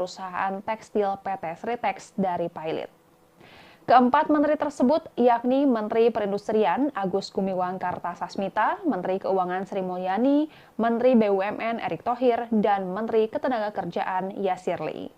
perusahaan tekstil PT Sritex dari Pilot. Keempat menteri tersebut yakni Menteri Perindustrian Agus Gumiwang Kartasasmita, Menteri Keuangan Sri Mulyani, Menteri BUMN Erick Thohir, dan Menteri Ketenagakerjaan Yasir Lee.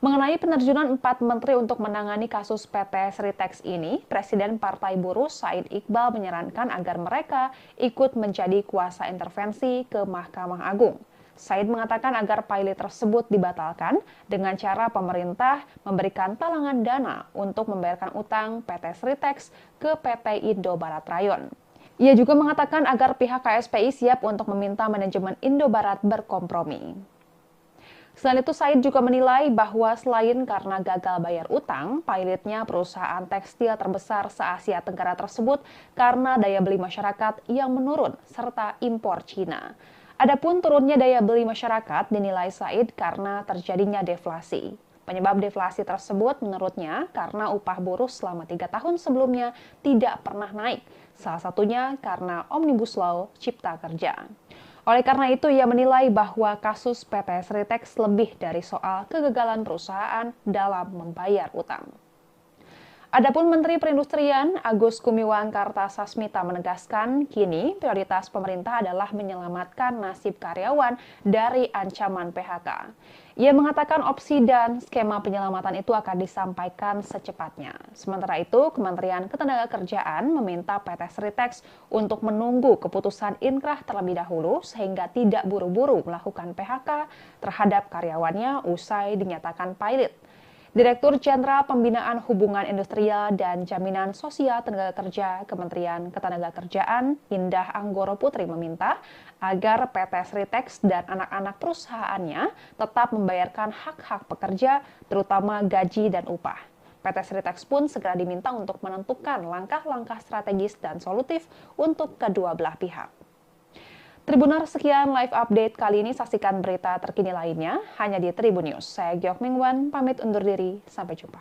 Mengenai penerjunan 4 menteri untuk menangani kasus PT Sritex ini, Presiden Partai Buruh Said Iqbal menyarankan agar mereka ikut menjadi kuasa intervensi ke Mahkamah Agung. Said mengatakan agar pilot tersebut dibatalkan dengan cara pemerintah memberikan talangan dana untuk membayarkan utang PT Sritex ke PT Indo Barat Rayon. Ia juga mengatakan agar pihak KSPI siap untuk meminta manajemen Indo Barat berkompromi. Selain itu, Said juga menilai bahwa selain karena gagal bayar utang, Pilotnya perusahaan tekstil terbesar se-Asia Tenggara tersebut karena daya beli masyarakat yang menurun serta impor Cina. Adapun turunnya daya beli masyarakat dinilai Said karena terjadinya deflasi. Penyebab deflasi tersebut menurutnya karena upah buruh selama 3 tahun sebelumnya tidak pernah naik, salah satunya karena Omnibus Law Cipta Kerja. Oleh karena itu, ia menilai bahwa kasus PT Sritex lebih dari soal kegagalan perusahaan dalam membayar utang. Adapun Menteri Perindustrian Agus Gumiwang Kartasasmita menegaskan kini prioritas pemerintah adalah menyelamatkan nasib karyawan dari ancaman PHK. Ia mengatakan opsi dan skema penyelamatan itu akan disampaikan secepatnya. Sementara itu, Kementerian Ketenagakerjaan meminta PT Sritex untuk menunggu keputusan inkrah terlebih dahulu sehingga tidak buru-buru melakukan PHK terhadap karyawannya usai dinyatakan pilot. Direktur Jenderal Pembinaan Hubungan Industrial dan Jaminan Sosial Tenaga Kerja Kementerian Ketenagakerjaan Indah Anggoro Putri meminta agar PT Sritex dan anak-anak perusahaannya tetap membayarkan hak-hak pekerja, terutama gaji dan upah. PT Sritex pun segera diminta untuk menentukan langkah-langkah strategis dan solutif untuk kedua belah pihak. Tribunar, sekian live update kali ini. Saksikan berita terkini lainnya hanya di Tribun News. Saya Giok Mingwan, pamit undur diri. Sampai jumpa.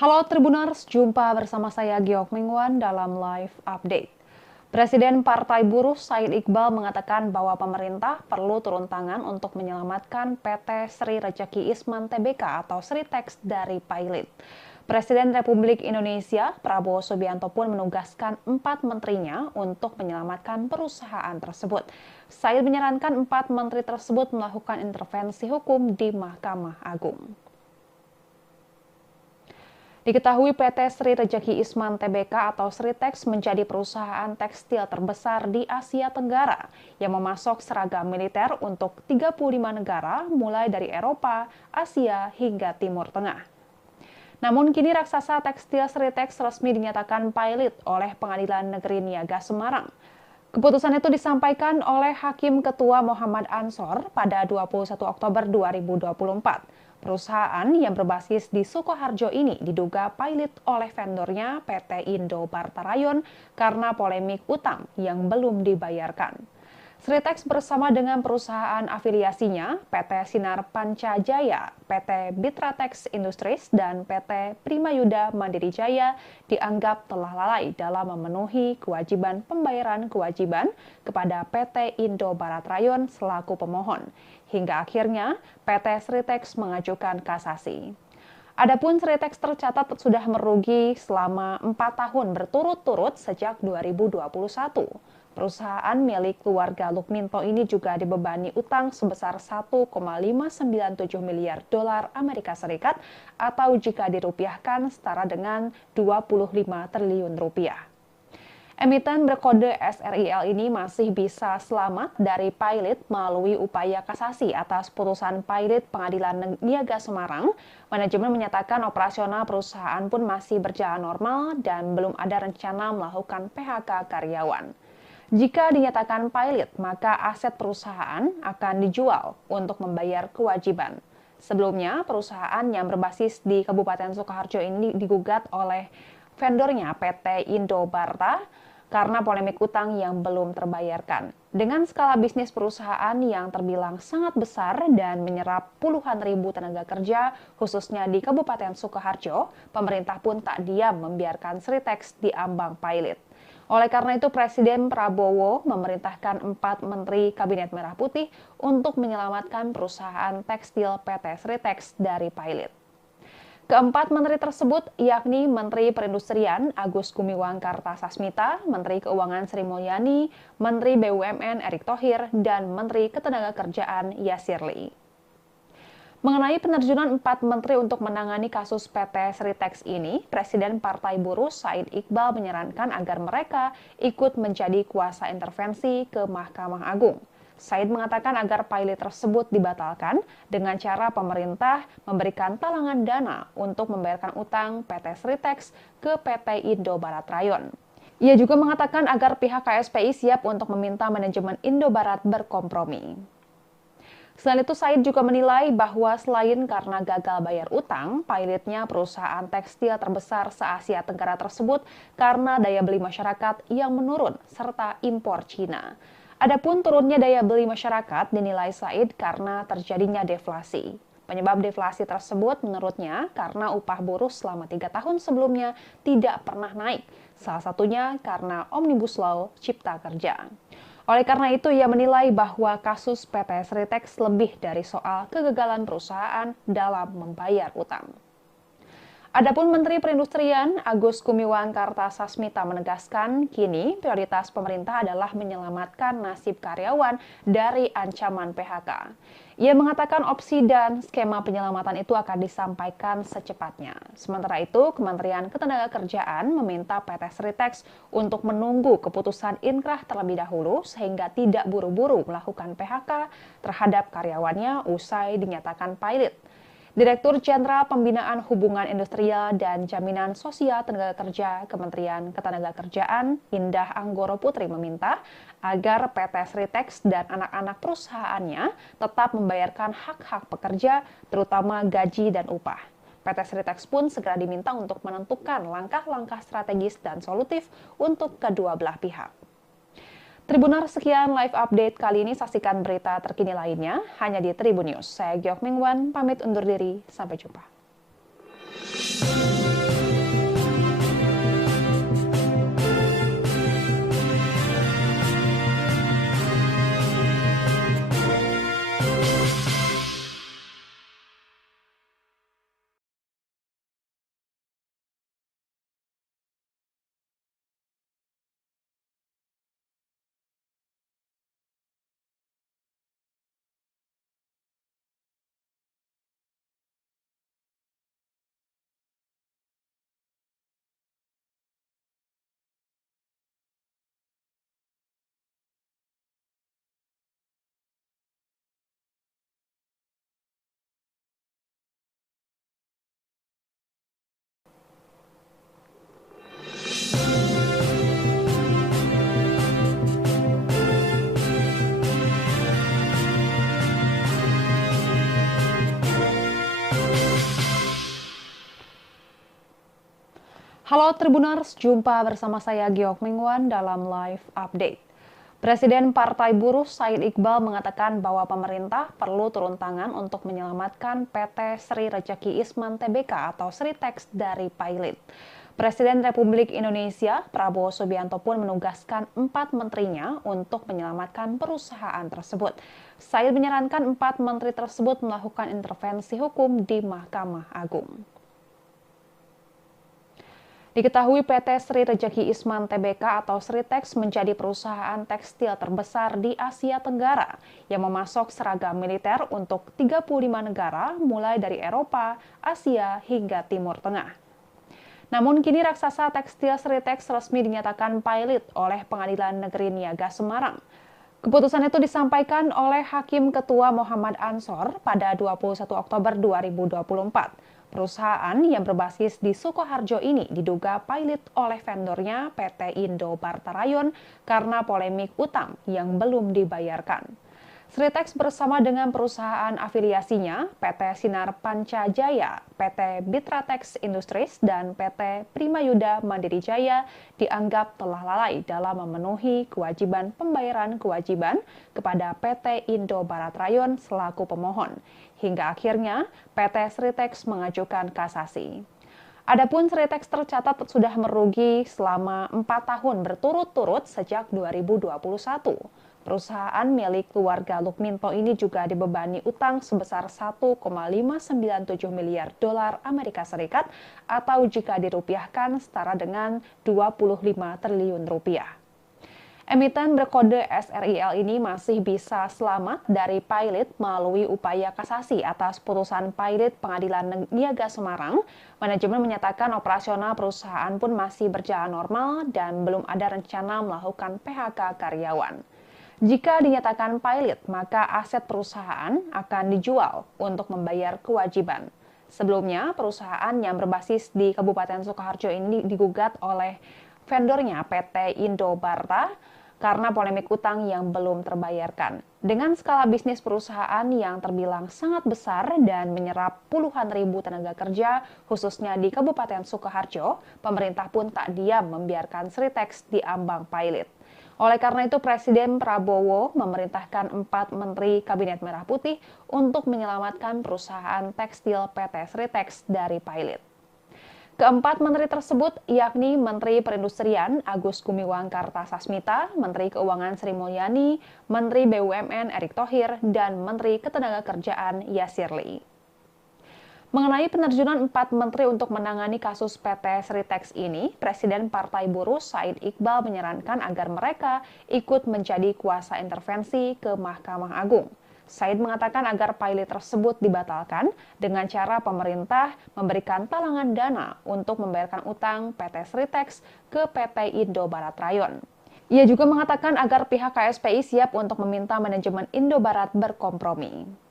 Halo Tribuners, jumpa bersama saya Giok Mingwan dalam live update. Presiden Partai Buruh Said Iqbal mengatakan bahwa pemerintah perlu turun tangan untuk menyelamatkan PT Sri Rejeki Isman Tbk atau Sritex dari Pilot. Presiden Republik Indonesia Prabowo Subianto pun menugaskan 4 menterinya untuk menyelamatkan perusahaan tersebut. Said menyarankan 4 menteri tersebut melakukan intervensi hukum di Mahkamah Agung. Diketahui PT Sri Rejeki Isman Tbk atau Sritex menjadi perusahaan tekstil terbesar di Asia Tenggara yang memasok seragam militer untuk 35 negara mulai dari Eropa, Asia hingga Timur Tengah. Namun kini raksasa tekstil Sritex resmi dinyatakan pilot oleh Pengadilan Negeri Niaga Semarang. Keputusan itu disampaikan oleh Hakim Ketua Muhammad Ansor pada 21 Oktober 2024. Perusahaan yang berbasis di Sukoharjo ini diduga pilot oleh vendornya PT Indo Barat Rayon karena polemik utang yang belum dibayarkan. Sritex bersama dengan perusahaan afiliasinya PT Sinar Pancajaya, PT Bitratex Industries, dan PT Primayuda Mandiri Jaya dianggap telah lalai dalam memenuhi kewajiban pembayaran kewajiban kepada PT Indo Barat Rayon selaku pemohon. Hingga akhirnya PT Sritex mengajukan kasasi. Adapun Sritex tercatat sudah merugi selama 4 tahun berturut-turut sejak 2021. Perusahaan milik keluarga Lukminto ini juga dibebani utang sebesar 1,597 miliar dolar Amerika Serikat atau jika dirupiahkan setara dengan 25 triliun rupiah. Emiten berkode SRIL ini masih bisa selamat dari pilot melalui upaya kasasi atas putusan pilot Pengadilan Niaga Semarang. Manajemen menyatakan operasional perusahaan pun masih berjalan normal dan belum ada rencana melakukan PHK karyawan. Jika dinyatakan pilot, maka aset perusahaan akan dijual untuk membayar kewajiban. Sebelumnya, perusahaan yang berbasis di Kabupaten Sukoharjo ini digugat oleh vendornya PT Indobarta karena polemik utang yang belum terbayarkan. Dengan skala bisnis perusahaan yang terbilang sangat besar dan menyerap puluhan ribu tenaga kerja, khususnya di Kabupaten Sukoharjo, pemerintah pun tak diam membiarkan Sritex diambang pilot. Oleh karena itu, Presiden Prabowo memerintahkan 4 Menteri Kabinet Merah Putih untuk menyelamatkan perusahaan tekstil PT Sritex dari pilot. Keempat menteri tersebut yakni Menteri Perindustrian Agus Gumiwang Kartasasmita, Menteri Keuangan Sri Mulyani, Menteri BUMN Erick Thohir, dan Menteri Ketenagakerjaan Yasir Lee. Mengenai penerjunan 4 menteri untuk menangani kasus PT Sritex ini, Presiden Partai Buruh Said Iqbal menyarankan agar mereka ikut menjadi kuasa intervensi ke Mahkamah Agung. Said mengatakan agar pilot tersebut dibatalkan dengan cara pemerintah memberikan talangan dana untuk membayarkan utang PT Sritex ke PT Indobarat Rayon. Ia juga mengatakan agar pihak KSPI siap untuk meminta manajemen Indobarat berkompromi. Selain itu, Said juga menilai bahwa selain karena gagal bayar utang, pilotnya perusahaan tekstil terbesar se-Asia Tenggara tersebut karena daya beli masyarakat yang menurun serta impor Cina. Adapun turunnya daya beli masyarakat dinilai Said karena terjadinya deflasi. Penyebab deflasi tersebut menurutnya karena upah buruh selama 3 tahun sebelumnya tidak pernah naik. Salah satunya karena Omnibus Law Cipta Kerja. Oleh karena itu, ia menilai bahwa kasus PT Sritex lebih dari soal kegagalan perusahaan dalam membayar utang. Adapun Menteri Perindustrian Agus Gumiwang Kartasasmita menegaskan kini prioritas pemerintah adalah menyelamatkan nasib karyawan dari ancaman PHK. Ia mengatakan opsi dan skema penyelamatan itu akan disampaikan secepatnya. Sementara itu, Kementerian Ketenagakerjaan meminta PT Sritex untuk menunggu keputusan inkrah terlebih dahulu sehingga tidak buru-buru melakukan PHK terhadap karyawannya usai dinyatakan pilot. Direktur Jenderal Pembinaan Hubungan Industrial dan Jaminan Sosial Tenaga Kerja Kementerian Ketenagakerjaan Indah Anggoro Putri meminta agar PT Sritex dan anak-anak perusahaannya tetap membayarkan hak-hak pekerja, terutama gaji dan upah. PT Sritex pun segera diminta untuk menentukan langkah-langkah strategis dan solutif untuk kedua belah pihak. Tribunar, sekian live update kali ini. Saksikan berita terkini lainnya hanya di Tribun News. Saya Giok Mingwan, pamit undur diri. Sampai jumpa. Halo Tribuners, jumpa bersama saya Giok Mingwan dalam live update. Presiden Partai Buruh Said Iqbal mengatakan bahwa pemerintah perlu turun tangan untuk menyelamatkan PT Sri Rejeki Isman Tbk atau Sritex dari pilot. Presiden Republik Indonesia Prabowo Subianto pun menugaskan 4 menterinya untuk menyelamatkan perusahaan tersebut. Said menyarankan 4 menteri tersebut melakukan intervensi hukum di Mahkamah Agung. Diketahui PT Sri Rejeki Isman Tbk atau Sritex menjadi perusahaan tekstil terbesar di Asia Tenggara yang memasok seragam militer untuk 35 negara mulai dari Eropa, Asia, hingga Timur Tengah. Namun kini raksasa tekstil Sritex resmi dinyatakan pilot oleh Pengadilan Negeri Niaga Semarang. Keputusan itu disampaikan oleh Hakim Ketua Muhammad Ansor pada 21 Oktober 2024. Perusahaan yang berbasis di Sukoharjo ini diduga pilot oleh vendornya PT Indo Barta Rayon karena polemik utang yang belum dibayarkan. Sritex bersama dengan perusahaan afiliasinya PT Sinar Pancajaya, PT Bitratex Industries, dan PT Primayuda Mandiri Jaya dianggap telah lalai dalam memenuhi kewajiban pembayaran kewajiban kepada PT Indo Barat Rayon selaku pemohon. Hingga akhirnya PT Sritex mengajukan kasasi. Adapun Sritex tercatat sudah merugi selama 4 tahun berturut-turut sejak 2021. Perusahaan milik keluarga Lukminto ini juga dibebani utang sebesar 1,597 miliar dolar Amerika Serikat atau jika dirupiahkan setara dengan 25 triliun rupiah. Emiten berkode SRIL ini masih bisa selamat dari pilot melalui upaya kasasi atas putusan pilot Pengadilan Niaga Semarang. Manajemen menyatakan operasional perusahaan pun masih berjalan normal dan belum ada rencana melakukan PHK karyawan. Jika dinyatakan pilot, maka aset perusahaan akan dijual untuk membayar kewajiban. Sebelumnya, perusahaan yang berbasis di Kabupaten Sukoharjo ini digugat oleh vendornya PT Indo Barta karena polemik utang yang belum terbayarkan. Dengan skala bisnis perusahaan yang terbilang sangat besar dan menyerap puluhan ribu tenaga kerja, khususnya di Kabupaten Sukoharjo, pemerintah pun tak diam membiarkan Sritex diambang pilot. Oleh karena itu, Presiden Prabowo memerintahkan 4 Menteri Kabinet Merah Putih untuk menyelamatkan perusahaan tekstil PT Sritex dari pilot. Keempat menteri tersebut yakni Menteri Perindustrian Agus Gumiwang Kartasasmita, Menteri Keuangan Sri Mulyani, Menteri BUMN Erick Thohir, dan Menteri Ketenagakerjaan Yasir Lee. Mengenai penerjunan 4 menteri untuk menangani kasus PT Sritex ini, Presiden Partai Buruh Said Iqbal menyarankan agar mereka ikut menjadi kuasa intervensi ke Mahkamah Agung. Said mengatakan agar pilot tersebut dibatalkan dengan cara pemerintah memberikan talangan dana untuk membayarkan utang PT Sritex ke PT Indo Barat Rayon. Ia juga mengatakan agar pihak KSPI siap untuk meminta manajemen Indo Barat berkompromi.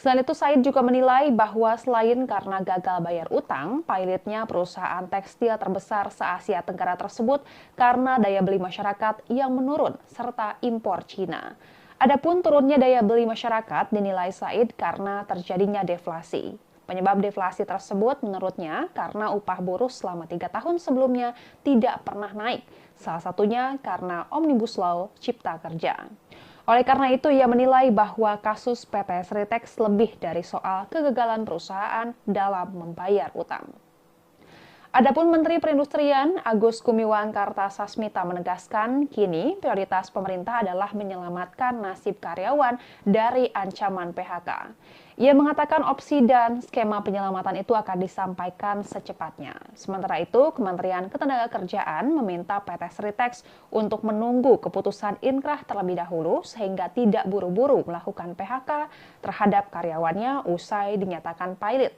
Selain itu, Said juga menilai bahwa selain karena gagal bayar utang, pilotnya perusahaan tekstil terbesar se-Asia Tenggara tersebut karena daya beli masyarakat yang menurun serta impor Cina. Adapun turunnya daya beli masyarakat dinilai Said karena terjadinya deflasi. Penyebab deflasi tersebut menurutnya karena upah buruh selama 3 tahun sebelumnya tidak pernah naik, salah satunya karena Omnibus Law Cipta Kerja. Oleh karena itu, ia menilai bahwa kasus PT Sritex lebih dari soal kegagalan perusahaan dalam membayar utang. Adapun Menteri Perindustrian Agus Gumiwang Kartasasmita menegaskan kini prioritas pemerintah adalah menyelamatkan nasib karyawan dari ancaman PHK. Ia mengatakan opsi dan skema penyelamatan itu akan disampaikan secepatnya. Sementara itu, Kementerian Ketenagakerjaan meminta PT Sritex untuk menunggu keputusan inkrah terlebih dahulu sehingga tidak buru-buru melakukan PHK terhadap karyawannya usai dinyatakan pilot.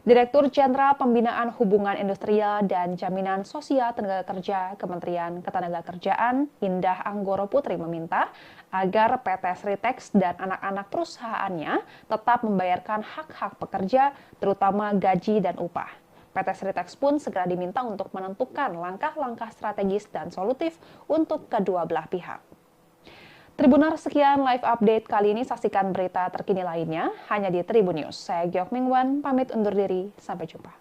Direktur Jenderal Pembinaan Hubungan Industrial dan Jaminan Sosial Tenaga Kerja Kementerian Ketenagakerjaan Indah Anggoro Putri meminta agar PT Sritex dan anak-anak perusahaannya tetap membayarkan hak-hak pekerja, terutama gaji dan upah. PT Sritex pun segera diminta untuk menentukan langkah-langkah strategis dan solutif untuk kedua belah pihak. Tribunar, sekian live update kali ini. Saksikan berita terkini lainnya hanya di Tribun News. Saya Gyok Mingwan, pamit undur diri. Sampai jumpa.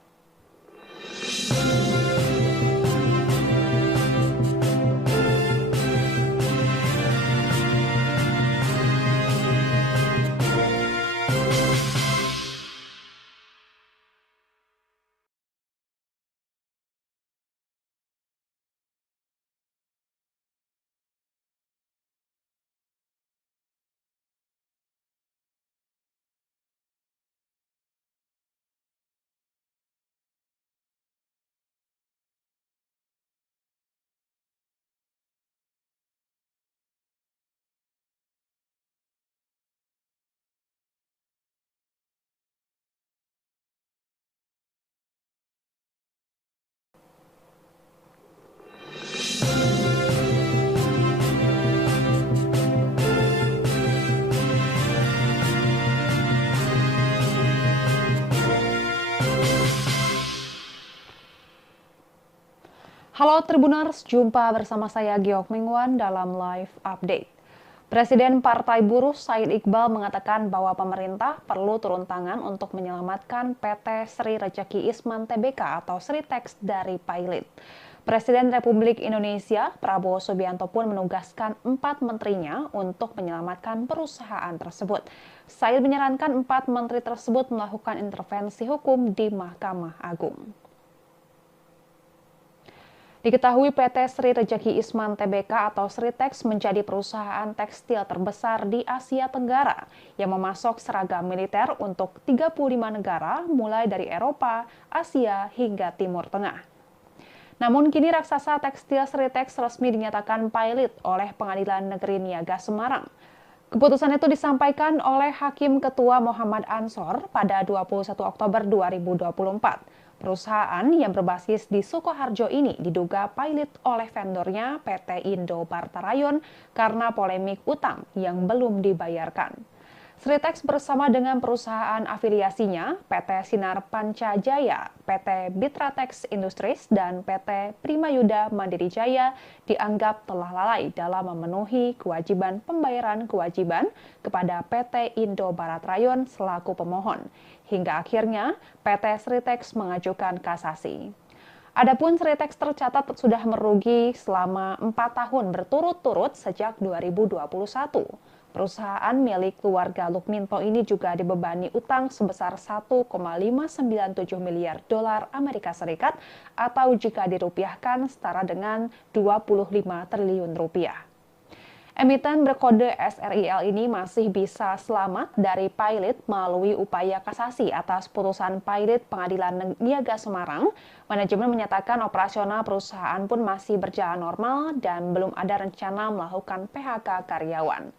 Halo Tribuners, jumpa bersama saya Giok Mingwan dalam Live Update. Presiden Partai Buruh Said Iqbal mengatakan bahwa pemerintah perlu turun tangan untuk menyelamatkan PT Sri Rejeki Isman Tbk atau Sritex dari pilot. Presiden Republik Indonesia Prabowo Subianto pun menugaskan 4 menterinya untuk menyelamatkan perusahaan tersebut. Said menyarankan 4 menteri tersebut melakukan intervensi hukum di Mahkamah Agung. Diketahui PT Sri Rejeki Isman Tbk atau Sritex menjadi perusahaan tekstil terbesar di Asia Tenggara yang memasok seragam militer untuk 35 negara mulai dari Eropa, Asia hingga Timur Tengah. Namun kini raksasa tekstil Sritex resmi dinyatakan pilot oleh Pengadilan Negeri Niaga Semarang. Keputusan itu disampaikan oleh Hakim Ketua Muhammad Ansor pada 21 Oktober 2024. Perusahaan yang berbasis di Sukoharjo ini diduga pilot oleh vendornya PT Indo Barta Rayon karena polemik utang yang belum dibayarkan. Sritex bersama dengan perusahaan afiliasinya PT Sinar Pancajaya, PT Bitratex Industries, dan PT Primayuda Mandiri Jaya dianggap telah lalai dalam memenuhi kewajiban pembayaran kewajiban kepada PT Indo Barat Rayon selaku pemohon. Hingga akhirnya PT Sritex mengajukan kasasi. Adapun Sritex tercatat sudah merugi selama 4 tahun berturut-turut sejak 2021. Perusahaan milik keluarga Lukminto ini juga dibebani utang sebesar 1,597 miliar dolar Amerika Serikat atau jika dirupiahkan setara dengan 25 triliun rupiah. Emiten berkode SRIL ini masih bisa selamat dari pilot melalui upaya kasasi atas putusan pilot Pengadilan Niaga Semarang. Manajemen menyatakan operasional perusahaan pun masih berjalan normal dan belum ada rencana melakukan PHK karyawan.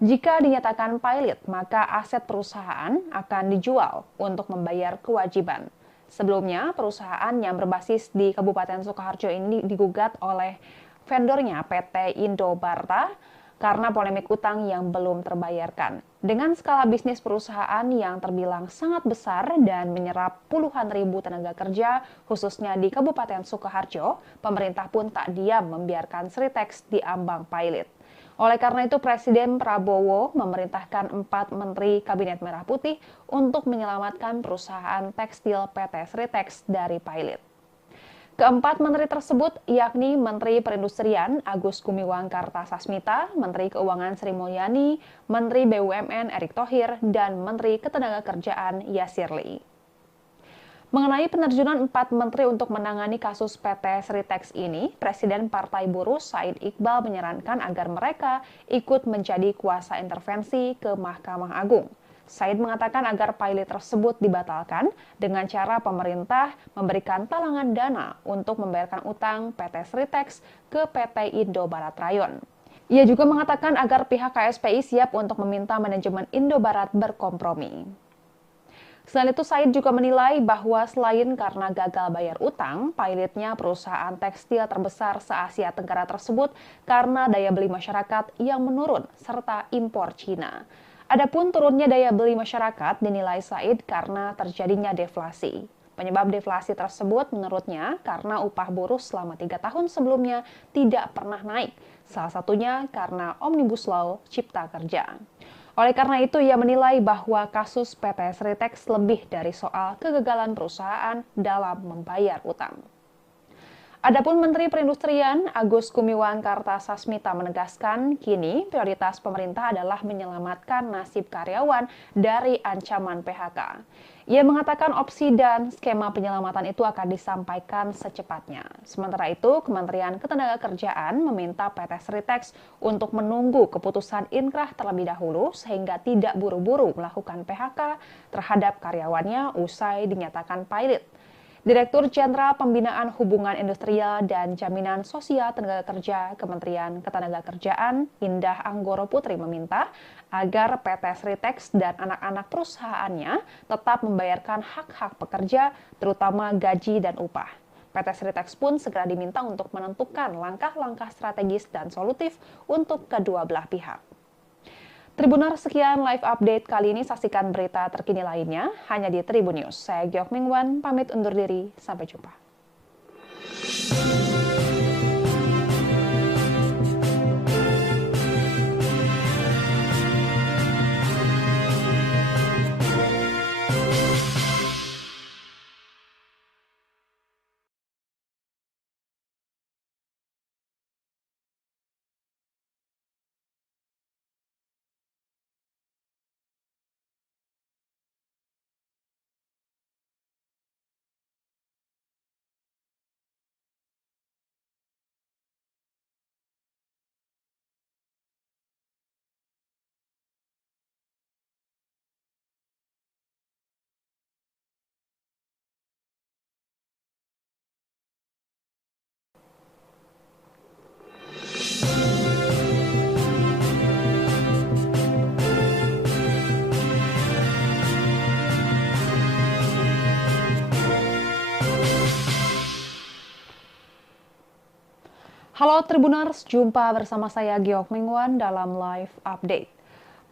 Jika dinyatakan pilot, maka aset perusahaan akan dijual untuk membayar kewajiban. Sebelumnya, perusahaan yang berbasis di Kabupaten Sukoharjo ini digugat oleh vendornya PT Indo Barta karena polemik utang yang belum terbayarkan. Dengan skala bisnis perusahaan yang terbilang sangat besar dan menyerap puluhan ribu tenaga kerja, khususnya di Kabupaten Sukoharjo, pemerintah pun tak diam membiarkan Sritex diambang pilot. Oleh karena itu, Presiden Prabowo memerintahkan 4 Menteri Kabinet Merah Putih untuk menyelamatkan perusahaan tekstil PT Sritex dari pilot. Keempat menteri tersebut yakni Menteri Perindustrian Agus Gumiwang Kartasasmita, Menteri Keuangan Sri Mulyani, Menteri BUMN Erick Thohir, dan Menteri Ketenagakerjaan Yasir Lee. Mengenai penerjunan 4 menteri untuk menangani kasus PT Sritex ini, Presiden Partai Buruh Said Iqbal menyarankan agar mereka ikut menjadi kuasa intervensi ke Mahkamah Agung. Said mengatakan agar pilot tersebut dibatalkan dengan cara pemerintah memberikan talangan dana untuk membayarkan utang PT Sritex ke PT Indo Barat Rayon. Ia juga mengatakan agar pihak KSPI siap untuk meminta manajemen Indo Barat berkompromi. Selain itu, Said juga menilai bahwa selain karena gagal bayar utang, pilotnya perusahaan tekstil terbesar se-Asia Tenggara tersebut karena daya beli masyarakat yang menurun serta impor Cina. Adapun turunnya daya beli masyarakat dinilai Said karena terjadinya deflasi. Penyebab deflasi tersebut menurutnya karena upah buruh selama 3 tahun sebelumnya tidak pernah naik, salah satunya karena Omnibus Law Cipta Kerja. Oleh karena itu, ia menilai bahwa kasus PT Sritex lebih dari soal kegagalan perusahaan dalam membayar utang. Adapun Menteri Perindustrian Agus Gumiwang Kartasasmita menegaskan kini prioritas pemerintah adalah menyelamatkan nasib karyawan dari ancaman PHK. Ia mengatakan opsi dan skema penyelamatan itu akan disampaikan secepatnya. Sementara itu, Kementerian Ketenagakerjaan meminta PT Sritex untuk menunggu keputusan inkrah terlebih dahulu sehingga tidak buru-buru melakukan PHK terhadap karyawannya usai dinyatakan pilot. Direktur Jenderal Pembinaan Hubungan Industrial dan Jaminan Sosial Tenaga Kerja Kementerian Ketenagakerjaan Indah Anggoro Putri meminta agar PT Sritex dan anak-anak perusahaannya tetap membayarkan hak-hak pekerja, terutama gaji dan upah. PT Sritex pun segera diminta untuk menentukan langkah-langkah strategis dan solutif untuk kedua belah pihak. Tribuners, sekian live update kali ini. Saksikan berita terkini lainnya hanya di Tribun News. Saya Giok Mingwan, pamit undur diri. Sampai jumpa. Halo Tribuners, jumpa bersama saya Giok Mingwan dalam live update.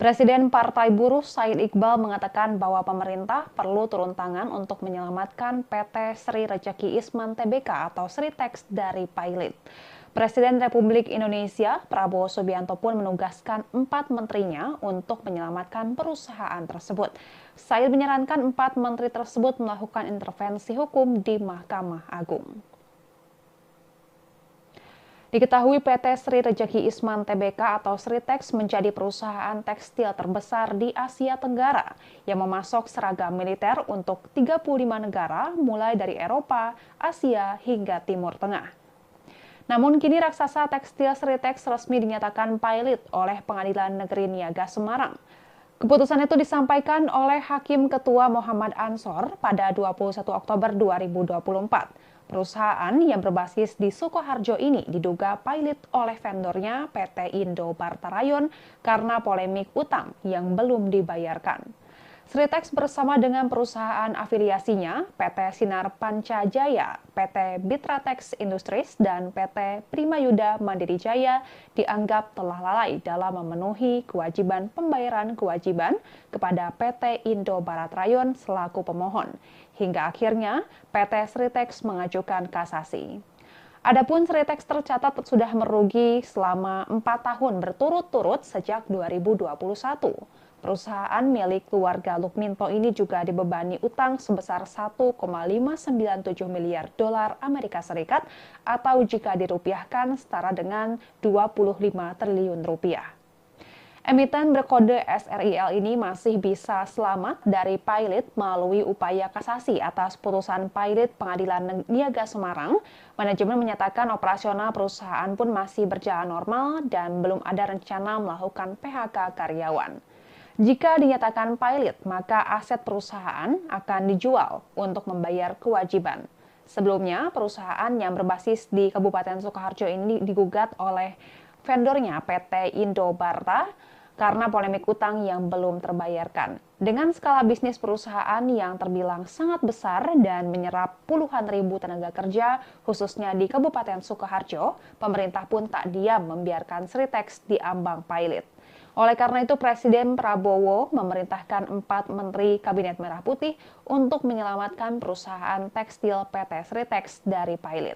Presiden Partai Buruh Said Iqbal mengatakan bahwa pemerintah perlu turun tangan untuk menyelamatkan PT Sri Rejeki Isman Tbk atau Sritex dari pilot. Presiden Republik Indonesia Prabowo Subianto pun menugaskan 4 menterinya untuk menyelamatkan perusahaan tersebut. Said menyarankan 4 menteri tersebut melakukan intervensi hukum di Mahkamah Agung. Diketahui PT Sri Rejeki Isman Tbk atau Sritex menjadi perusahaan tekstil terbesar di Asia Tenggara yang memasok seragam militer untuk 35 negara mulai dari Eropa, Asia hingga Timur Tengah. Namun kini raksasa tekstil Sritex resmi dinyatakan pilot oleh Pengadilan Negeri Niaga Semarang. Keputusan itu disampaikan oleh Hakim Ketua Muhammad Ansor pada 21 Oktober 2024. Perusahaan yang berbasis di Sukoharjo ini diduga pilot oleh vendornya PT Indo Barta Rayon karena polemik utang yang belum dibayarkan. Sritex bersama dengan perusahaan afiliasinya PT Sinar Pancajaya, PT Bitratex Industries, dan PT Primayuda Mandiri Jaya dianggap telah lalai dalam memenuhi kewajiban pembayaran kewajiban kepada PT Indo Barat Rayon selaku pemohon. Hingga akhirnya PT Sritex mengajukan kasasi. Adapun Sritex tercatat sudah merugi selama 4 tahun berturut-turut sejak 2021. Perusahaan milik keluarga Lukminto ini juga dibebani utang sebesar 1,597 miliar dolar Amerika Serikat atau jika dirupiahkan setara dengan 25 triliun rupiah. Emiten berkode SRIL ini masih bisa selamat dari pilot melalui upaya kasasi atas putusan pilot Pengadilan Niaga Semarang. Manajemen menyatakan operasional perusahaan pun masih berjalan normal dan belum ada rencana melakukan PHK karyawan. Jika dinyatakan pilot, maka aset perusahaan akan dijual untuk membayar kewajiban. Sebelumnya, perusahaan yang berbasis di Kabupaten Sukoharjo ini digugat oleh vendornya PT Indo Barta karena polemik utang yang belum terbayarkan. Dengan skala bisnis perusahaan yang terbilang sangat besar dan menyerap puluhan ribu tenaga kerja, khususnya di Kabupaten Sukoharjo, pemerintah pun tak diam membiarkan Sritex diambang pilot. Oleh karena itu, Presiden Prabowo memerintahkan 4 Menteri Kabinet Merah Putih untuk menyelamatkan perusahaan tekstil PT Sritex dari pilot.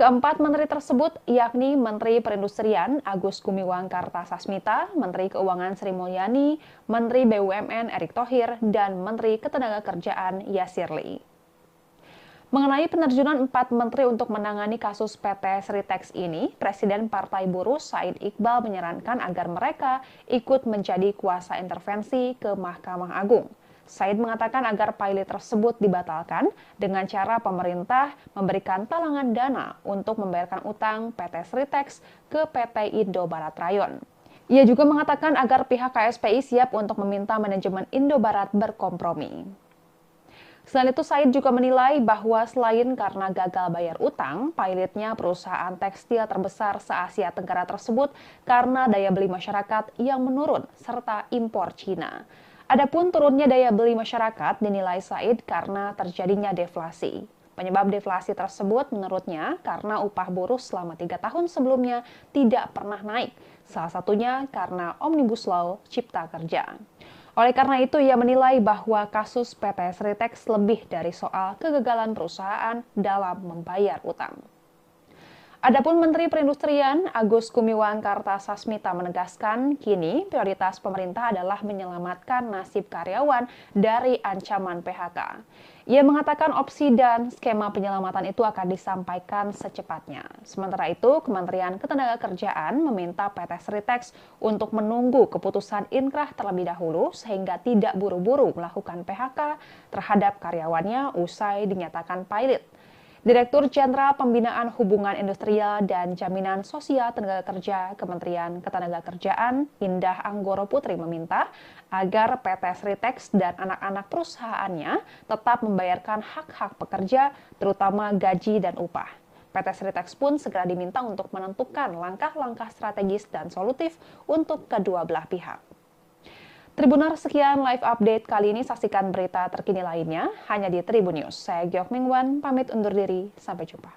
Keempat menteri tersebut yakni Menteri Perindustrian Agus Gumiwang Kartasasmita, Menteri Keuangan Sri Mulyani, Menteri BUMN Erick Thohir, dan Menteri Ketenagakerjaan Yasir Lee. Mengenai penerjunan 4 menteri untuk menangani kasus PT Sritex ini, Presiden Partai Buruh Said Iqbal menyarankan agar mereka ikut menjadi kuasa intervensi ke Mahkamah Agung. Said mengatakan agar pilot tersebut dibatalkan dengan cara pemerintah memberikan talangan dana untuk membayarkan utang PT Sritex ke PT Indo Barat Rayon. Ia juga mengatakan agar pihak KSPI siap untuk meminta manajemen Indo Barat berkompromi. Selain itu, Said juga menilai bahwa selain karena gagal bayar utang, pilotnya perusahaan tekstil terbesar se-Asia Tenggara tersebut karena daya beli masyarakat yang menurun serta impor Cina. Adapun turunnya daya beli masyarakat dinilai Said karena terjadinya deflasi. Penyebab deflasi tersebut menurutnya karena upah buruh selama 3 tahun sebelumnya tidak pernah naik, salah satunya karena Omnibus Law Cipta Kerja. Oleh karena itu, ia menilai bahwa kasus PT Sritex lebih dari soal kegagalan perusahaan dalam membayar utang. Adapun Menteri Perindustrian Agus Gumiwang Kartasasmita menegaskan kini prioritas pemerintah adalah menyelamatkan nasib karyawan dari ancaman PHK. Ia mengatakan opsi dan skema penyelamatan itu akan disampaikan secepatnya. Sementara itu, Kementerian Ketenagakerjaan meminta PT Sritex untuk menunggu keputusan inkrah terlebih dahulu sehingga tidak buru-buru melakukan PHK terhadap karyawannya usai dinyatakan pilot. Direktur Jenderal Pembinaan Hubungan Industrial dan Jaminan Sosial Tenaga Kerja Kementerian Ketenagakerjaan Indah Anggoro Putri meminta agar PT Sritex dan anak-anak perusahaannya tetap membayarkan hak-hak pekerja, terutama gaji dan upah. PT Sritex pun segera diminta untuk menentukan langkah-langkah strategis dan solutif untuk kedua belah pihak. Tribuner, sekian live update kali ini. Saksikan berita terkini lainnya hanya di Tribun News. Saya Giok Mingwan, pamit undur diri. Sampai jumpa.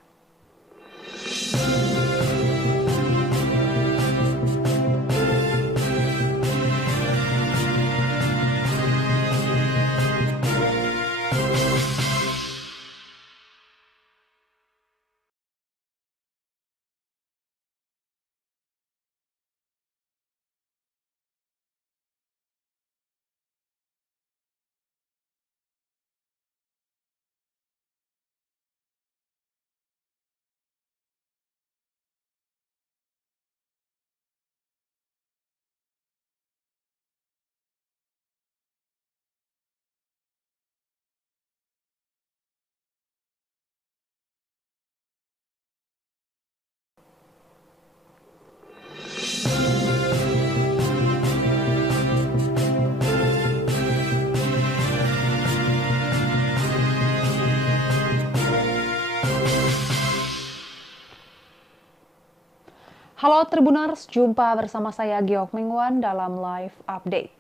Halo Tribuners, jumpa bersama saya Giok Mingwan dalam Live Update.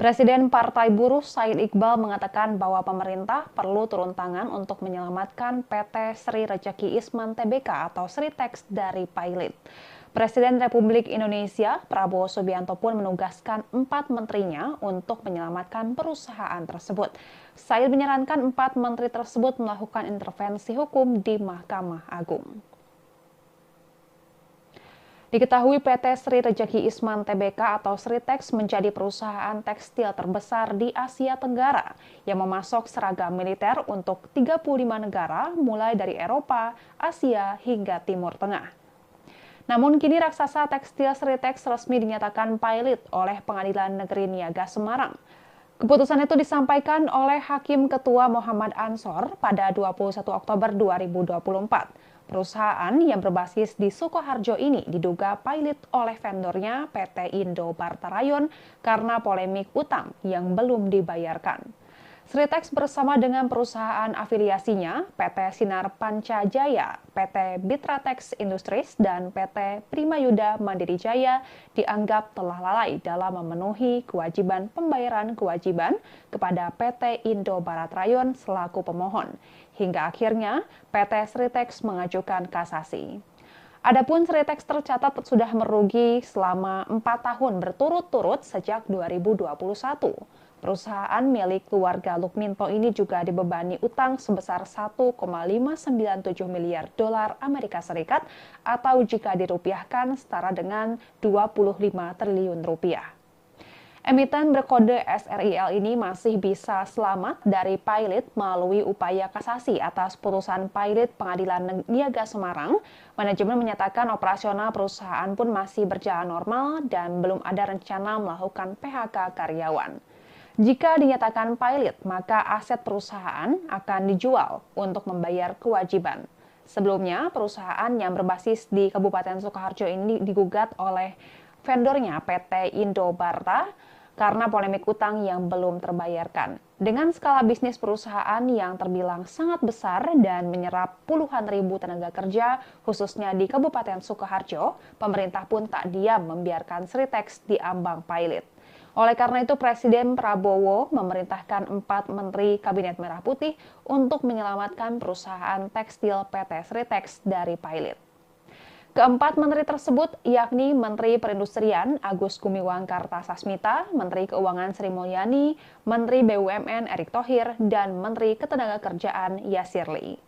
Presiden Partai Buruh Said Iqbal mengatakan bahwa pemerintah perlu turun tangan untuk menyelamatkan PT Sri Rejeki Isman Tbk atau Sritex dari pailit. Presiden Republik Indonesia Prabowo Subianto pun menugaskan 4 menterinya untuk menyelamatkan perusahaan tersebut. Said menyarankan 4 menteri tersebut melakukan intervensi hukum di Mahkamah Agung. Diketahui PT Sri Rejeki Isman Tbk atau Sritex menjadi perusahaan tekstil terbesar di Asia Tenggara yang memasok seragam militer untuk 35 negara mulai dari Eropa, Asia hingga Timur Tengah. Namun kini raksasa tekstil Sritex resmi dinyatakan pailit oleh Pengadilan Negeri Niaga Semarang. Keputusan itu disampaikan oleh Hakim Ketua Muhammad Ansor pada 21 Oktober 2024. Perusahaan yang berbasis di Sukoharjo ini diduga pailit oleh vendornya PT Indo Barta Rayon karena polemik utang yang belum dibayarkan. Sritex bersama dengan perusahaan afiliasinya PT Sinar Pancajaya, PT Bitratex Industries, dan PT Primayuda Mandiri Jaya dianggap telah lalai dalam memenuhi kewajiban pembayaran kewajiban kepada PT Indo Barat Rayon selaku pemohon. Hingga akhirnya PT Sritex mengajukan kasasi. Adapun Sritex tercatat sudah merugi selama 4 tahun berturut-turut sejak 2021. Perusahaan milik keluarga Lukminto ini juga dibebani utang sebesar 1,597 miliar dolar Amerika Serikat atau jika dirupiahkan setara dengan 25 triliun rupiah. Emiten berkode SRIL ini masih bisa selamat dari pailit melalui upaya kasasi atas putusan pailit Pengadilan Niaga Semarang. Manajemen menyatakan operasional perusahaan pun masih berjalan normal dan belum ada rencana melakukan PHK karyawan. Jika dinyatakan pailit, maka aset perusahaan akan dijual untuk membayar kewajiban. Sebelumnya, perusahaan yang berbasis di Kabupaten Sukoharjo ini digugat oleh vendornya PT Indo Barta karena polemik utang yang belum terbayarkan. Dengan skala bisnis perusahaan yang terbilang sangat besar dan menyerap puluhan ribu tenaga kerja, khususnya di Kabupaten Sukoharjo, pemerintah pun tak diam membiarkan Sritex diambang pailit. Oleh karena itu, Presiden Prabowo memerintahkan 4 Menteri Kabinet Merah Putih untuk menyelamatkan perusahaan tekstil PT Sritex dari pailit. Keempat menteri tersebut yakni Menteri Perindustrian Agus Gumiwang Kartasasmita, Menteri Keuangan Sri Mulyani, Menteri BUMN Erick Thohir, dan Menteri Ketenagakerjaan Yasir Lee.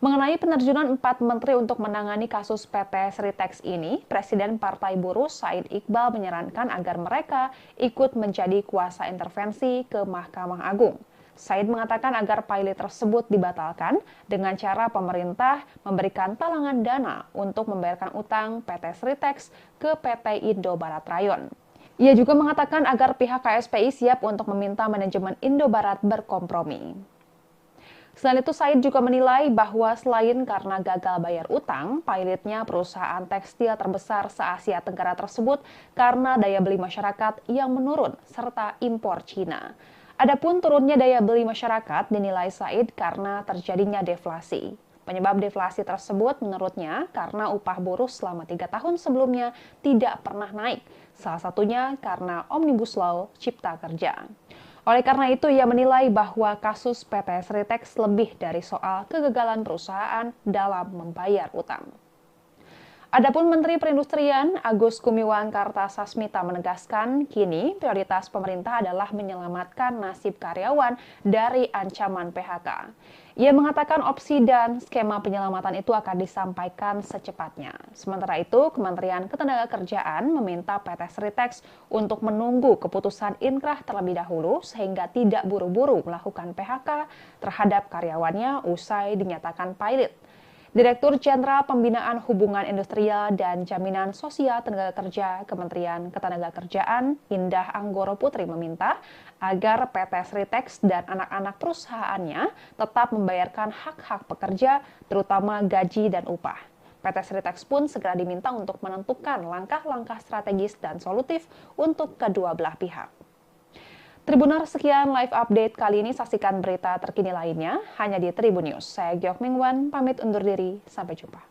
Mengenai penerjunan 4 menteri untuk menangani kasus PT Sritex ini, Presiden Partai Buruh Said Iqbal menyarankan agar mereka ikut menjadi kuasa intervensi ke Mahkamah Agung. Said mengatakan agar pailit tersebut dibatalkan dengan cara pemerintah memberikan talangan dana untuk membayarkan utang PT Sritex ke PT Indo Barat Rayon. Ia juga mengatakan agar pihak KSPI siap untuk meminta manajemen Indo Barat berkompromi. Selain itu, Said juga menilai bahwa selain karena gagal bayar utang, pailitnya perusahaan tekstil terbesar se-Asia Tenggara tersebut karena daya beli masyarakat yang menurun serta impor Cina. Adapun turunnya daya beli masyarakat dinilai Said karena terjadinya deflasi. Penyebab deflasi tersebut menurutnya karena upah buruh selama 3 tahun sebelumnya tidak pernah naik, salah satunya karena Omnibus Law Cipta Kerja. Oleh karena itu, ia menilai bahwa kasus PT Sritex lebih dari soal kegagalan perusahaan dalam membayar utang. Adapun Menteri Perindustrian Agus Gumiwang Kartasasmita menegaskan kini prioritas pemerintah adalah menyelamatkan nasib karyawan dari ancaman PHK. Ia mengatakan opsi dan skema penyelamatan itu akan disampaikan secepatnya. Sementara itu, Kementerian Ketenagakerjaan meminta PT Sritex untuk menunggu keputusan inkrah terlebih dahulu sehingga tidak buru-buru melakukan PHK terhadap karyawannya usai dinyatakan pailit. Direktur Jenderal Pembinaan Hubungan Industrial dan Jaminan Sosial Tenaga Kerja Kementerian Ketenagakerjaan Indah Anggoro Putri meminta agar PT Sritex dan anak-anak perusahaannya tetap membayarkan hak-hak pekerja, terutama gaji dan upah. PT Sritex pun segera diminta untuk menentukan langkah-langkah strategis dan solutif untuk kedua belah pihak. Tribuners, sekian live update kali ini. Saksikan berita terkini lainnya hanya di Tribun News. Saya Giok Mingwan, pamit undur diri. Sampai jumpa.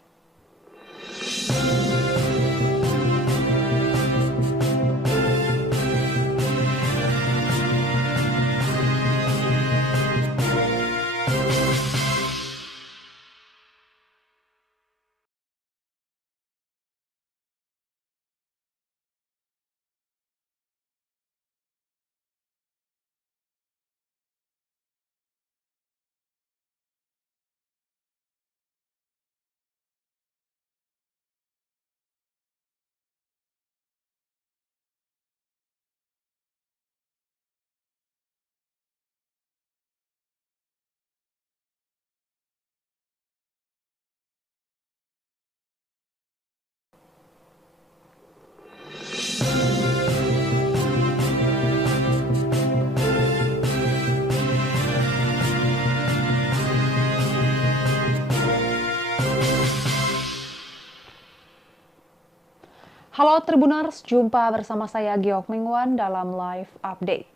Halo Tribuners, jumpa bersama saya Giok Mingwan dalam Live Update.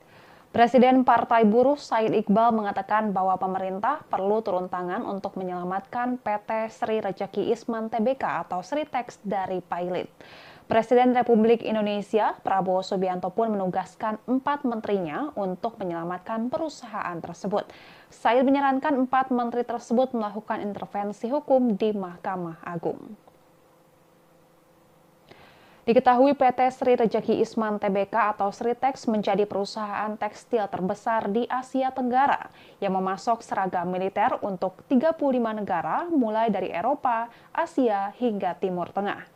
Presiden Partai Buruh Said Iqbal mengatakan bahwa pemerintah perlu turun tangan untuk menyelamatkan PT Sri Rejeki Isman Tbk atau Sritex dari pailit. Presiden Republik Indonesia Prabowo Subianto pun menugaskan 4 menterinya untuk menyelamatkan perusahaan tersebut. Said menyarankan 4 menteri tersebut melakukan intervensi hukum di Mahkamah Agung. Diketahui PT Sri Rejeki Isman Tbk atau Sritex menjadi perusahaan tekstil terbesar di Asia Tenggara yang memasok seragam militer untuk 35 negara mulai dari Eropa, Asia hingga Timur Tengah.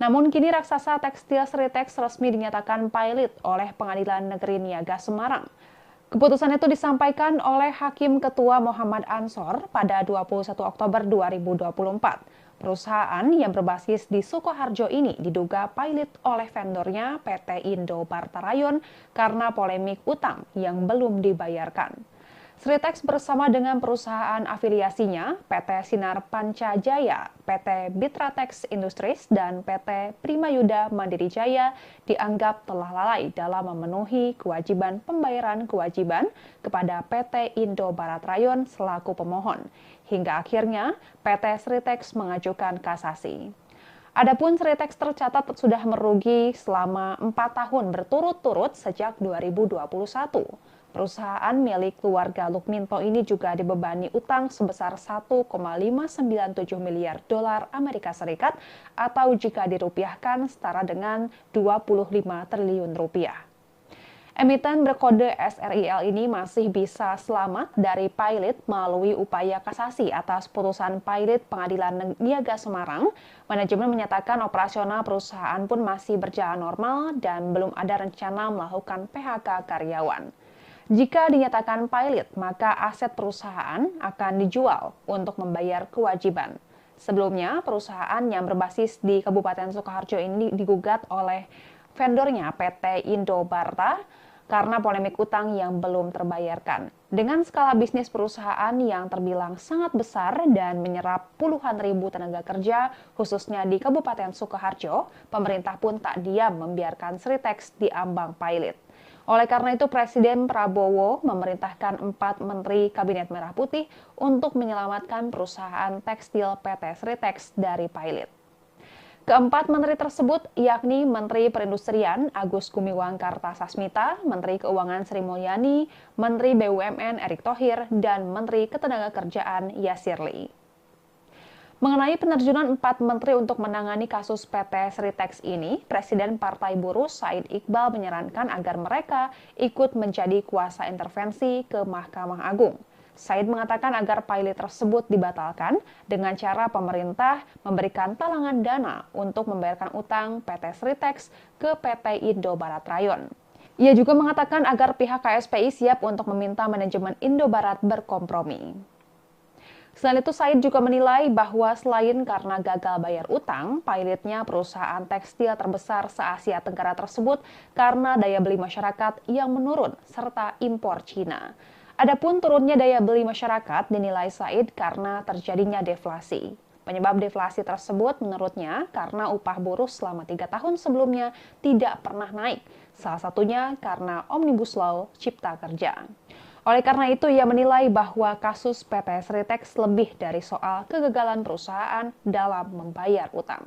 Namun kini raksasa tekstil Sritex resmi dinyatakan pailit oleh Pengadilan Negeri Niaga Semarang. Keputusan itu disampaikan oleh Hakim Ketua Muhammad Ansor pada 21 Oktober 2024. Perusahaan yang berbasis di Sukoharjo ini diduga pailit oleh vendornya PT Indo Barta Rayon karena polemik utang yang belum dibayarkan. Sritex bersama dengan perusahaan afiliasinya PT Sinar Pancajaya, PT Bitratex Industries, dan PT Primayuda Mandiri Jaya dianggap telah lalai dalam memenuhi kewajiban pembayaran kewajiban kepada PT Indo Barat Rayon selaku pemohon. Hingga akhirnya PT Sritex mengajukan kasasi. Adapun Sritex tercatat sudah merugi selama 4 tahun berturut-turut sejak 2021. Perusahaan milik keluarga Lukminto ini juga dibebani utang sebesar 1,597 miliar dolar Amerika Serikat atau jika dirupiahkan setara dengan 25 triliun rupiah. Emiten berkode SRIL ini masih bisa selamat dari pailit melalui upaya kasasi atas putusan pailit Pengadilan Niaga Semarang. Manajemen menyatakan operasional perusahaan pun masih berjalan normal dan belum ada rencana melakukan PHK karyawan. Jika dinyatakan pailit, maka aset perusahaan akan dijual untuk membayar kewajiban. Sebelumnya, perusahaan yang berbasis di Kabupaten Sukoharjo ini digugat oleh vendornya PT Indo Barta karena polemik utang yang belum terbayarkan. Dengan skala bisnis perusahaan yang terbilang sangat besar dan menyerap puluhan ribu tenaga kerja, khususnya di Kabupaten Sukoharjo, pemerintah pun tak diam membiarkan Sritex diambang pailit. Oleh karena itu, Presiden Prabowo memerintahkan 4 Menteri Kabinet Merah Putih untuk menyelamatkan perusahaan tekstil PT Sritex dari pailit. Keempat menteri tersebut yakni Menteri Perindustrian Agus Gumiwang Kartasasmita, Menteri Keuangan Sri Mulyani, Menteri BUMN Erick Thohir, dan Menteri Ketenagakerjaan Yasir Lee. Mengenai penerjunan 4 menteri untuk menangani kasus PT Sritex ini, Presiden Partai Buruh Said Iqbal menyarankan agar mereka ikut menjadi kuasa intervensi ke Mahkamah Agung. Said mengatakan agar pailit tersebut dibatalkan dengan cara pemerintah memberikan talangan dana untuk membayarkan utang PT Sritex ke PT Indo Barat Rayon. Ia juga mengatakan agar pihak KSPI siap untuk meminta manajemen Indo Barat berkompromi. Selain itu, Said juga menilai bahwa selain karena gagal bayar utang, pailitnya perusahaan tekstil terbesar se-Asia Tenggara tersebut karena daya beli masyarakat yang menurun serta impor Cina. Adapun turunnya daya beli masyarakat dinilai Said karena terjadinya deflasi. Penyebab deflasi tersebut menurutnya karena upah buruh selama 3 tahun sebelumnya tidak pernah naik, salah satunya karena Omnibus Law Cipta Kerja. Oleh karena itu, ia menilai bahwa kasus PT Sritex lebih dari soal kegagalan perusahaan dalam membayar utang.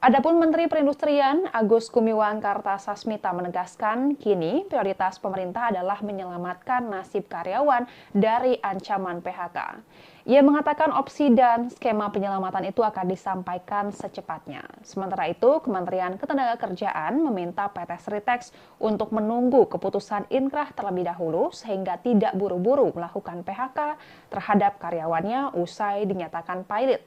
Adapun Menteri Perindustrian Agus Gumiwang Kartasasmita menegaskan kini prioritas pemerintah adalah menyelamatkan nasib karyawan dari ancaman PHK. Ia mengatakan opsi dan skema penyelamatan itu akan disampaikan secepatnya. Sementara itu, Kementerian Ketenagakerjaan meminta PT Sritex untuk menunggu keputusan inkrah terlebih dahulu sehingga tidak buru-buru melakukan PHK terhadap karyawannya usai dinyatakan pailit.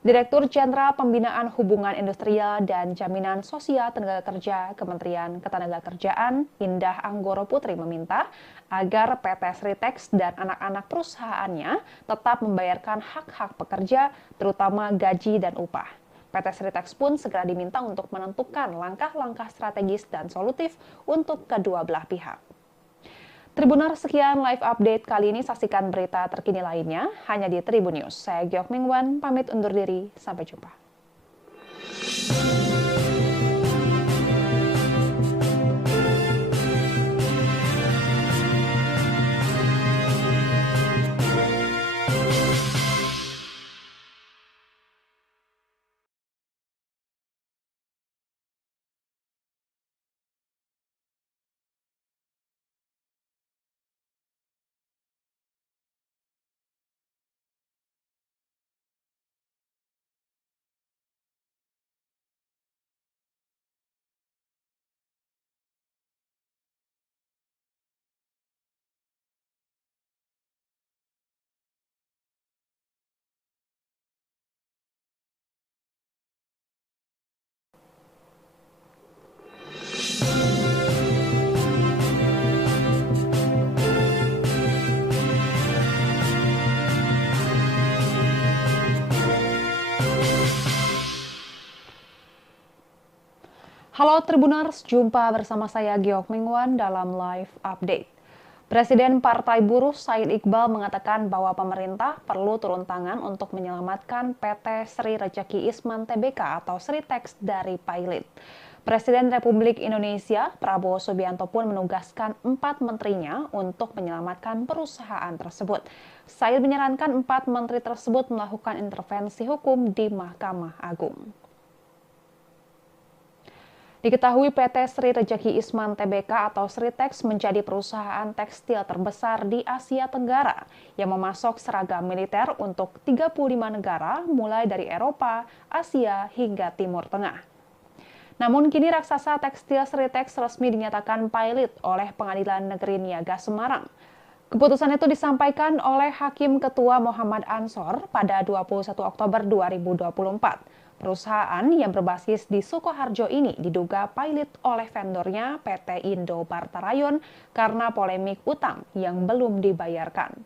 Direktur Jenderal Pembinaan Hubungan Industrial dan Jaminan Sosial Tenaga Kerja Kementerian Ketenagakerjaan Indah Anggoro Putri meminta agar PT Sritex dan anak-anak perusahaannya tetap membayarkan hak-hak pekerja, terutama gaji dan upah. PT Sritex pun segera diminta untuk menentukan langkah-langkah strategis dan solutif untuk kedua belah pihak. Tribuners, sekian live update kali ini. Saksikan berita terkini lainnya hanya di Tribun News. Saya Giok Mingwan, pamit undur diri. Sampai jumpa. Halo Tribuners, jumpa bersama saya Giok Mingwan dalam Live Update. Presiden Partai Buruh Said Iqbal mengatakan bahwa pemerintah perlu turun tangan untuk menyelamatkan PT Sri Rejeki Isman Tbk atau Sritex dari pailit. Presiden Republik Indonesia Prabowo Subianto pun menugaskan 4 menterinya untuk menyelamatkan perusahaan tersebut. Said menyarankan 4 menteri tersebut melakukan intervensi hukum di Mahkamah Agung. Diketahui PT Sri Rejeki Isman Tbk atau Sritex menjadi perusahaan tekstil terbesar di Asia Tenggara yang memasok seragam militer untuk 35 negara mulai dari Eropa, Asia hingga Timur Tengah. Namun kini raksasa tekstil Sritex resmi dinyatakan pailit oleh Pengadilan Negeri Niaga Semarang. Keputusan itu disampaikan oleh Hakim Ketua Muhammad Ansor pada 21 Oktober 2024. Perusahaan yang berbasis di Sukoharjo ini diduga pailit oleh vendornya PT Indo Barta Rayon karena polemik utang yang belum dibayarkan.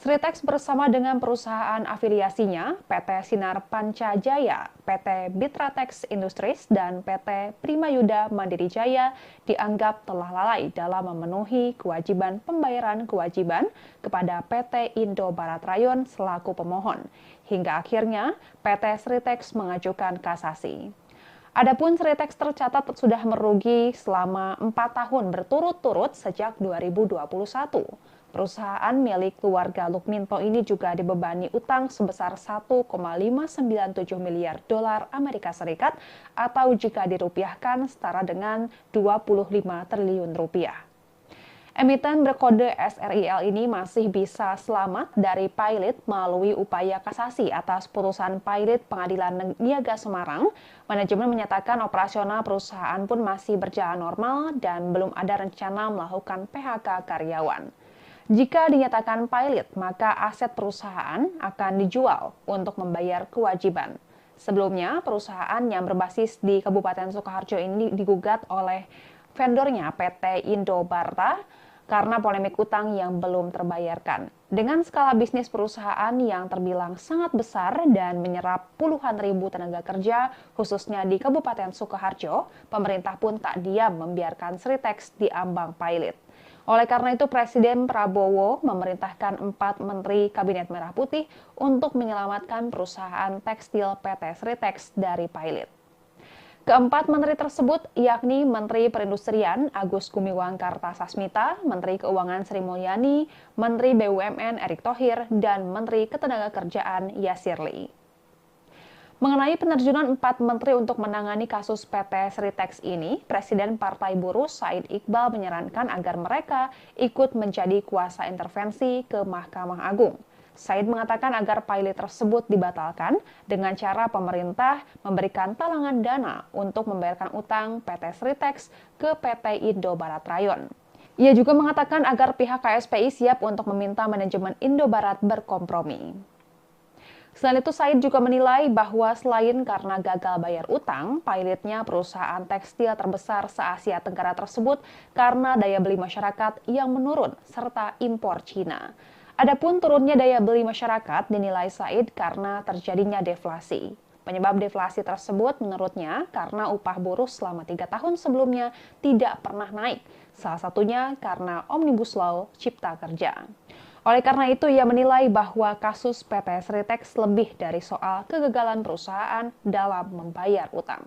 Sritex bersama dengan perusahaan afiliasinya PT Sinar Pancajaya, PT Bitratex Industries, dan PT Primayuda Mandiri Jaya dianggap telah lalai dalam memenuhi kewajiban pembayaran kewajiban kepada PT Indo Barat Rayon selaku pemohon. Hingga akhirnya PT Sritex mengajukan kasasi. Adapun Sritex tercatat sudah merugi selama 4 tahun berturut-turut sejak 2021. Perusahaan milik keluarga Lukminto ini juga dibebani utang sebesar 1,597 miliar dolar Amerika Serikat atau jika dirupiahkan setara dengan 25 triliun rupiah. Emiten berkode SRIL ini masih bisa selamat dari pailit melalui upaya kasasi atas putusan pailit Pengadilan Niaga Semarang. Manajemen menyatakan operasional perusahaan pun masih berjalan normal dan belum ada rencana melakukan PHK karyawan. Jika dinyatakan pailit, maka aset perusahaan akan dijual untuk membayar kewajiban. Sebelumnya, perusahaan yang berbasis di Kabupaten Sukoharjo ini digugat oleh vendornya PT Indo Barta karena polemik utang yang belum terbayarkan. Dengan skala bisnis perusahaan yang terbilang sangat besar dan menyerap puluhan ribu tenaga kerja, khususnya di Kabupaten Sukoharjo, pemerintah pun tak diam membiarkan Sritex diambang pailit. Oleh karena itu, Presiden Prabowo memerintahkan 4 Menteri Kabinet Merah Putih untuk menyelamatkan perusahaan tekstil PT Sritex dari pailit. Keempat menteri tersebut yakni Menteri Perindustrian Agus Gumiwang Kartasasmita, Menteri Keuangan Sri Mulyani, Menteri BUMN Erick Thohir, dan Menteri Ketenagakerjaan Yasir Lee. Mengenai penerjunan 4 menteri untuk menangani kasus PT Sritex ini, Presiden Partai Buruh Said Iqbal menyarankan agar mereka ikut menjadi kuasa intervensi ke Mahkamah Agung. Said mengatakan agar pailit tersebut dibatalkan dengan cara pemerintah memberikan talangan dana untuk membayarkan utang PT Sritex ke PT Indo Barat Rayon. Ia juga mengatakan agar pihak KSPI siap untuk meminta manajemen Indo Barat berkompromi. Selain itu, Said juga menilai bahwa selain karena gagal bayar utang, pailitnya perusahaan tekstil terbesar se-Asia Tenggara tersebut karena daya beli masyarakat yang menurun serta impor Cina. Adapun turunnya daya beli masyarakat dinilai Said karena terjadinya deflasi. Penyebab deflasi tersebut menurutnya karena upah buruh selama 3 tahun sebelumnya tidak pernah naik, salah satunya karena Omnibus Law Cipta Kerja. Oleh karena itu, ia menilai bahwa kasus PT Sritex lebih dari soal kegagalan perusahaan dalam membayar utang.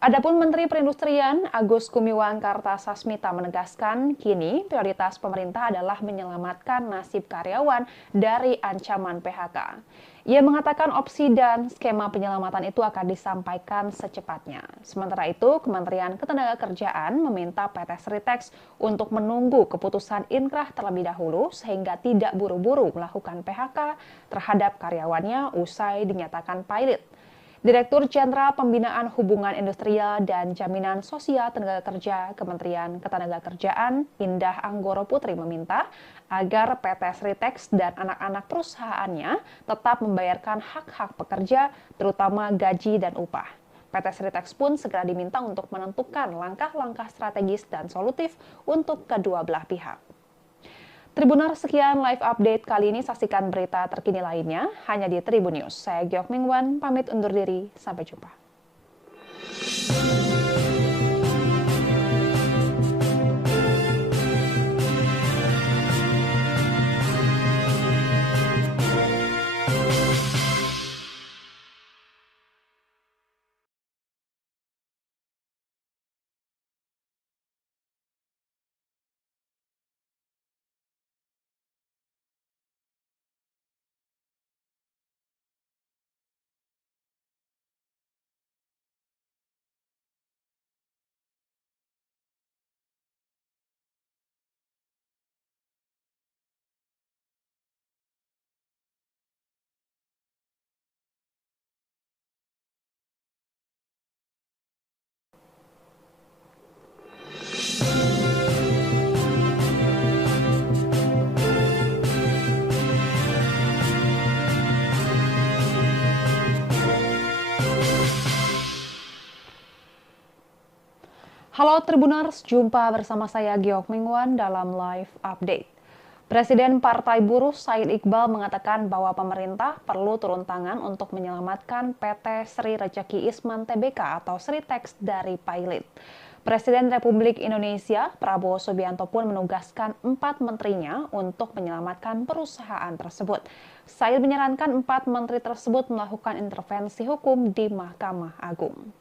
Adapun Menteri Perindustrian Agus Gumiwang Kartasasmita menegaskan kini prioritas pemerintah adalah menyelamatkan nasib karyawan dari ancaman PHK. Ia mengatakan opsi dan skema penyelamatan itu akan disampaikan secepatnya. Sementara itu, Kementerian Ketenagakerjaan meminta PT Sritex untuk menunggu keputusan inkrah terlebih dahulu sehingga tidak buru-buru melakukan PHK terhadap karyawannya usai dinyatakan pailit. Direktur Jenderal Pembinaan Hubungan Industrial dan Jaminan Sosial Tenaga Kerja Kementerian Ketenagakerjaan Indah Anggoro Putri meminta agar PT Sritex dan anak-anak perusahaannya tetap membayarkan hak-hak pekerja, terutama gaji dan upah. PT Sritex pun segera diminta untuk menentukan langkah-langkah strategis dan solutif untuk kedua belah pihak. Tribuners, sekian live update kali ini. Saksikan berita terkini lainnya hanya di Tribun News. Saya Giok Mingwan, pamit undur diri. Sampai jumpa. Halo Tribuners, jumpa bersama saya Giok Mingwan dalam Live Update. Presiden Partai Buruh Said Iqbal mengatakan bahwa pemerintah perlu turun tangan untuk menyelamatkan PT Sri Rejeki Isman Tbk atau Sritex dari pilot. Presiden Republik Indonesia Prabowo Subianto pun menugaskan 4 menterinya untuk menyelamatkan perusahaan tersebut. Said menyarankan 4 menteri tersebut melakukan intervensi hukum di Mahkamah Agung.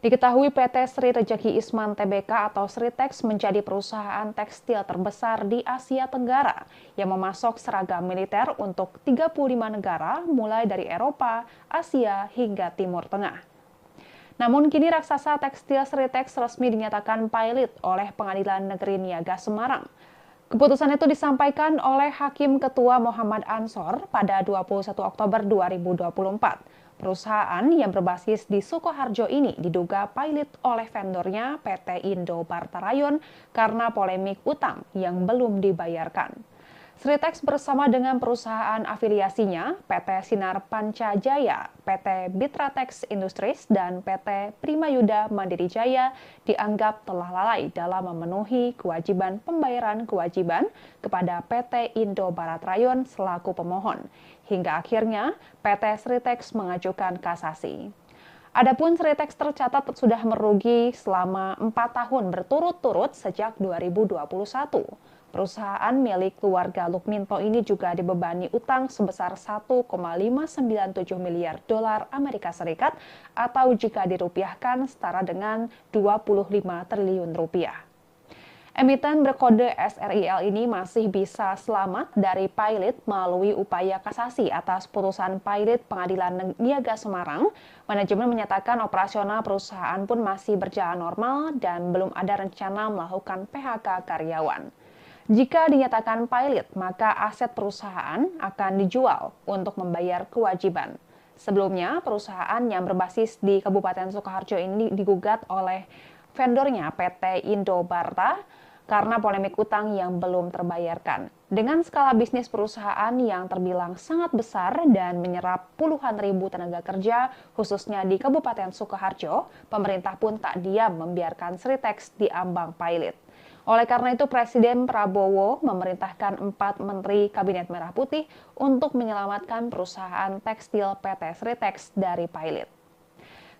Diketahui PT Sri Rejeki Isman Tbk atau Sritex menjadi perusahaan tekstil terbesar di Asia Tenggara yang memasok seragam militer untuk 35 negara mulai dari Eropa, Asia hingga Timur Tengah. Namun kini raksasa tekstil Sritex resmi dinyatakan pilot oleh Pengadilan Negeri Niaga Semarang. Keputusan itu disampaikan oleh Hakim Ketua Muhammad Ansor pada 21 Oktober 2024. Perusahaan yang berbasis di Sukoharjo ini diduga pilot oleh vendornya PT Indo Barta Rayon karena polemik utang yang belum dibayarkan. Sritex bersama dengan perusahaan afiliasinya PT Sinar Pancajaya, PT Bitratex Industries, dan PT Primayuda Mandiri Jaya dianggap telah lalai dalam memenuhi kewajiban pembayaran kewajiban kepada PT Indo Barat Rayon selaku pemohon. Hingga akhirnya PT Sritex mengajukan kasasi. Adapun Sritex tercatat sudah merugi selama 4 tahun berturut-turut sejak 2021. Perusahaan milik keluarga Lukminto ini juga dibebani utang sebesar 1,597 miliar dolar Amerika Serikat atau jika dirupiahkan setara dengan 25 triliun rupiah. Emiten berkode SRIL ini masih bisa selamat dari pilot melalui upaya kasasi atas putusan pilot Pengadilan Niaga Semarang. Manajemen menyatakan operasional perusahaan pun masih berjalan normal dan belum ada rencana melakukan PHK karyawan. Jika dinyatakan pilot, maka aset perusahaan akan dijual untuk membayar kewajiban. Sebelumnya, perusahaan yang berbasis di Kabupaten Sukoharjo ini digugat oleh vendornya PT Indo Barta karena polemik utang yang belum terbayarkan. Dengan skala bisnis perusahaan yang terbilang sangat besar dan menyerap puluhan ribu tenaga kerja, khususnya di Kabupaten Sukoharjo, pemerintah pun tak diam membiarkan Sritex diambang pilot. Oleh karena itu, Presiden Prabowo memerintahkan 4 Menteri Kabinet Merah Putih untuk menyelamatkan perusahaan tekstil PT Sritex dari pilot.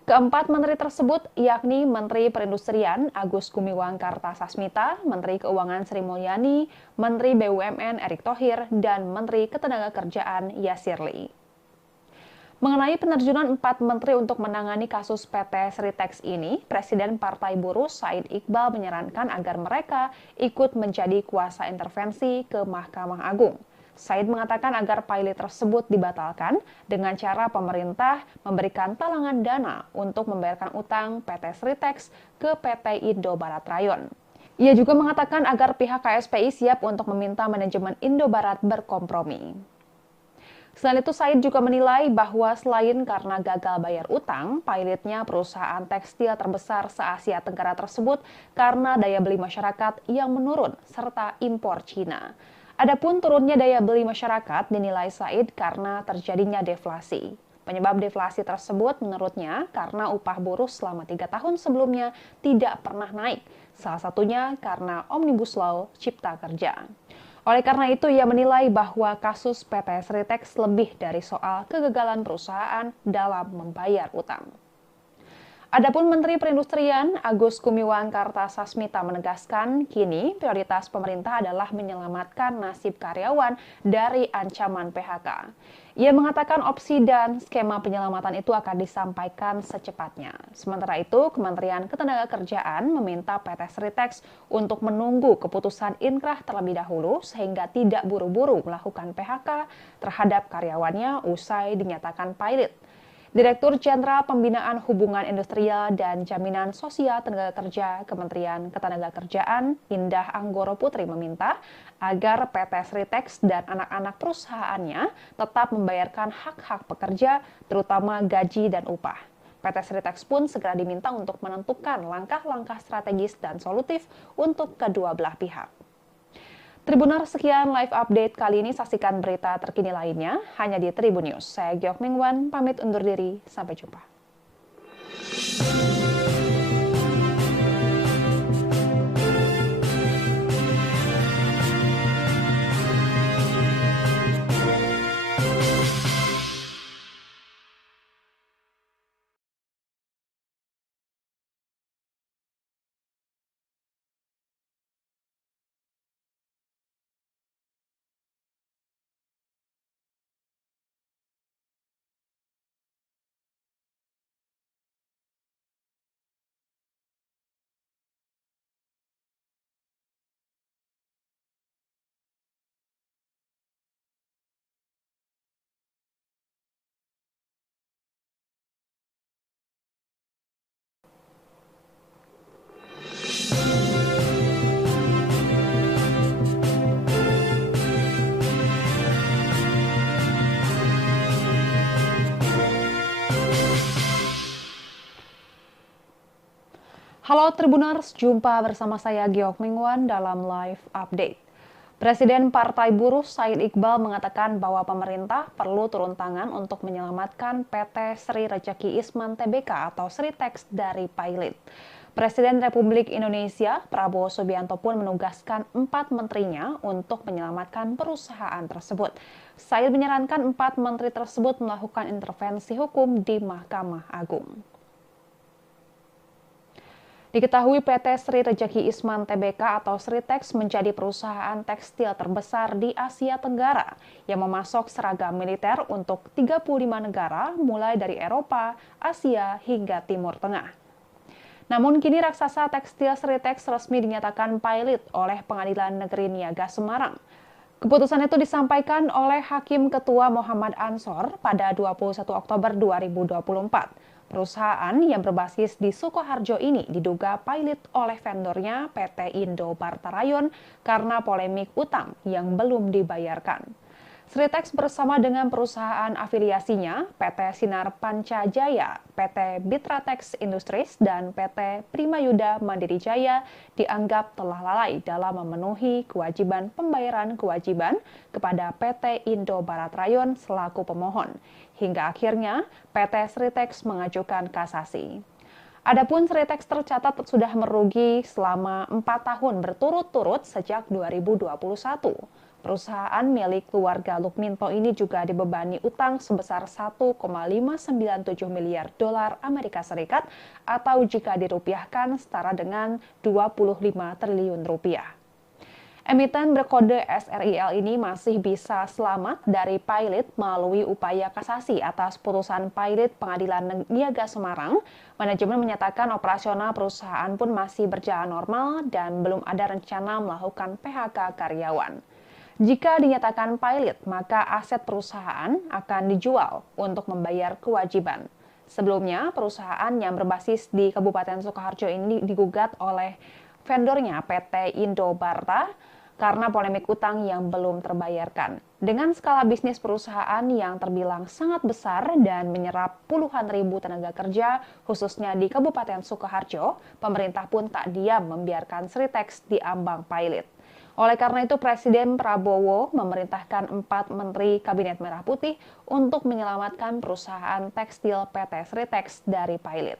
Keempat menteri tersebut yakni Menteri Perindustrian Agus Gumiwang Kartasasmita, Menteri Keuangan Sri Mulyani, Menteri BUMN Erick Thohir, dan Menteri Ketenagakerjaan Yasir Lee. Mengenai penerjunan 4 menteri untuk menangani kasus PT Sritex ini, Presiden Partai Buruh Said Iqbal menyarankan agar mereka ikut menjadi kuasa intervensi ke Mahkamah Agung. Said mengatakan agar pilot tersebut dibatalkan dengan cara pemerintah memberikan talangan dana untuk membayarkan utang PT Sritex ke PT Indo Barat Rayon. Ia juga mengatakan agar pihak KSPI siap untuk meminta manajemen Indo Barat berkompromi. Selain itu, Said juga menilai bahwa selain karena gagal bayar utang, pilotnya perusahaan tekstil terbesar se-Asia Tenggara tersebut karena daya beli masyarakat yang menurun serta impor Cina. Adapun turunnya daya beli masyarakat dinilai Said karena terjadinya deflasi. Penyebab deflasi tersebut menurutnya karena upah buruh selama 3 tahun sebelumnya tidak pernah naik, salah satunya karena Omnibus Law Cipta Kerja. Oleh karena itu, ia menilai bahwa kasus PT Sritex lebih dari soal kegagalan perusahaan dalam membayar utang. Adapun Menteri Perindustrian Agus Gumiwang Kartasasmita menegaskan kini prioritas pemerintah adalah menyelamatkan nasib karyawan dari ancaman PHK. Ia mengatakan opsi dan skema penyelamatan itu akan disampaikan secepatnya. Sementara itu, Kementerian Ketenagakerjaan meminta PT Sritex untuk menunggu keputusan inkrah terlebih dahulu sehingga tidak buru-buru melakukan PHK terhadap karyawannya usai dinyatakan pilot. Direktur Jenderal Pembinaan Hubungan Industrial dan Jaminan Sosial Tenaga Kerja Kementerian Ketenagakerjaan Indah Anggoro Putri meminta agar PT Sritex dan anak-anak perusahaannya tetap membayarkan hak-hak pekerja, terutama gaji dan upah. PT Sritex pun segera diminta untuk menentukan langkah-langkah strategis dan solutif untuk kedua belah pihak. Tribuners, sekian live update kali ini. Saksikan berita terkini lainnya hanya di Tribun News. Saya Giok Mingwan, pamit undur diri. Sampai jumpa. Halo Tribuners, jumpa bersama saya Giok Mingwan dalam live update. Presiden Partai Buruh Said Iqbal mengatakan bahwa pemerintah perlu turun tangan untuk menyelamatkan PT Sri Rejeki Isman Tbk atau Sritex dari pilot. Presiden Republik Indonesia Prabowo Subianto pun menugaskan 4 menterinya untuk menyelamatkan perusahaan tersebut. Said menyarankan 4 menteri tersebut melakukan intervensi hukum di Mahkamah Agung. Diketahui PT Sri Rejeki Isman Tbk atau Sritex menjadi perusahaan tekstil terbesar di Asia Tenggara yang memasok seragam militer untuk 35 negara mulai dari Eropa, Asia hingga Timur Tengah. Namun kini raksasa tekstil Sritex resmi dinyatakan pilot oleh Pengadilan Negeri Niaga Semarang. Keputusan itu disampaikan oleh Hakim Ketua Muhammad Ansor pada 21 Oktober 2024. Perusahaan yang berbasis di Sukoharjo ini diduga pilot oleh vendornya PT Indo Barta Rayon karena polemik utang yang belum dibayarkan. Sritex bersama dengan perusahaan afiliasinya PT Sinar Pancajaya, PT Bitratex Industries, dan PT Primayuda Mandiri Jaya dianggap telah lalai dalam memenuhi kewajiban pembayaran kewajiban kepada PT Indo Barat Rayon selaku pemohon. Hingga akhirnya PT Sritex mengajukan kasasi. Adapun Sritex tercatat sudah merugi selama 4 tahun berturut-turut sejak 2021. Perusahaan milik keluarga Lukminto ini juga dibebani utang sebesar 1,597 miliar dolar Amerika Serikat atau jika dirupiahkan setara dengan 25 triliun rupiah. Emiten berkode SRIL ini masih bisa selamat dari pilot melalui upaya kasasi atas putusan pilot Pengadilan Niaga Semarang. Manajemen menyatakan operasional perusahaan pun masih berjalan normal dan belum ada rencana melakukan PHK karyawan. Jika dinyatakan pilot, maka aset perusahaan akan dijual untuk membayar kewajiban. Sebelumnya, perusahaan yang berbasis di Kabupaten Sukoharjo ini digugat oleh vendornya PT Indo Barta karena polemik utang yang belum terbayarkan. Dengan skala bisnis perusahaan yang terbilang sangat besar dan menyerap puluhan ribu tenaga kerja, khususnya di Kabupaten Sukoharjo, pemerintah pun tak diam membiarkan Sritex diambang pilot. Oleh karena itu, Presiden Prabowo memerintahkan 4 Menteri Kabinet Merah Putih untuk menyelamatkan perusahaan tekstil PT Sritex dari pilot.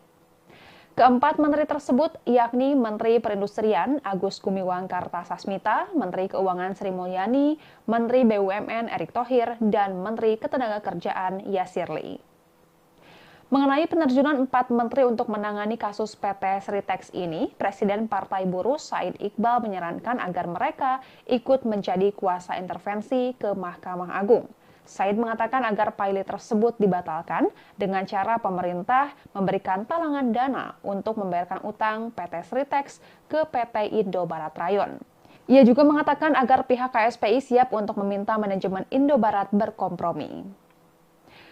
Keempat menteri tersebut yakni Menteri Perindustrian Agus Gumiwang Kartasasmita, Menteri Keuangan Sri Mulyani, Menteri BUMN Erick Thohir, dan Menteri Ketenagakerjaan Yasir Lee. Mengenai penerjunan 4 menteri untuk menangani kasus PT Sritex ini, Presiden Partai Buruh Said Iqbal menyarankan agar mereka ikut menjadi kuasa intervensi ke Mahkamah Agung. Said mengatakan agar pilot tersebut dibatalkan dengan cara pemerintah memberikan talangan dana untuk membayarkan utang PT Sritex ke PT Indo Barat Rayon. Ia juga mengatakan agar pihak KSPI siap untuk meminta manajemen Indo Barat berkompromi.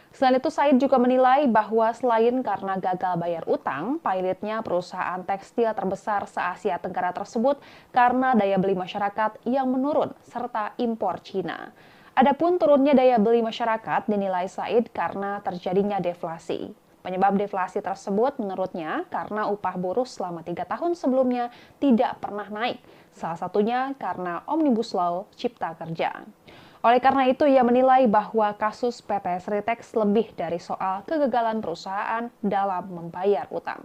Selain itu, Said juga menilai bahwa selain karena gagal bayar utang, pilotnya perusahaan tekstil terbesar se-Asia Tenggara tersebut karena daya beli masyarakat yang menurun serta impor Cina. Adapun turunnya daya beli masyarakat dinilai Said karena terjadinya deflasi. Penyebab deflasi tersebut menurutnya karena upah buruh selama 3 tahun sebelumnya tidak pernah naik, salah satunya karena Omnibus Law Cipta Kerja. Oleh karena itu, ia menilai bahwa kasus PT Sritex lebih dari soal kegagalan perusahaan dalam membayar utang.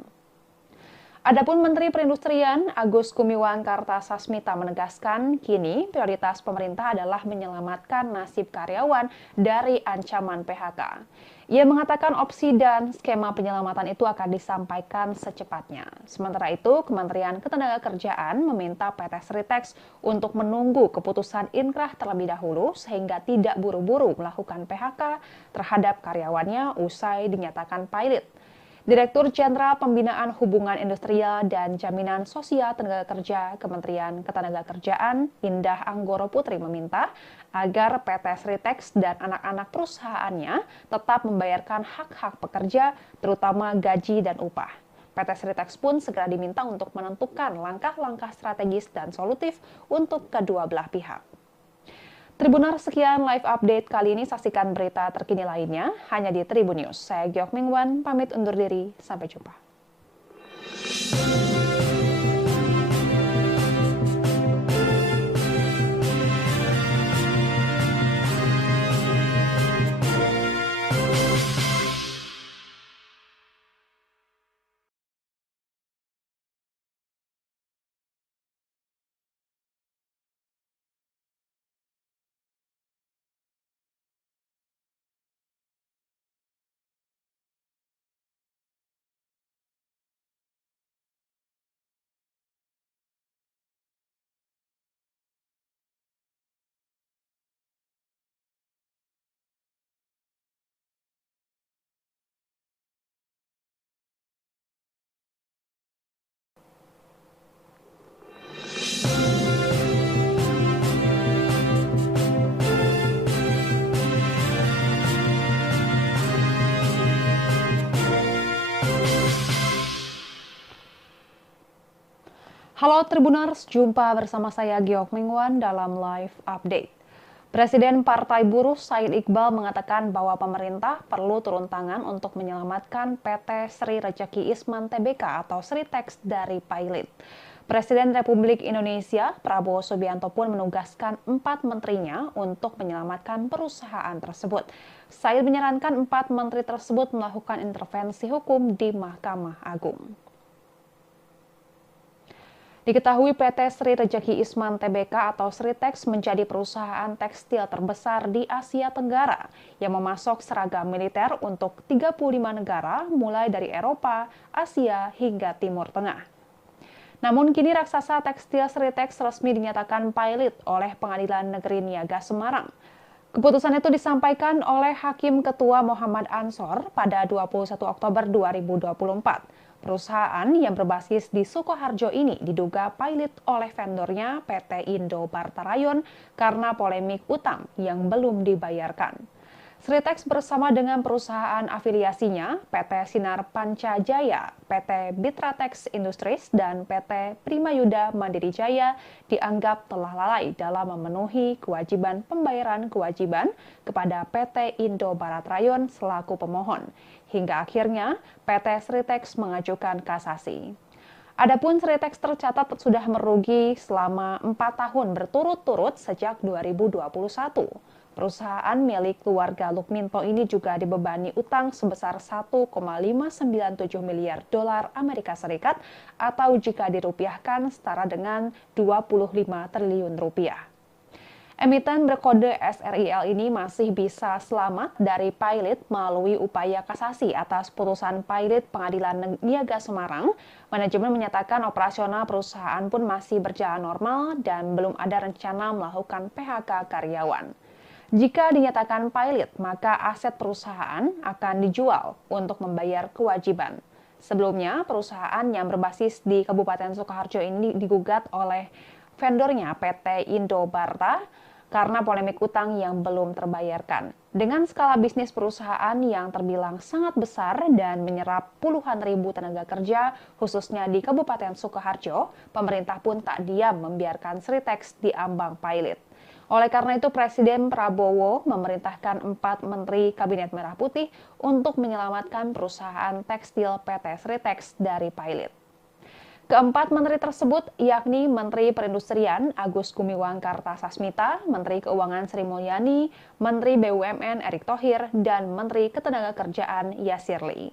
Adapun Menteri Perindustrian Agus Gumiwang Kartasasmita menegaskan kini prioritas pemerintah adalah menyelamatkan nasib karyawan dari ancaman PHK. Ia mengatakan opsi dan skema penyelamatan itu akan disampaikan secepatnya. Sementara itu, Kementerian Ketenagakerjaan meminta PT Sritex untuk menunggu keputusan inkrah terlebih dahulu sehingga tidak buru-buru melakukan PHK terhadap karyawannya usai dinyatakan pilot. Direktur Jenderal Pembinaan Hubungan Industrial dan Jaminan Sosial Tenaga Kerja Kementerian Ketenagakerjaan Indah Anggoro Putri meminta agar PT Sritex dan anak-anak perusahaannya tetap membayarkan hak-hak pekerja, terutama gaji dan upah. PT Sritex pun segera diminta untuk menentukan langkah-langkah strategis dan solutif untuk kedua belah pihak. Tribuners, sekian live update kali ini. Saksikan berita terkini lainnya hanya di Tribun News. Saya Giok Mingwan, pamit undur diri. Sampai jumpa. Halo Tribuners, jumpa bersama saya Giok Mingwan dalam Live Update. Presiden Partai Buruh Said Iqbal mengatakan bahwa pemerintah perlu turun tangan untuk menyelamatkan PT Sri Rejeki Isman Tbk atau Sritex dari pailit. Presiden Republik Indonesia Prabowo Subianto pun menugaskan 4 menterinya untuk menyelamatkan perusahaan tersebut. Said menyarankan 4 menteri tersebut melakukan intervensi hukum di Mahkamah Agung. Diketahui PT Sri Rejeki Isman Tbk atau Sritex menjadi perusahaan tekstil terbesar di Asia Tenggara yang memasok seragam militer untuk 35 negara mulai dari Eropa, Asia hingga Timur Tengah. Namun kini raksasa tekstil Sritex resmi dinyatakan pailit oleh Pengadilan Negeri Niaga Semarang. Keputusan itu disampaikan oleh Hakim Ketua Muhammad Ansor pada 21 Oktober 2024. Perusahaan yang berbasis di Sukoharjo ini diduga pailit oleh vendornya PT Indo Barta Rayon karena polemik utang yang belum dibayarkan. Sritex bersama dengan perusahaan afiliasinya PT Sinar Pancajaya, PT Bitratex Industries, dan PT Primayuda Mandiri Jaya dianggap telah lalai dalam memenuhi kewajiban pembayaran kewajiban kepada PT Indo Barat Rayon selaku pemohon. Hingga akhirnya PT Sritex mengajukan kasasi. Adapun Sritex tercatat sudah merugi selama 4 tahun berturut-turut sejak 2021. Perusahaan milik keluarga Lukminto ini juga dibebani utang sebesar 1,597 miliar dolar Amerika Serikat atau jika dirupiahkan setara dengan 25 triliun rupiah. Emiten berkode SRIL ini masih bisa selamat dari pailit melalui upaya kasasi atas putusan pailit Pengadilan Niaga Semarang. Manajemen menyatakan operasional perusahaan pun masih berjalan normal dan belum ada rencana melakukan PHK karyawan. Jika dinyatakan pailit, maka aset perusahaan akan dijual untuk membayar kewajiban. Sebelumnya, perusahaan yang berbasis di Kabupaten Sukoharjo ini digugat oleh vendornya PT Indo Barta karena polemik utang yang belum terbayarkan. Dengan skala bisnis perusahaan yang terbilang sangat besar dan menyerap puluhan ribu tenaga kerja, khususnya di Kabupaten Sukoharjo, pemerintah pun tak diam membiarkan Sritex diambang pailit. Oleh karena itu, Presiden Prabowo memerintahkan 4 Menteri Kabinet Merah Putih untuk menyelamatkan perusahaan tekstil PT Sritex dari pailit. Keempat menteri tersebut yakni Menteri Perindustrian Agus Gumiwang Kartasasmita, Menteri Keuangan Sri Mulyani, Menteri BUMN Erick Thohir, dan Menteri Ketenagakerjaan Yasir Lee.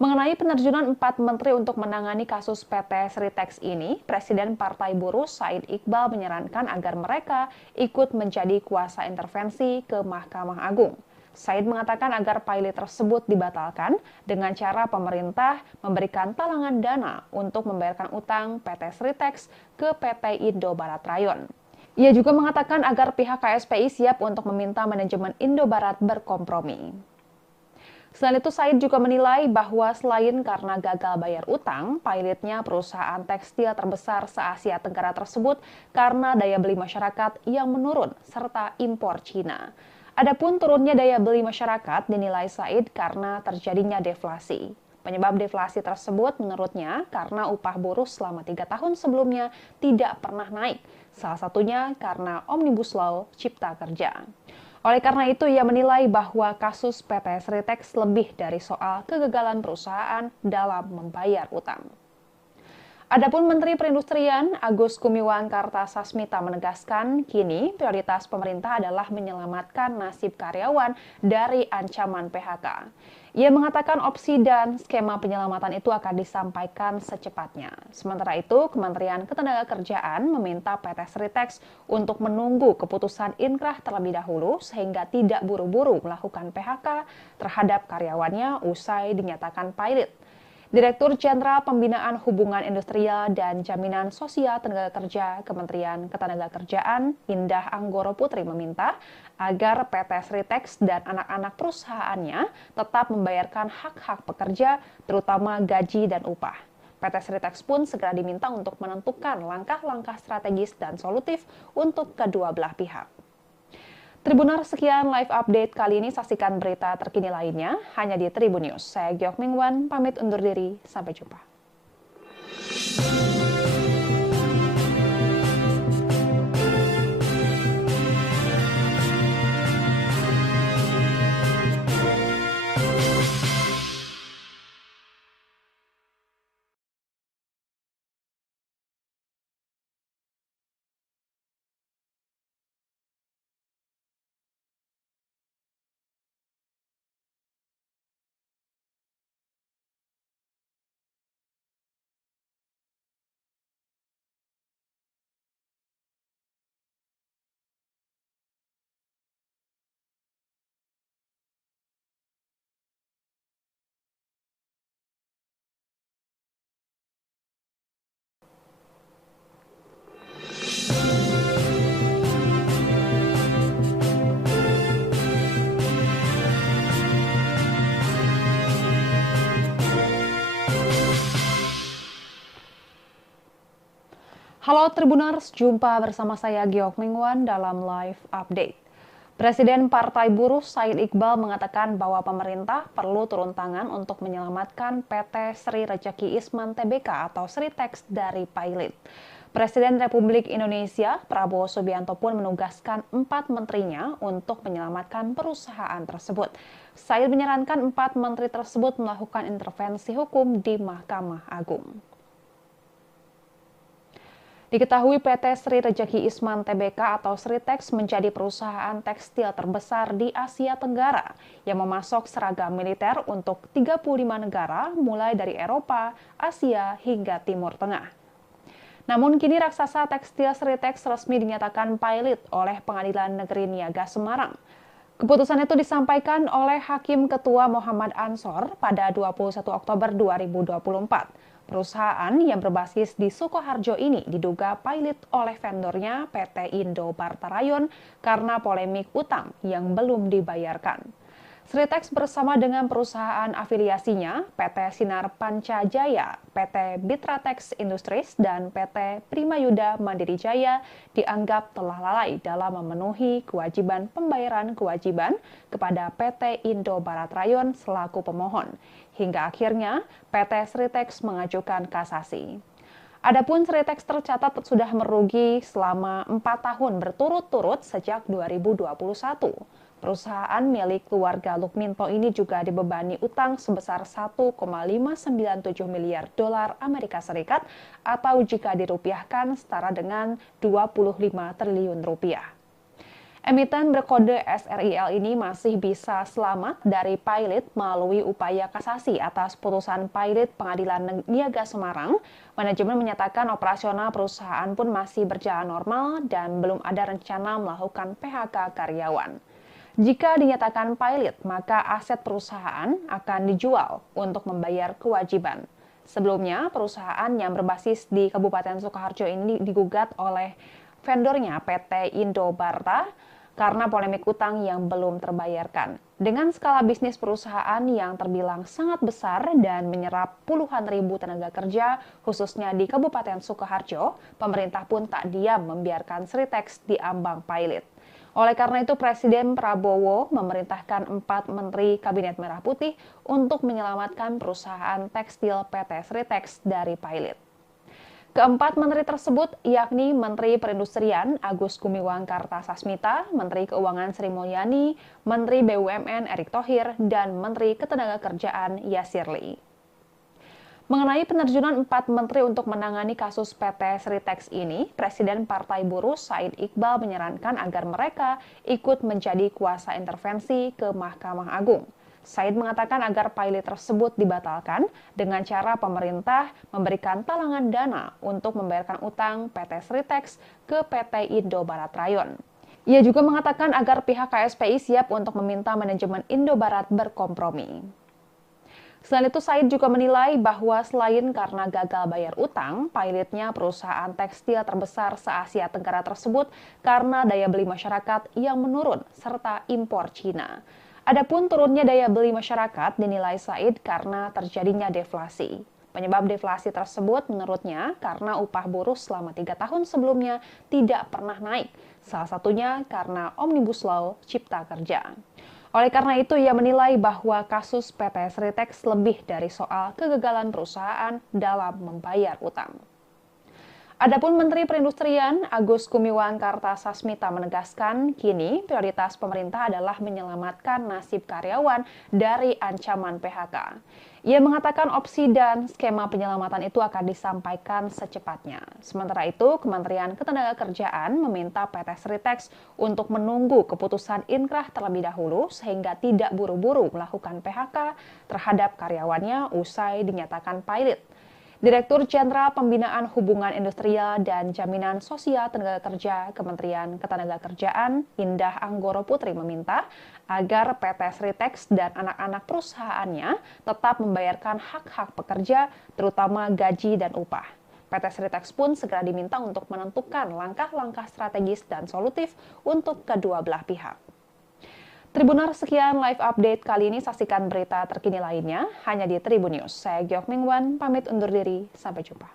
Mengenai penerjunan 4 menteri untuk menangani kasus PT Sritex ini, Presiden Partai Buruh Said Iqbal menyarankan agar mereka ikut menjadi kuasa intervensi ke Mahkamah Agung. Said mengatakan agar pailit tersebut dibatalkan dengan cara pemerintah memberikan talangan dana untuk membayarkan utang PT Sritex ke PT Indo Barat Rayon. Ia juga mengatakan agar pihak KSPI siap untuk meminta manajemen Indo Barat berkompromi. Selain itu, Said juga menilai bahwa selain karena gagal bayar utang, pailitnya perusahaan tekstil terbesar se-Asia Tenggara tersebut karena daya beli masyarakat yang menurun serta impor Cina. Adapun turunnya daya beli masyarakat dinilai Said karena terjadinya deflasi. Penyebab deflasi tersebut menurutnya karena upah buruh selama 3 tahun sebelumnya tidak pernah naik, salah satunya karena Omnibus Law Cipta Kerja. Oleh karena itu, ia menilai bahwa kasus PT Sritex lebih dari soal kegagalan perusahaan dalam membayar utang. Adapun Menteri Perindustrian Agus Gumiwang Kartasasmita menegaskan kini prioritas pemerintah adalah menyelamatkan nasib karyawan dari ancaman PHK. Ia mengatakan opsi dan skema penyelamatan itu akan disampaikan secepatnya. Sementara itu, Kementerian Ketenagakerjaan meminta PT Sritex untuk menunggu keputusan inkrah terlebih dahulu sehingga tidak buru-buru melakukan PHK terhadap karyawannya usai dinyatakan pailit. Direktur Jenderal Pembinaan Hubungan Industrial dan Jaminan Sosial Tenaga Kerja Kementerian Ketenagakerjaan Indah Anggoro Putri meminta agar PT Sritex dan anak-anak perusahaannya tetap membayarkan hak-hak pekerja, terutama gaji dan upah. PT Sritex pun segera diminta untuk menentukan langkah-langkah strategis dan solutif untuk kedua belah pihak. Tribuners, sekian live update kali ini. Saksikan berita terkini lainnya hanya di Tribun News. Saya Giok Mingwan, pamit undur diri. Sampai jumpa. Halo Tribuners, jumpa bersama saya Giok Mingwan dalam live update. Presiden Partai Buruh Said Iqbal mengatakan bahwa pemerintah perlu turun tangan untuk menyelamatkan PT Sri Rejeki Isman Tbk atau Sritex dari pilot. Presiden Republik Indonesia Prabowo Subianto pun menugaskan 4 menterinya untuk menyelamatkan perusahaan tersebut. Said menyarankan 4 menteri tersebut melakukan intervensi hukum di Mahkamah Agung. Diketahui PT Sri Rejeki Isman Tbk atau Sritex menjadi perusahaan tekstil terbesar di Asia Tenggara yang memasok seragam militer untuk 35 negara mulai dari Eropa, Asia hingga Timur Tengah. Namun kini raksasa tekstil Sritex resmi dinyatakan pilot oleh Pengadilan Negeri Niaga Semarang. Keputusan itu disampaikan oleh Hakim Ketua Muhammad Ansor pada 21 Oktober 2024. Perusahaan yang berbasis di Sukoharjo ini diduga pilot oleh vendornya PT Indo Barta Rayon karena polemik utang yang belum dibayarkan. Sritex bersama dengan perusahaan afiliasinya PT Sinar Pancajaya, PT Bitratex Industries, dan PT Primayuda Mandiri Jaya dianggap telah lalai dalam memenuhi kewajiban pembayaran kewajiban kepada PT Indo Barat Rayon selaku pemohon. Hingga akhirnya PT Sritex mengajukan kasasi. Adapun Sritex tercatat sudah merugi selama 4 tahun berturut-turut sejak 2021. Perusahaan milik keluarga Lukminto ini juga dibebani utang sebesar 1,597 miliar dolar Amerika Serikat atau jika dirupiahkan setara dengan 25 triliun rupiah. Emiten berkode SRIL ini masih bisa selamat dari pilot melalui upaya kasasi atas putusan pilot Pengadilan Niaga Semarang. Manajemen menyatakan operasional perusahaan pun masih berjalan normal dan belum ada rencana melakukan PHK karyawan. Jika dinyatakan pilot, maka aset perusahaan akan dijual untuk membayar kewajiban. Sebelumnya, perusahaan yang berbasis di Kabupaten Sukoharjo ini digugat oleh vendornya PT Indo Barta karena polemik utang yang belum terbayarkan. Dengan skala bisnis perusahaan yang terbilang sangat besar dan menyerap puluhan ribu tenaga kerja, khususnya di Kabupaten Sukoharjo, pemerintah pun tak diam membiarkan Sritex diambang pilot. Oleh karena itu, Presiden Prabowo memerintahkan 4 Menteri Kabinet Merah Putih untuk menyelamatkan perusahaan tekstil PT Sritex dari pilot. Keempat menteri tersebut yakni Menteri Perindustrian Agus Gumiwang Kartasasmita, Menteri Keuangan Sri Mulyani, Menteri BUMN Erick Thohir, dan Menteri Ketenagakerjaan Yasir Lee. Mengenai penerjunan 4 menteri untuk menangani kasus PT Sritex ini, Presiden Partai Buruh Said Iqbal menyarankan agar mereka ikut menjadi kuasa intervensi ke Mahkamah Agung. Said mengatakan agar pilot tersebut dibatalkan dengan cara pemerintah memberikan talangan dana untuk membayarkan utang PT Sritex ke PT Indo Barat Rayon. Ia juga mengatakan agar pihak KSPI siap untuk meminta manajemen Indo Barat berkompromi. Selain itu, Said juga menilai bahwa selain karena gagal bayar utang, pilotnya perusahaan tekstil terbesar se-Asia Tenggara tersebut karena daya beli masyarakat yang menurun serta impor Cina. Adapun turunnya daya beli masyarakat dinilai Said karena terjadinya deflasi. Penyebab deflasi tersebut menurutnya karena upah buruh selama 3 tahun sebelumnya tidak pernah naik. Salah satunya karena Omnibus Law Cipta Kerja. Oleh karena itu, ia menilai bahwa kasus PT Sritex lebih dari soal kegagalan perusahaan dalam membayar utang. Adapun Menteri Perindustrian Agus Gumiwang Kartasasmita menegaskan kini prioritas pemerintah adalah menyelamatkan nasib karyawan dari ancaman PHK. Ia mengatakan opsi dan skema penyelamatan itu akan disampaikan secepatnya. Sementara itu, Kementerian Ketenagakerjaan meminta PT Sritex untuk menunggu keputusan inkrah terlebih dahulu sehingga tidak buru-buru melakukan PHK terhadap karyawannya usai dinyatakan pilot. Direktur Jenderal Pembinaan Hubungan Industrial dan Jaminan Sosial Tenaga Kerja Kementerian Ketenagakerjaan Indah Anggoro Putri meminta agar PT Sritex dan anak-anak perusahaannya tetap membayarkan hak-hak pekerja, terutama gaji dan upah. PT Sritex pun segera diminta untuk menentukan langkah-langkah strategis dan solutif untuk kedua belah pihak. Tribuners, sekian live update kali ini. Saksikan berita terkini lainnya hanya di Tribun News. Saya Giok Mingwan, pamit undur diri. Sampai jumpa.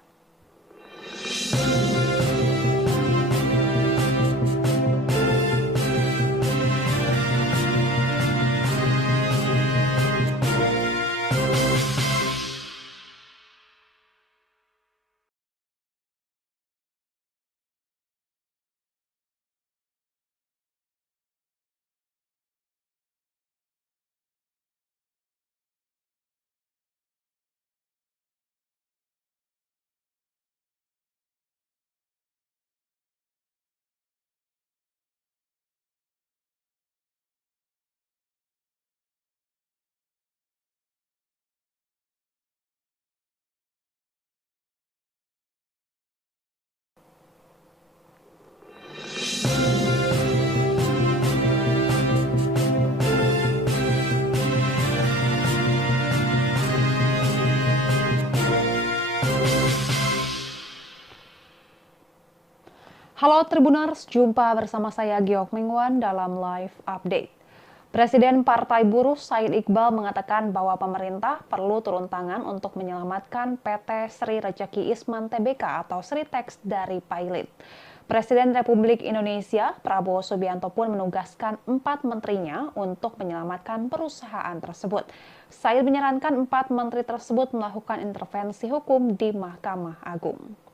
Halo Tribuners, jumpa bersama saya Giok Mingwan dalam live update. Presiden Partai Buruh Said Iqbal mengatakan bahwa pemerintah perlu turun tangan untuk menyelamatkan PT Sri Rejeki Isman Tbk atau Sritex dari pilot. Presiden Republik Indonesia Prabowo Subianto pun menugaskan 4 menterinya untuk menyelamatkan perusahaan tersebut. Said menyarankan 4 menteri tersebut melakukan intervensi hukum di Mahkamah Agung.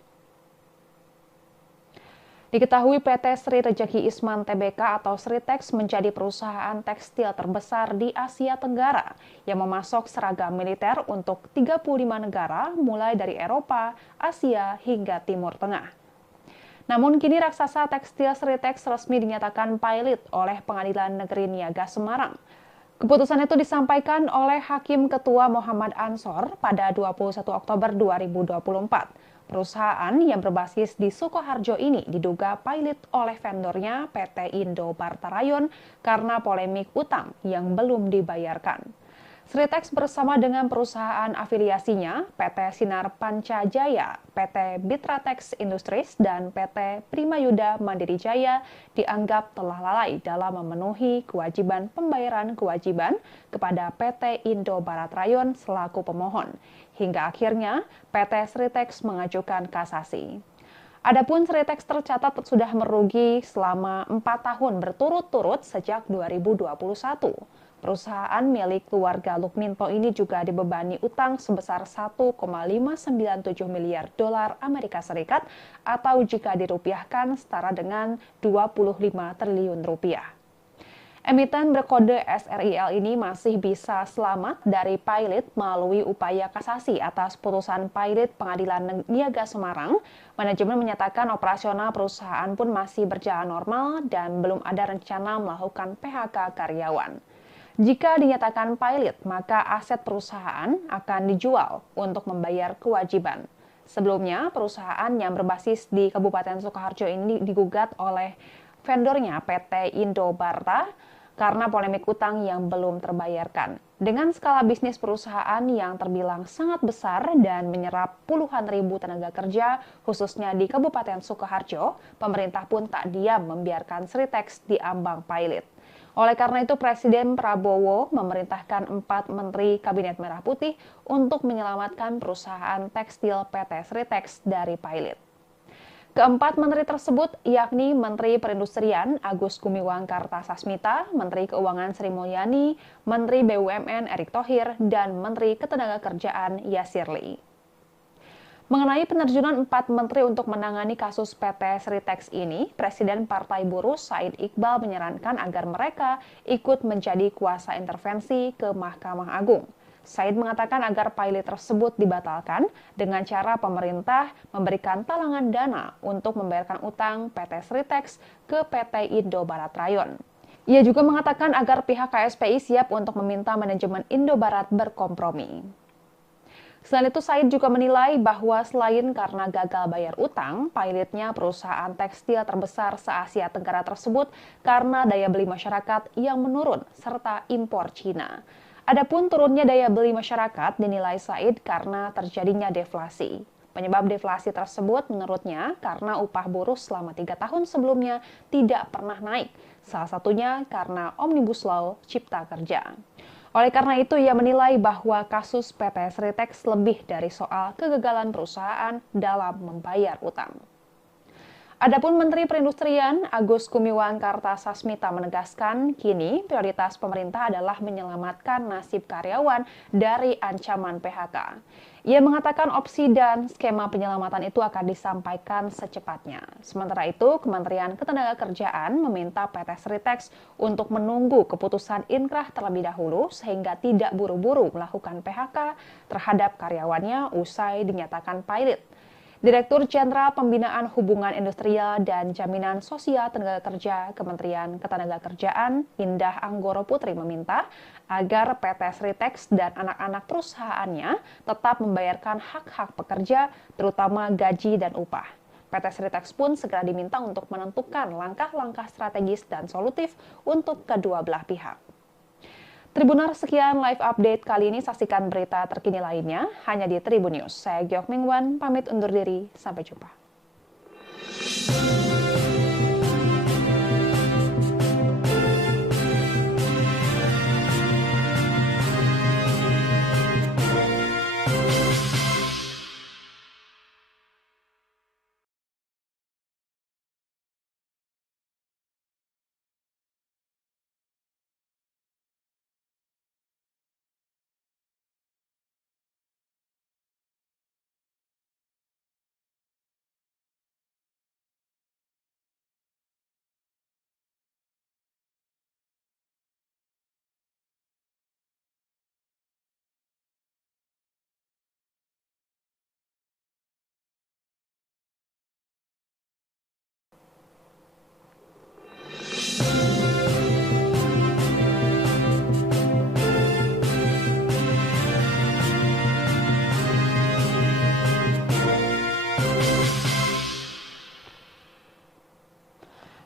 Diketahui PT Sri Rejeki Isman Tbk atau Sritex menjadi perusahaan tekstil terbesar di Asia Tenggara yang memasok seragam militer untuk 35 negara mulai dari Eropa, Asia hingga Timur Tengah. Namun kini raksasa tekstil Sritex resmi dinyatakan pilot oleh Pengadilan Negeri Niaga Semarang. Keputusan itu disampaikan oleh Hakim Ketua Muhammad Ansor pada 21 Oktober 2024. Perusahaan yang berbasis di Sukoharjo ini diduga pilot oleh vendornya PT Indo Barta Rayon karena polemik utang yang belum dibayarkan. Sritex bersama dengan perusahaan afiliasinya PT Sinar Panca Jaya, PT Bitratex Industries, dan PT Primayuda Mandiri Jaya dianggap telah lalai dalam memenuhi kewajiban pembayaran kewajiban kepada PT Indo Barat Rayon selaku pemohon. Hingga akhirnya PT Sritex mengajukan kasasi. Adapun Sritex tercatat sudah merugi selama 4 tahun berturut-turut sejak 2021. Perusahaan milik keluarga Lukminto ini juga dibebani utang sebesar 1,597 miliar dolar Amerika Serikat atau jika dirupiahkan setara dengan 25 triliun rupiah. Emiten berkode SRIL ini masih bisa selamat dari pilot melalui upaya kasasi atas putusan pilot Pengadilan Niaga Semarang. Manajemen menyatakan operasional perusahaan pun masih berjalan normal dan belum ada rencana melakukan PHK karyawan. Jika dinyatakan pilot, maka aset perusahaan akan dijual untuk membayar kewajiban. Sebelumnya, perusahaan yang berbasis di Kabupaten Sukoharjo ini digugat oleh vendornya PT Indo Barta karena polemik utang yang belum terbayarkan. Dengan skala bisnis perusahaan yang terbilang sangat besar dan menyerap puluhan ribu tenaga kerja, khususnya di Kabupaten Sukoharjo, pemerintah pun tak diam membiarkan Sritex diambang pilot. Oleh karena itu, Presiden Prabowo memerintahkan 4 Menteri Kabinet Merah Putih untuk menyelamatkan perusahaan tekstil PT Sritex dari pilot. Keempat menteri tersebut yakni Menteri Perindustrian Agus Gumiwang Kartasasmita, Menteri Keuangan Sri Mulyani, Menteri BUMN Erick Thohir, dan Menteri Ketenagakerjaan Yasir Lee. Mengenai penerjunan 4 menteri untuk menangani kasus PT Sritex ini, Presiden Partai Buruh Said Iqbal menyarankan agar mereka ikut menjadi kuasa intervensi ke Mahkamah Agung. Said mengatakan agar pilot tersebut dibatalkan dengan cara pemerintah memberikan talangan dana untuk membayarkan utang PT Sritex ke PT Indo Barat Rayon. Ia juga mengatakan agar pihak KSPI siap untuk meminta manajemen Indo Barat berkompromi. Selain itu, Said juga menilai bahwa selain karena gagal bayar utang, pilotnya perusahaan tekstil terbesar se-Asia Tenggara tersebut karena daya beli masyarakat yang menurun serta impor Cina. Adapun turunnya daya beli masyarakat dinilai Said karena terjadinya deflasi. Penyebab deflasi tersebut menurutnya karena upah buruh selama 3 tahun sebelumnya tidak pernah naik, salah satunya karena Omnibus Law Cipta Kerja. Oleh karena itu, ia menilai bahwa kasus PT Sritex lebih dari soal kegagalan perusahaan dalam membayar utang. Adapun Menteri Perindustrian Agus Gumiwang Kartasasmita menegaskan kini prioritas pemerintah adalah menyelamatkan nasib karyawan dari ancaman PHK. Ia mengatakan opsi dan skema penyelamatan itu akan disampaikan secepatnya. Sementara itu, Kementerian Ketenagakerjaan meminta PT Sritex untuk menunggu keputusan inkrah terlebih dahulu sehingga tidak buru-buru melakukan PHK terhadap karyawannya usai dinyatakan pilot. Direktur Jenderal Pembinaan Hubungan Industrial dan Jaminan Sosial Tenaga Kerja Kementerian Ketenagakerjaan Indah Anggoro Putri meminta agar PT Sritex dan anak-anak perusahaannya tetap membayarkan hak-hak pekerja, terutama gaji dan upah. PT Sritex pun segera diminta untuk menentukan langkah-langkah strategis dan solutif untuk kedua belah pihak. Tribuners, sekian live update kali ini. Saksikan berita terkini lainnya hanya di Tribun News. Saya Giok Mingwan, pamit undur diri. Sampai jumpa.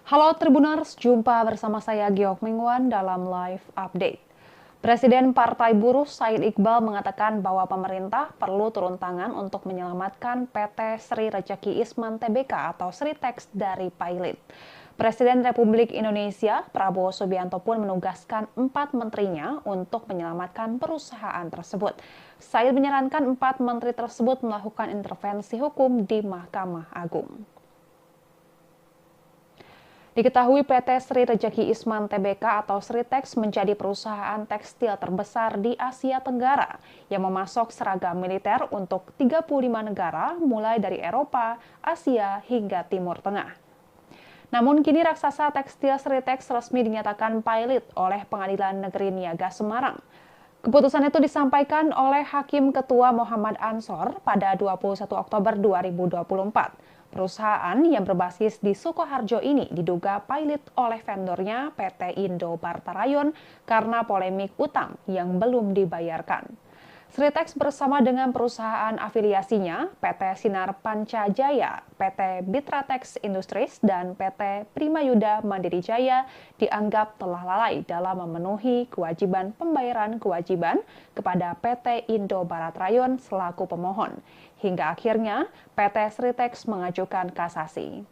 Halo Tribuners, jumpa bersama saya Giok Mingwan dalam live update. Presiden Partai Buruh Said Iqbal mengatakan bahwa pemerintah perlu turun tangan untuk menyelamatkan PT Sri Rejeki Isman Tbk atau Sritex dari pilot. Presiden Republik Indonesia Prabowo Subianto pun menugaskan 4 menterinya untuk menyelamatkan perusahaan tersebut. Said menyarankan 4 menteri tersebut melakukan intervensi hukum di Mahkamah Agung. Diketahui PT Sri Rejeki Isman Tbk atau Sritex menjadi perusahaan tekstil terbesar di Asia Tenggara yang memasok seragam militer untuk 35 negara mulai dari Eropa, Asia hingga Timur Tengah. Namun kini raksasa tekstil Sritex resmi dinyatakan pilot oleh Pengadilan Negeri Niaga Semarang. Keputusan itu disampaikan oleh Hakim Ketua Muhammad Ansor pada 21 Oktober 2024. Perusahaan yang berbasis di Sukoharjo ini diduga pilot oleh vendornya PT Indo Barta Rayon karena polemik utang yang belum dibayarkan. Sritex bersama dengan perusahaan afiliasinya PT Sinar Panca Jaya, PT Bitratex Industries, dan PT Primayuda Mandiri Jaya dianggap telah lalai dalam memenuhi kewajiban pembayaran kewajiban kepada PT Indo Barat Rayon selaku pemohon. Hingga akhirnya PT Sritex mengajukan kasasi.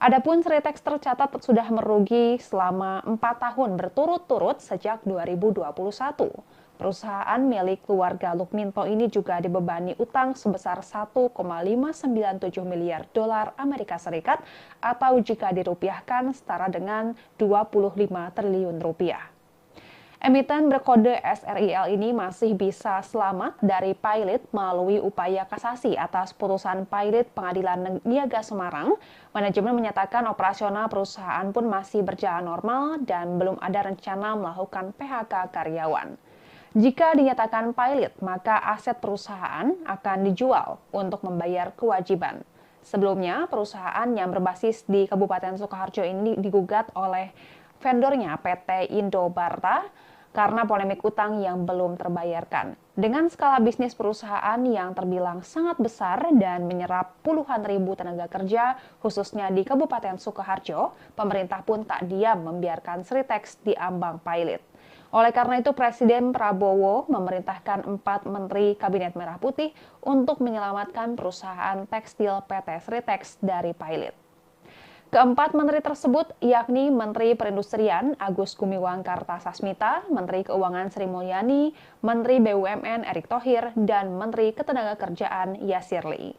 Adapun Sritex tercatat sudah merugi selama 4 tahun berturut-turut sejak 2021. Perusahaan milik keluarga Lukminto ini juga dibebani utang sebesar 1,597 miliar dolar Amerika Serikat atau jika dirupiahkan setara dengan 25 triliun rupiah. Emiten berkode SRIL ini masih bisa selamat dari pilot melalui upaya kasasi atas putusan pilot Pengadilan Niaga Semarang. Manajemen menyatakan operasional perusahaan pun masih berjalan normal dan belum ada rencana melakukan PHK karyawan. Jika dinyatakan pilot, maka aset perusahaan akan dijual untuk membayar kewajiban. Sebelumnya, perusahaan yang berbasis di Kabupaten Sukoharjo ini digugat oleh vendornya PT Indo Barta karena polemik utang yang belum terbayarkan. Dengan skala bisnis perusahaan yang terbilang sangat besar dan menyerap puluhan ribu tenaga kerja, khususnya di Kabupaten Sukoharjo, pemerintah pun tak diam membiarkan Sritex diambang pilot. Oleh karena itu, Presiden Prabowo memerintahkan 4 Menteri Kabinet Merah Putih untuk menyelamatkan perusahaan tekstil PT Sritex dari pilot. Keempat menteri tersebut yakni Menteri Perindustrian Agus Gumiwang Kartasasmita, Menteri Keuangan Sri Mulyani, Menteri BUMN Erick Thohir, dan Menteri Ketenagakerjaan Yasir Lee.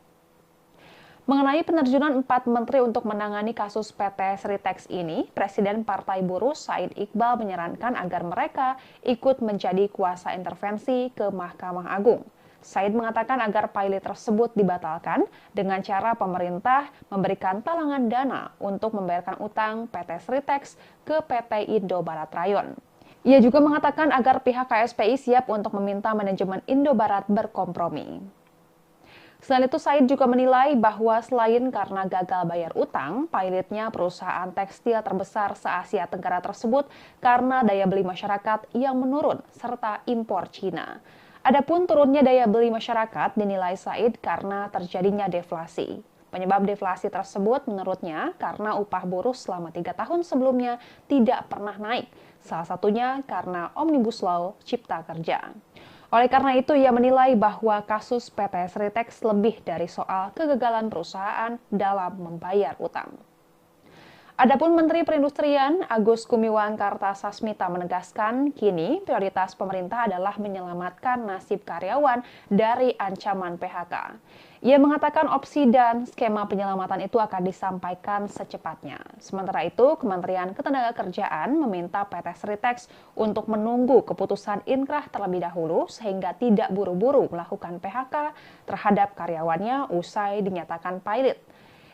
Mengenai penerjunan 4 menteri untuk menangani kasus PT Sritex ini, Presiden Partai Buruh Said Iqbal menyarankan agar mereka ikut menjadi kuasa intervensi ke Mahkamah Agung. Said mengatakan agar pilot tersebut dibatalkan dengan cara pemerintah memberikan talangan dana untuk membayarkan utang PT Sritex ke PT Indo Barat Rayon. Ia juga mengatakan agar pihak KSPI siap untuk meminta manajemen Indo Barat berkompromi. Selain itu, Said juga menilai bahwa selain karena gagal bayar utang, pilotnya perusahaan tekstil terbesar se-Asia Tenggara tersebut karena daya beli masyarakat yang menurun serta impor Cina. Adapun turunnya daya beli masyarakat dinilai Said karena terjadinya deflasi. Penyebab deflasi tersebut menurutnya karena upah buruh selama 3 tahun sebelumnya tidak pernah naik, salah satunya karena Omnibus Law Cipta Kerja. Oleh karena itu, ia menilai bahwa kasus PT Sritex lebih dari soal kegagalan perusahaan dalam membayar utang. Adapun Menteri Perindustrian Agus Gumiwang Kartasasmita menegaskan kini prioritas pemerintah adalah menyelamatkan nasib karyawan dari ancaman PHK. Ia mengatakan opsi dan skema penyelamatan itu akan disampaikan secepatnya. Sementara itu, Kementerian Ketenagakerjaan meminta PT Sritex untuk menunggu keputusan inkrah terlebih dahulu sehingga tidak buru-buru melakukan PHK terhadap karyawannya usai dinyatakan pilot.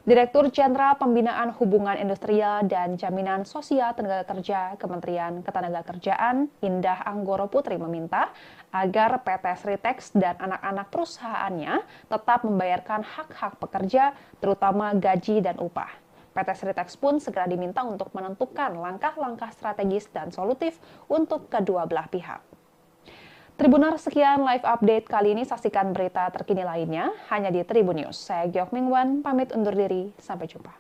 Direktur Jenderal Pembinaan Hubungan Industrial dan Jaminan Sosial Tenaga Kerja Kementerian Ketenagakerjaan Indah Anggoro Putri meminta agar PT Sritex dan anak-anak perusahaannya tetap membayarkan hak-hak pekerja, terutama gaji dan upah. PT Sritex pun segera diminta untuk menentukan langkah-langkah strategis dan solutif untuk kedua belah pihak. Tribuners, sekian live update kali ini. Saksikan berita terkini lainnya hanya di Tribun News. Saya Giok Mingwan, pamit undur diri. Sampai jumpa.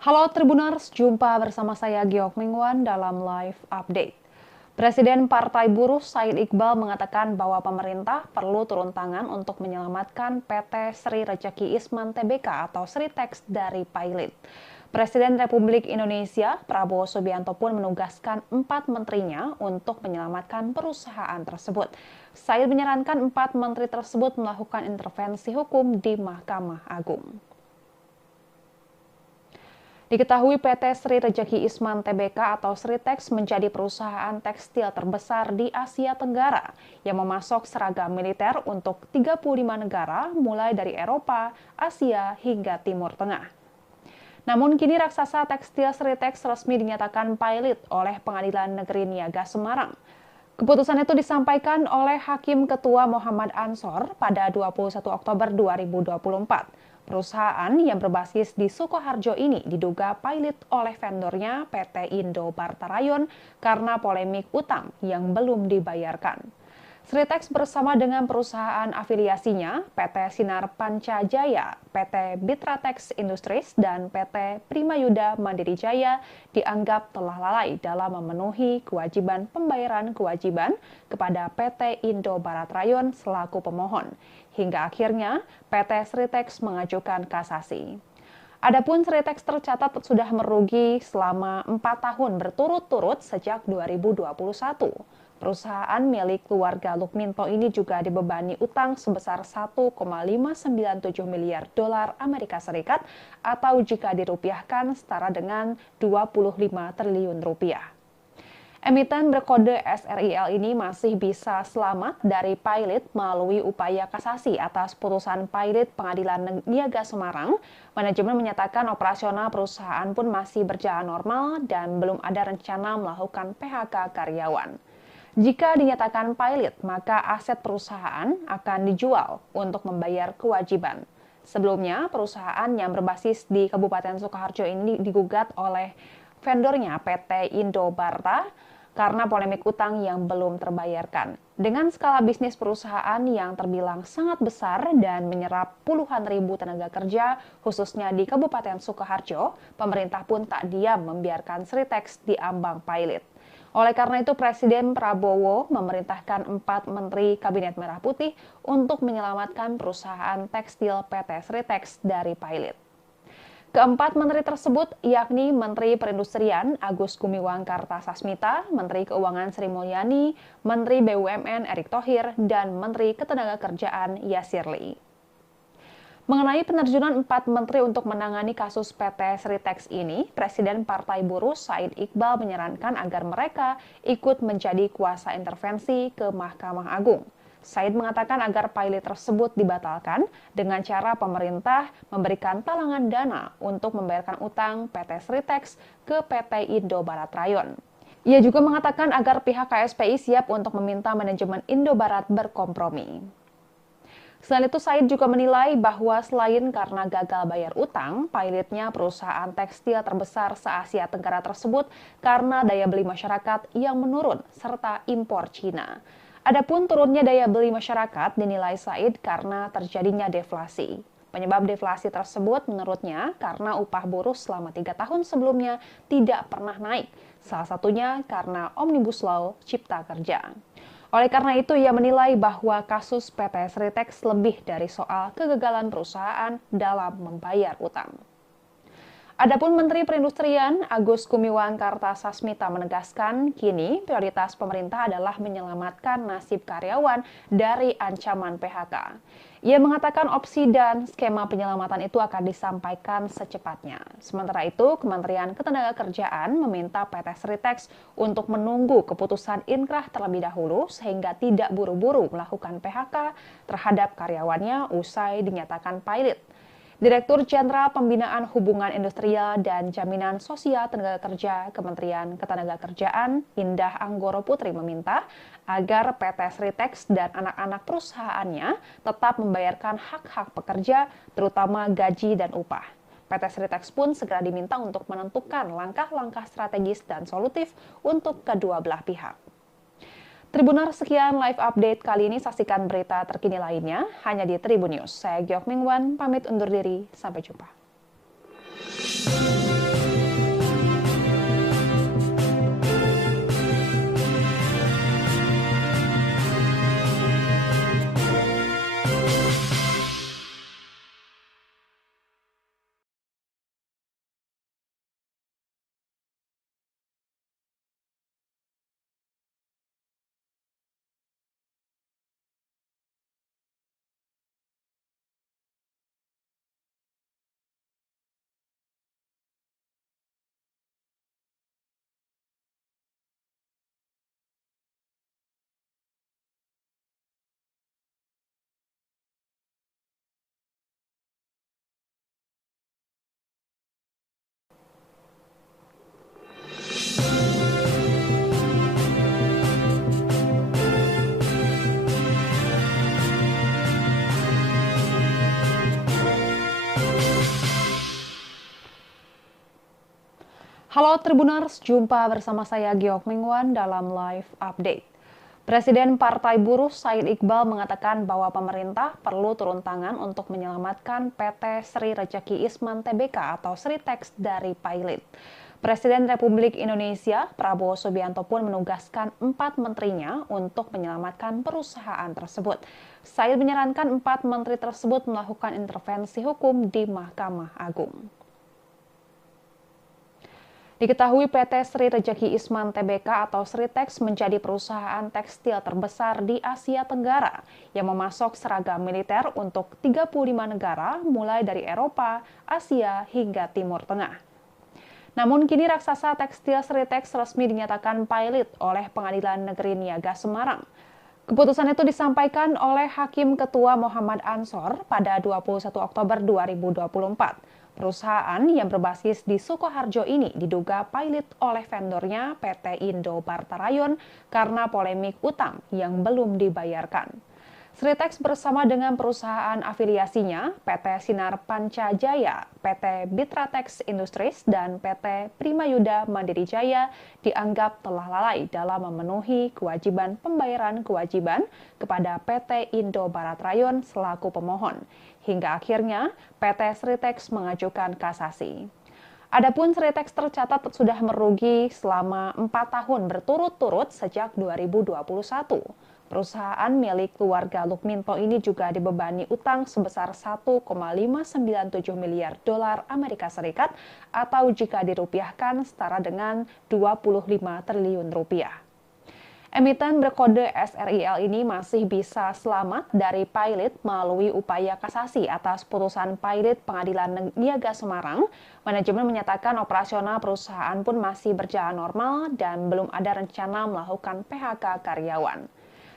Halo Tribuners, jumpa bersama saya Giok Mingwan dalam live update. Presiden Partai Buruh Said Iqbal mengatakan bahwa pemerintah perlu turun tangan untuk menyelamatkan PT Sri Rejeki Isman Tbk atau Sritex dari pilot. Presiden Republik Indonesia Prabowo Subianto pun menugaskan 4 menterinya untuk menyelamatkan perusahaan tersebut. Said menyarankan 4 menteri tersebut melakukan intervensi hukum di Mahkamah Agung. Diketahui PT Sri Rejeki Isman Tbk atau Sritex menjadi perusahaan tekstil terbesar di Asia Tenggara yang memasok seragam militer untuk 35 negara mulai dari Eropa, Asia hingga Timur Tengah. Namun kini raksasa tekstil Sritex resmi dinyatakan pilot oleh Pengadilan Negeri Niaga Semarang. Keputusan itu disampaikan oleh Hakim Ketua Muhammad Ansor pada 21 Oktober 2024. Perusahaan yang berbasis di Sukoharjo ini diduga pilot oleh vendornya PT Indo Barta Rayon karena polemik utang yang belum dibayarkan. Sritex bersama dengan perusahaan afiliasinya PT Sinar Panca Jaya, PT Bitratex Industries, dan PT Primayuda Mandiri Jaya dianggap telah lalai dalam memenuhi kewajiban pembayaran kewajiban kepada PT Indo Barat Rayon selaku pemohon. Hingga akhirnya PT Sritex mengajukan kasasi. Adapun Sritex tercatat sudah merugi selama 4 tahun berturut-turut sejak 2021. Perusahaan milik keluarga Lukminto ini juga dibebani utang sebesar 1,597 miliar dolar Amerika Serikat atau jika dirupiahkan setara dengan 25 triliun rupiah. Emiten berkode SRIL ini masih bisa selamat dari pilot melalui upaya kasasi atas putusan pilot Pengadilan Niaga Semarang. Manajemen menyatakan operasional perusahaan pun masih berjalan normal dan belum ada rencana melakukan PHK karyawan. Jika dinyatakan pilot, maka aset perusahaan akan dijual untuk membayar kewajiban. Sebelumnya, perusahaan yang berbasis di Kabupaten Sukoharjo ini digugat oleh vendornya PT Indo Barta karena polemik utang yang belum terbayarkan. Dengan skala bisnis perusahaan yang terbilang sangat besar dan menyerap puluhan ribu tenaga kerja, khususnya di Kabupaten Sukoharjo, pemerintah pun tak diam membiarkan Sritex diambang pilot. Oleh karena itu, Presiden Prabowo memerintahkan 4 Menteri Kabinet Merah Putih untuk menyelamatkan perusahaan tekstil PT Sritex dari pilot. Keempat menteri tersebut yakni Menteri Perindustrian Agus Gumiwang Kartasasmita, Menteri Keuangan Sri Mulyani, Menteri BUMN Erick Thohir, dan Menteri Ketenagakerjaan Yasir Lee. Mengenai penerjunan 4 menteri untuk menangani kasus PT Sritex ini, Presiden Partai Buruh Said Iqbal menyarankan agar mereka ikut menjadi kuasa intervensi ke Mahkamah Agung. Said mengatakan agar pilot tersebut dibatalkan dengan cara pemerintah memberikan talangan dana untuk membayarkan utang PT Sritex ke PT Indo Barat Rayon. Ia juga mengatakan agar pihak KSPI siap untuk meminta manajemen Indo Barat berkompromi. Selain itu, Said juga menilai bahwa selain karena gagal bayar utang, pilotnya perusahaan tekstil terbesar se-Asia Tenggara tersebut karena daya beli masyarakat yang menurun serta impor Cina. Adapun turunnya daya beli masyarakat dinilai Said karena terjadinya deflasi. Penyebab deflasi tersebut menurutnya karena upah buruh selama 3 tahun sebelumnya tidak pernah naik, salah satunya karena Omnibus Law Cipta Kerja. Oleh karena itu, ia menilai bahwa kasus PT Sritex lebih dari soal kegagalan perusahaan dalam membayar utang. Adapun Menteri Perindustrian Agus Gumiwang Kartasasmita menegaskan, kini prioritas pemerintah adalah menyelamatkan nasib karyawan dari ancaman PHK. Ia mengatakan opsi dan skema penyelamatan itu akan disampaikan secepatnya. Sementara itu, Kementerian Ketenagakerjaan meminta PT Sritex untuk menunggu keputusan inkrah terlebih dahulu sehingga tidak buru-buru melakukan PHK terhadap karyawannya usai dinyatakan pilot. Direktur Jenderal Pembinaan Hubungan Industrial dan Jaminan Sosial Tenaga Kerja Kementerian Ketenagakerjaan Indah Anggoro Putri meminta agar PT Sritex dan anak-anak perusahaannya tetap membayarkan hak-hak pekerja, terutama gaji dan upah. PT Sritex pun segera diminta untuk menentukan langkah-langkah strategis dan solutif untuk kedua belah pihak. Tribuners, sekian live update kali ini. Saksikan berita terkini lainnya hanya di Tribun News. Saya Giok Mingwan, pamit undur diri. Sampai jumpa. Halo Tribuners, jumpa bersama saya Giok Mingwan dalam live update. Presiden Partai Buruh Said Iqbal mengatakan bahwa pemerintah perlu turun tangan untuk menyelamatkan PT Sri Rejeki Isman Tbk atau Sritex dari pilot. Presiden Republik Indonesia Prabowo Subianto pun menugaskan 4 menterinya untuk menyelamatkan perusahaan tersebut. Said menyarankan 4 menteri tersebut melakukan intervensi hukum di Mahkamah Agung. Diketahui PT Sri Rejeki Isman Tbk atau Sritex menjadi perusahaan tekstil terbesar di Asia Tenggara yang memasok seragam militer untuk 35 negara mulai dari Eropa, Asia hingga Timur Tengah. Namun kini raksasa tekstil Sritex resmi dinyatakan pilot oleh Pengadilan Negeri Niaga Semarang. Keputusan itu disampaikan oleh Hakim Ketua Muhammad Ansor pada 21 Oktober 2024. Perusahaan yang berbasis di Sukoharjo ini diduga pilot oleh vendornya PT Indo Barta Rayon karena polemik utang yang belum dibayarkan. Sritex bersama dengan perusahaan afiliasinya PT Sinar Panca Jaya, PT Bitratex Industries, dan PT Primayuda Mandiri Jaya dianggap telah lalai dalam memenuhi kewajiban pembayaran kewajiban kepada PT Indo Barat Rayon selaku pemohon. Hingga akhirnya PT Sritex mengajukan kasasi. Adapun Sritex tercatat sudah merugi selama 4 tahun berturut-turut sejak 2021. Perusahaan milik keluarga Lukminto ini juga dibebani utang sebesar 1,597 miliar dolar Amerika Serikat atau jika dirupiahkan setara dengan 25 triliun rupiah. Emiten berkode SRIL ini masih bisa selamat dari pilot melalui upaya kasasi atas putusan pilot Pengadilan Niaga Semarang. Manajemen menyatakan operasional perusahaan pun masih berjalan normal dan belum ada rencana melakukan PHK karyawan.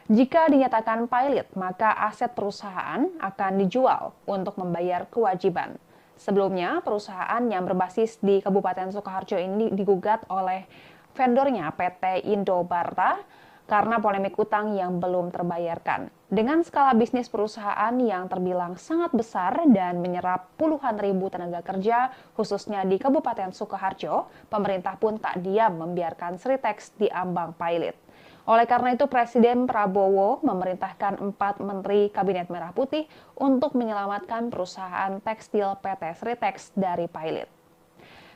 Jika dinyatakan pilot, maka aset perusahaan akan dijual untuk membayar kewajiban. Sebelumnya, perusahaan yang berbasis di Kabupaten Sukoharjo ini digugat oleh vendornya PT Indo Barta karena polemik utang yang belum terbayarkan. Dengan skala bisnis perusahaan yang terbilang sangat besar dan menyerap puluhan ribu tenaga kerja, khususnya di Kabupaten Sukoharjo, pemerintah pun tak diam membiarkan Sritex diambang pilot. Oleh karena itu, Presiden Prabowo memerintahkan 4 Menteri Kabinet Merah Putih untuk menyelamatkan perusahaan tekstil PT Sritex dari pilot.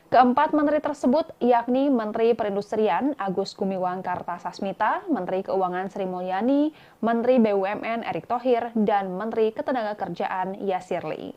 Keempat menteri tersebut yakni Menteri Perindustrian Agus Gumiwang Kartasasmita, Menteri Keuangan Sri Mulyani, Menteri BUMN Erick Thohir, dan Menteri Ketenagakerjaan Yasir Lee.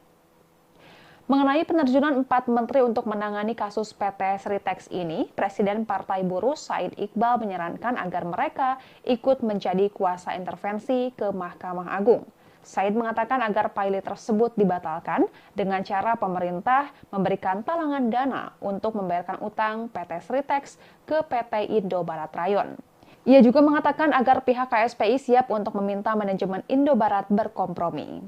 Mengenai penerjunan 4 menteri untuk menangani kasus PT Sritex ini, Presiden Partai Buruh Said Iqbal menyarankan agar mereka ikut menjadi kuasa intervensi ke Mahkamah Agung. Said mengatakan agar pilot tersebut dibatalkan dengan cara pemerintah memberikan talangan dana untuk membayarkan utang PT Sritex ke PT Indo Barat Rayon. Ia juga mengatakan agar pihak KSPI siap untuk meminta manajemen Indo Barat berkompromi.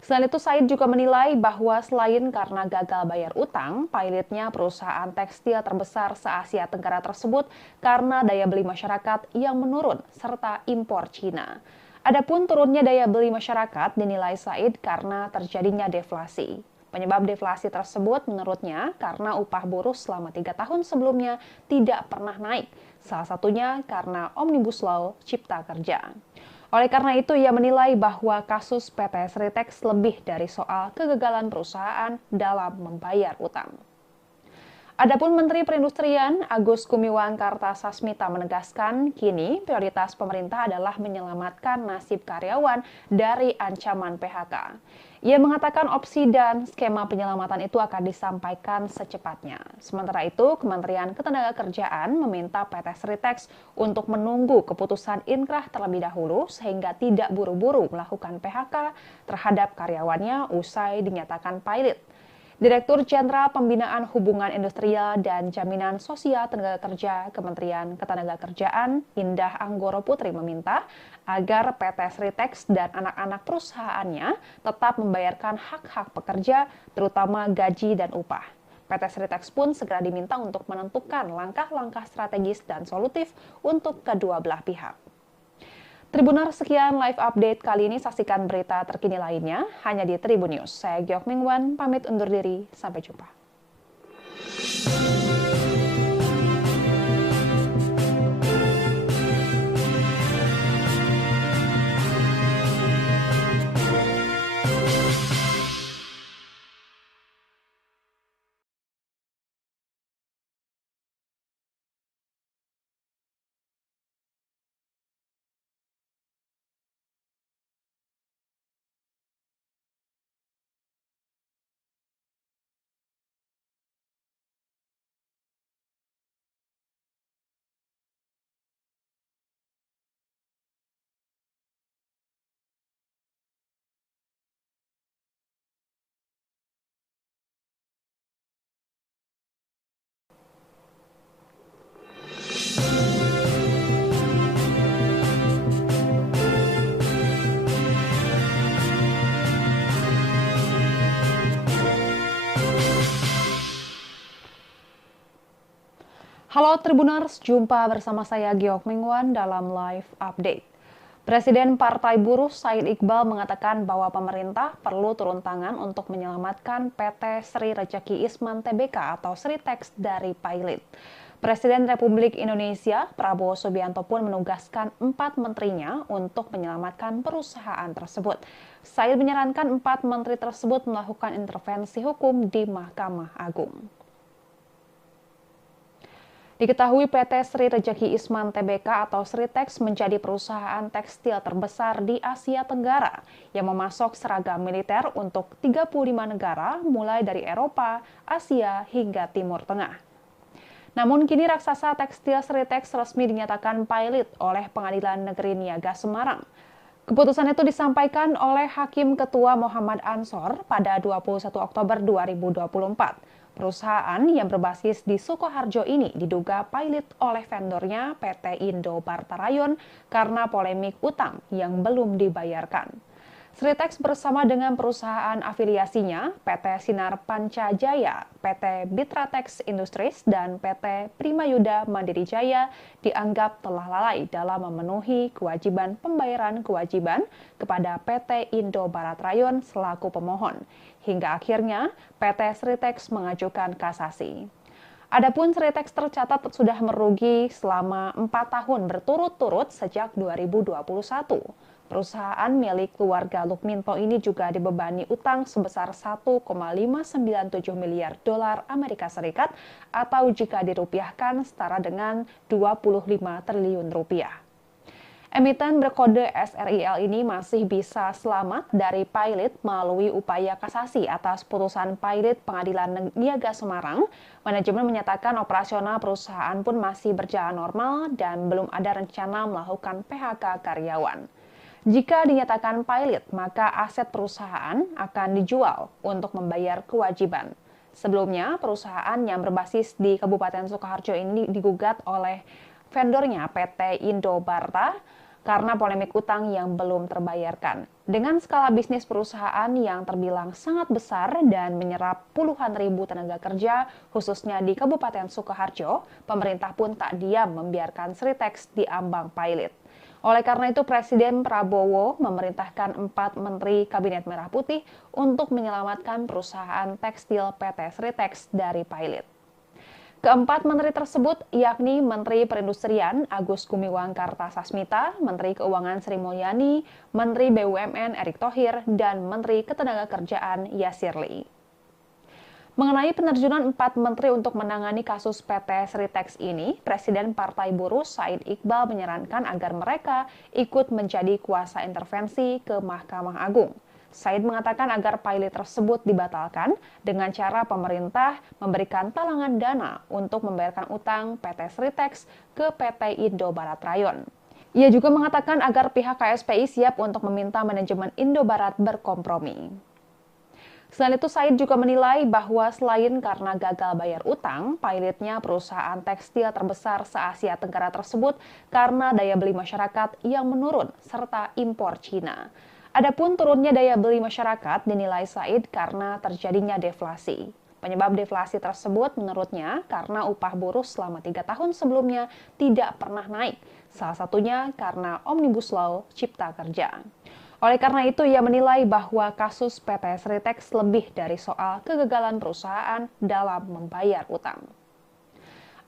Selain itu, Said juga menilai bahwa selain karena gagal bayar utang, pilotnya perusahaan tekstil terbesar se-Asia Tenggara tersebut karena daya beli masyarakat yang menurun serta impor Cina. Adapun turunnya daya beli masyarakat dinilai Said karena terjadinya deflasi. Penyebab deflasi tersebut menurutnya karena upah buruh selama 3 tahun sebelumnya tidak pernah naik. Salah satunya karena Omnibus Law Cipta Kerja. Oleh karena itu, ia menilai bahwa kasus PT Sritex lebih dari soal kegagalan perusahaan dalam membayar utang. Adapun Menteri Perindustrian Agus Gumiwang Kartasasmita menegaskan kini prioritas pemerintah adalah menyelamatkan nasib karyawan dari ancaman PHK. Ia mengatakan opsi dan skema penyelamatan itu akan disampaikan secepatnya. Sementara itu, Kementerian Ketenagakerjaan meminta PT Sritex untuk menunggu keputusan inkrah terlebih dahulu sehingga tidak buru-buru melakukan PHK terhadap karyawannya usai dinyatakan pilot. Direktur Jenderal Pembinaan Hubungan Industrial dan Jaminan Sosial Tenaga Kerja Kementerian Ketenagakerjaan Indah Anggoro Putri meminta agar PT Sritex dan anak-anak perusahaannya tetap membayarkan hak-hak pekerja, terutama gaji dan upah. PT Sritex pun segera diminta untuk menentukan langkah-langkah strategis dan solutif untuk kedua belah pihak. Tribuners, sekian live update kali ini. Saksikan berita terkini lainnya hanya di Tribun News. Saya Giok Mingwan, pamit undur diri. Sampai jumpa. Halo Tribuners, jumpa bersama saya Giok Mingwan dalam live update. Presiden Partai Buruh Said Iqbal mengatakan bahwa pemerintah perlu turun tangan untuk menyelamatkan PT Sri Rejeki Isman Tbk atau Sritex dari pilot. Presiden Republik Indonesia Prabowo Subianto pun menugaskan 4 menterinya untuk menyelamatkan perusahaan tersebut. Said menyarankan 4 menteri tersebut melakukan intervensi hukum di Mahkamah Agung. Diketahui PT Sri Rejeki Isman Tbk atau Sritex menjadi perusahaan tekstil terbesar di Asia Tenggara yang memasok seragam militer untuk 35 negara mulai dari Eropa, Asia hingga Timur Tengah. Namun kini raksasa tekstil Sritex resmi dinyatakan pilot oleh Pengadilan Negeri Niaga Semarang. Keputusan itu disampaikan oleh Hakim Ketua Muhammad Ansor pada 21 Oktober 2024. Perusahaan yang berbasis di Sukoharjo ini diduga pilot oleh vendornya PT Indo Barta Rayon karena polemik utang yang belum dibayarkan. Sritex bersama dengan perusahaan afiliasinya PT Sinar Pancajaya, PT Bitratex Industries, dan PT Primayuda Mandiri Jaya dianggap telah lalai dalam memenuhi kewajiban pembayaran kewajiban kepada PT Indo Barat Rayon selaku pemohon. Hingga akhirnya PT Sritex mengajukan kasasi. Adapun Sritex tercatat sudah merugi selama 4 tahun berturut-turut sejak 2021. Perusahaan milik keluarga Lukminto ini juga dibebani utang sebesar 1,597 miliar dolar Amerika Serikat atau jika dirupiahkan setara dengan 25 triliun rupiah. Emiten berkode SRIL ini masih bisa selamat dari pilot melalui upaya kasasi atas putusan pilot Pengadilan Niaga Semarang. Manajemen menyatakan operasional perusahaan pun masih berjalan normal dan belum ada rencana melakukan PHK karyawan. Jika dinyatakan pilot, maka aset perusahaan akan dijual untuk membayar kewajiban. Sebelumnya, perusahaan yang berbasis di Kabupaten Sukoharjo ini digugat oleh vendornya PT Indo Barta karena polemik utang yang belum terbayarkan. Dengan skala bisnis perusahaan yang terbilang sangat besar dan menyerap puluhan ribu tenaga kerja, khususnya di Kabupaten Sukoharjo, pemerintah pun tak diam membiarkan Sritex diambang pilot. Oleh karena itu, Presiden Prabowo memerintahkan 4 Menteri Kabinet Merah Putih untuk menyelamatkan perusahaan tekstil PT Sritex dari pilot. Keempat menteri tersebut yakni Menteri Perindustrian Agus Gumiwang Kartasasmita, Menteri Keuangan Sri Mulyani, Menteri BUMN Erick Thohir, dan Menteri Ketenagakerjaan Yasir Lee. Mengenai penerjunan 4 menteri untuk menangani kasus PT Sritex ini, Presiden Partai Buruh Said Iqbal menyarankan agar mereka ikut menjadi kuasa intervensi ke Mahkamah Agung. Said mengatakan agar pilot tersebut dibatalkan dengan cara pemerintah memberikan talangan dana untuk membayarkan utang PT Sritex ke PT Indo Barat Rayon. Ia juga mengatakan agar pihak KSPI siap untuk meminta manajemen Indo Barat berkompromi. Selain itu, Said juga menilai bahwa selain karena gagal bayar utang, pilotnya perusahaan tekstil terbesar se-Asia Tenggara tersebut karena daya beli masyarakat yang menurun serta impor Cina. Adapun turunnya daya beli masyarakat dinilai Said karena terjadinya deflasi. Penyebab deflasi tersebut menurutnya karena upah buruh selama 3 tahun sebelumnya tidak pernah naik. Salah satunya karena Omnibus Law Cipta Kerja. Oleh karena itu, ia menilai bahwa kasus PT Sritex lebih dari soal kegagalan perusahaan dalam membayar utang.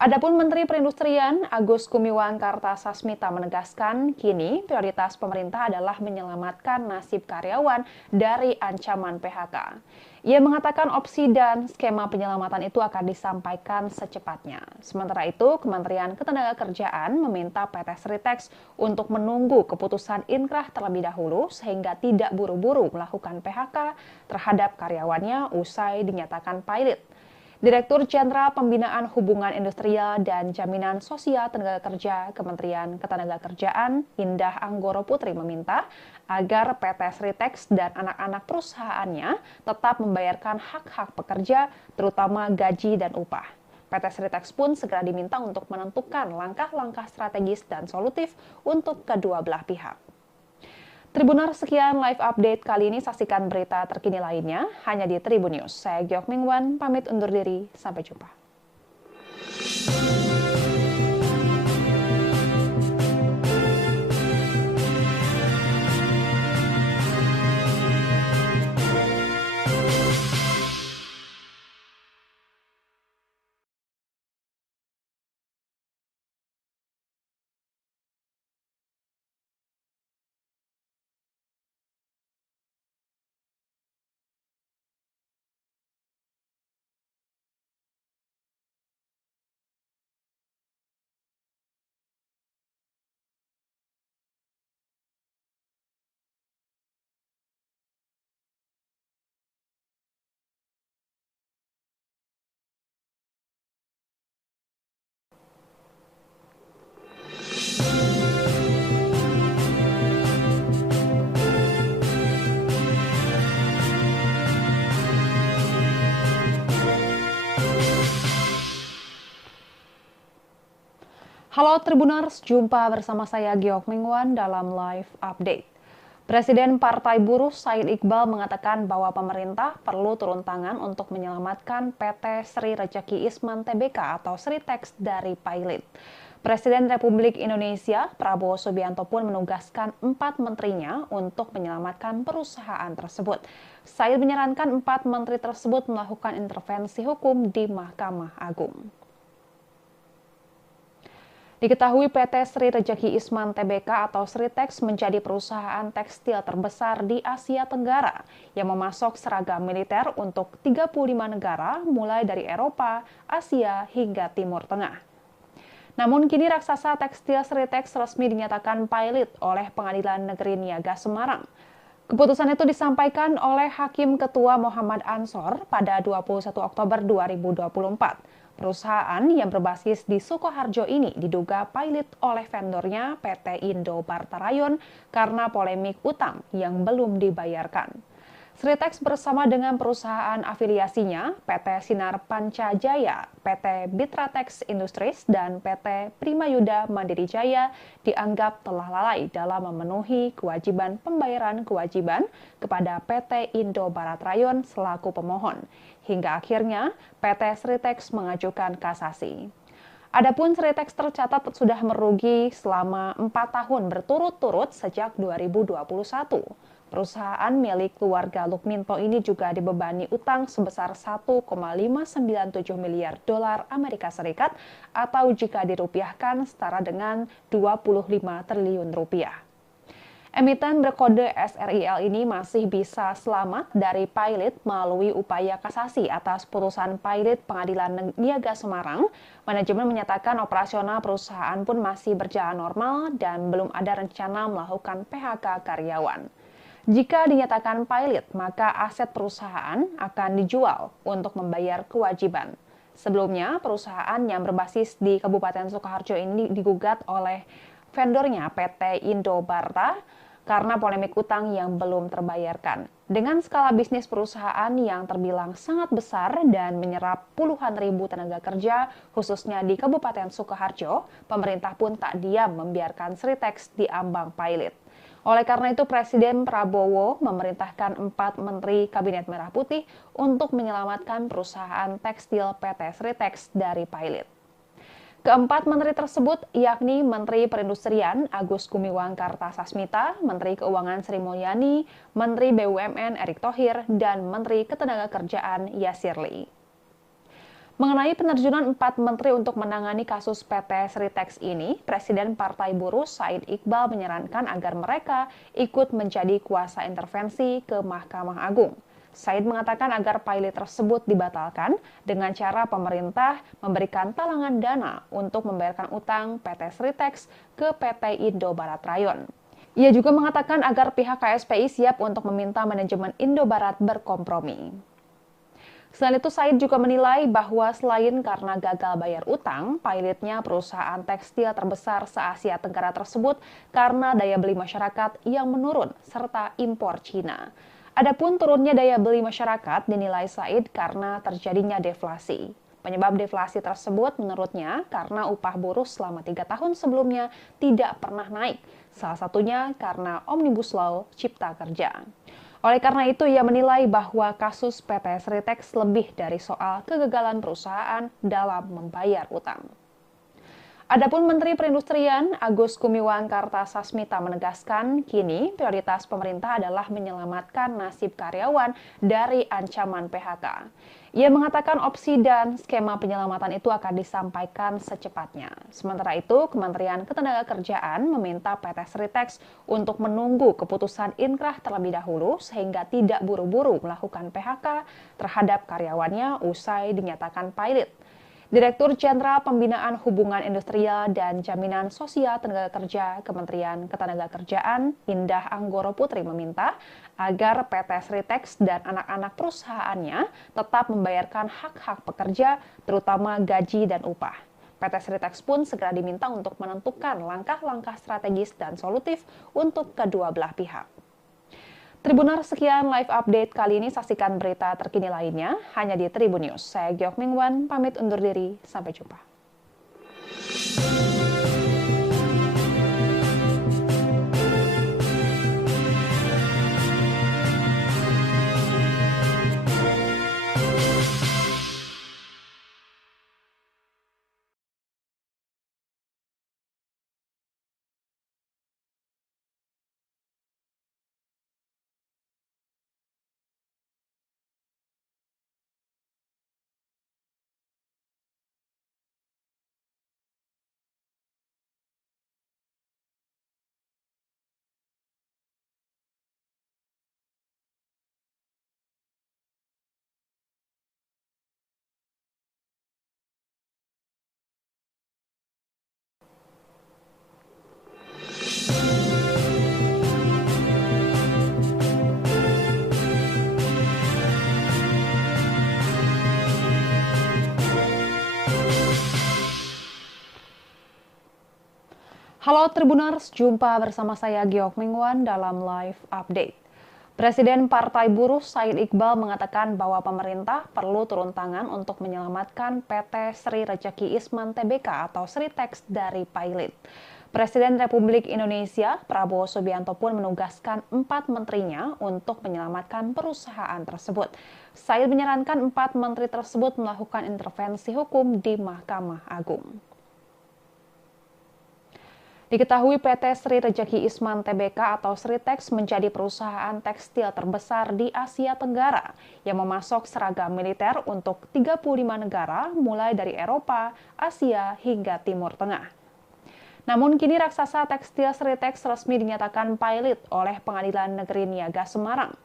Adapun Menteri Perindustrian Agus Gumiwang Kartasasmita menegaskan, kini prioritas pemerintah adalah menyelamatkan nasib karyawan dari ancaman PHK. Ia mengatakan opsi dan skema penyelamatan itu akan disampaikan secepatnya. Sementara itu, Kementerian Ketenagakerjaan meminta PT Sritex untuk menunggu keputusan inkrah terlebih dahulu sehingga tidak buru-buru melakukan PHK terhadap karyawannya usai dinyatakan pilot. Direktur Jenderal Pembinaan Hubungan Industrial dan Jaminan Sosial Tenaga Kerja Kementerian Ketenagakerjaan Indah Anggoro Putri meminta agar PT Sritex dan anak-anak perusahaannya tetap membayarkan hak-hak pekerja, terutama gaji dan upah. PT Sritex pun segera diminta untuk menentukan langkah-langkah strategis dan solutif untuk kedua belah pihak. Tribuners, sekian live update kali ini. Saksikan berita terkini lainnya hanya di Tribun News. Saya Giok Mingwan, pamit undur diri. Sampai jumpa. Halo Tribuners, jumpa bersama saya Giok Mingwan dalam live update. Presiden Partai Buruh Said Iqbal mengatakan bahwa pemerintah perlu turun tangan untuk menyelamatkan PT Sri Rejeki Isman Tbk atau Sritex dari pilot. Presiden Republik Indonesia Prabowo Subianto pun menugaskan 4 menterinya untuk menyelamatkan perusahaan tersebut. Said menyarankan 4 menteri tersebut melakukan intervensi hukum di Mahkamah Agung. Diketahui PT Sri Rejeki Isman Tbk atau Sritex menjadi perusahaan tekstil terbesar di Asia Tenggara yang memasok seragam militer untuk 35 negara mulai dari Eropa, Asia hingga Timur Tengah. Namun kini raksasa tekstil Sritex resmi dinyatakan pilot oleh Pengadilan Negeri Niaga Semarang. Keputusan itu disampaikan oleh Hakim Ketua Muhammad Ansor pada 21 Oktober 2024. Perusahaan yang berbasis di Sukoharjo ini diduga pilot oleh vendornya PT Indo Barta Rayon karena polemik utang yang belum dibayarkan. Sritex bersama dengan perusahaan afiliasinya PT Sinar Pancajaya, PT Bitratex Industries, dan PT Primayuda Mandiri Jaya dianggap telah lalai dalam memenuhi kewajiban pembayaran kewajiban kepada PT Indo Barat Rayon selaku pemohon. Hingga akhirnya PT Sritex mengajukan kasasi. Adapun Sritex tercatat sudah merugi selama 4 tahun berturut-turut sejak 2021. Perusahaan milik keluarga Lukminto ini juga dibebani utang sebesar 1,597 miliar dolar Amerika Serikat atau jika dirupiahkan setara dengan 25 triliun rupiah. Emiten berkode SRIL ini masih bisa selamat dari pilot melalui upaya kasasi atas putusan pilot Pengadilan Niaga Semarang. Manajemen menyatakan operasional perusahaan pun masih berjalan normal dan belum ada rencana melakukan PHK karyawan. Jika dinyatakan pilot, maka aset perusahaan akan dijual untuk membayar kewajiban. Sebelumnya, perusahaan yang berbasis di Kabupaten Sukoharjo ini digugat oleh vendornya PT Indo Barta karena polemik utang yang belum terbayarkan. Dengan skala bisnis perusahaan yang terbilang sangat besar dan menyerap puluhan ribu tenaga kerja, khususnya di Kabupaten Sukoharjo, pemerintah pun tak diam membiarkan Sritex diambang pilot. Oleh karena itu, Presiden Prabowo memerintahkan 4 Menteri Kabinet Merah Putih untuk menyelamatkan perusahaan tekstil PT Sritex dari pilot. Keempat menteri tersebut yakni Menteri Perindustrian Agus Gumiwang Kartasasmita, Menteri Keuangan Sri Mulyani, Menteri BUMN Erick Thohir, dan Menteri Ketenagakerjaan Yasir Lee. Mengenai penerjunan 4 menteri untuk menangani kasus PT Sritex ini, Presiden Partai Buruh Said Iqbal menyarankan agar mereka ikut menjadi kuasa intervensi ke Mahkamah Agung. Said mengatakan agar pilot tersebut dibatalkan dengan cara pemerintah memberikan talangan dana untuk membayarkan utang PT Sritex ke PT Indo Barat Rayon. Ia juga mengatakan agar pihak KSPI siap untuk meminta manajemen Indo Barat berkompromi. Selain itu, Said juga menilai bahwa selain karena gagal bayar utang, pilotnya perusahaan tekstil terbesar se-Asia Tenggara tersebut karena daya beli masyarakat yang menurun serta impor Cina. Adapun turunnya daya beli masyarakat dinilai Said karena terjadinya deflasi. Penyebab deflasi tersebut menurutnya karena upah buruh selama 3 tahun sebelumnya tidak pernah naik, salah satunya karena Omnibus Law Cipta Kerja. Oleh karena itu, ia menilai bahwa kasus PT Sritex lebih dari soal kegagalan perusahaan dalam membayar utang. Adapun Menteri Perindustrian Agus Gumiwang Kartasasmita menegaskan, kini prioritas pemerintah adalah menyelamatkan nasib karyawan dari ancaman PHK. Ia mengatakan opsi dan skema penyelamatan itu akan disampaikan secepatnya. Sementara itu, Kementerian Ketenagakerjaan meminta PT Sritex untuk menunggu keputusan inkrah terlebih dahulu sehingga tidak buru-buru melakukan PHK terhadap karyawannya usai dinyatakan pilot. Direktur Jenderal Pembinaan Hubungan Industrial dan Jaminan Sosial Tenaga Kerja Kementerian Ketenagakerjaan Indah Anggoro Putri meminta agar PT Sritex dan anak-anak perusahaannya tetap membayarkan hak-hak pekerja, terutama gaji dan upah. PT Sritex pun segera diminta untuk menentukan langkah-langkah strategis dan solutif untuk kedua belah pihak. Tribuners, sekian live update kali ini. Saksikan berita terkini lainnya hanya di Tribun News. Saya Giok Mingwan, pamit undur diri. Sampai jumpa. Halo Tribuners, jumpa bersama saya Giok Mingwan dalam live update. Presiden Partai Buruh Said Iqbal mengatakan bahwa pemerintah perlu turun tangan untuk menyelamatkan PT Sri Rejeki Isman Tbk atau Sritex dari pilot. Presiden Republik Indonesia Prabowo Subianto pun menugaskan 4 menterinya untuk menyelamatkan perusahaan tersebut. Said menyarankan 4 menteri tersebut melakukan intervensi hukum di Mahkamah Agung. Diketahui PT Sri Rejeki Isman Tbk atau Sritex menjadi perusahaan tekstil terbesar di Asia Tenggara yang memasok seragam militer untuk 35 negara mulai dari Eropa, Asia hingga Timur Tengah. Namun kini raksasa tekstil Sritex resmi dinyatakan pilot oleh Pengadilan Negeri Niaga Semarang.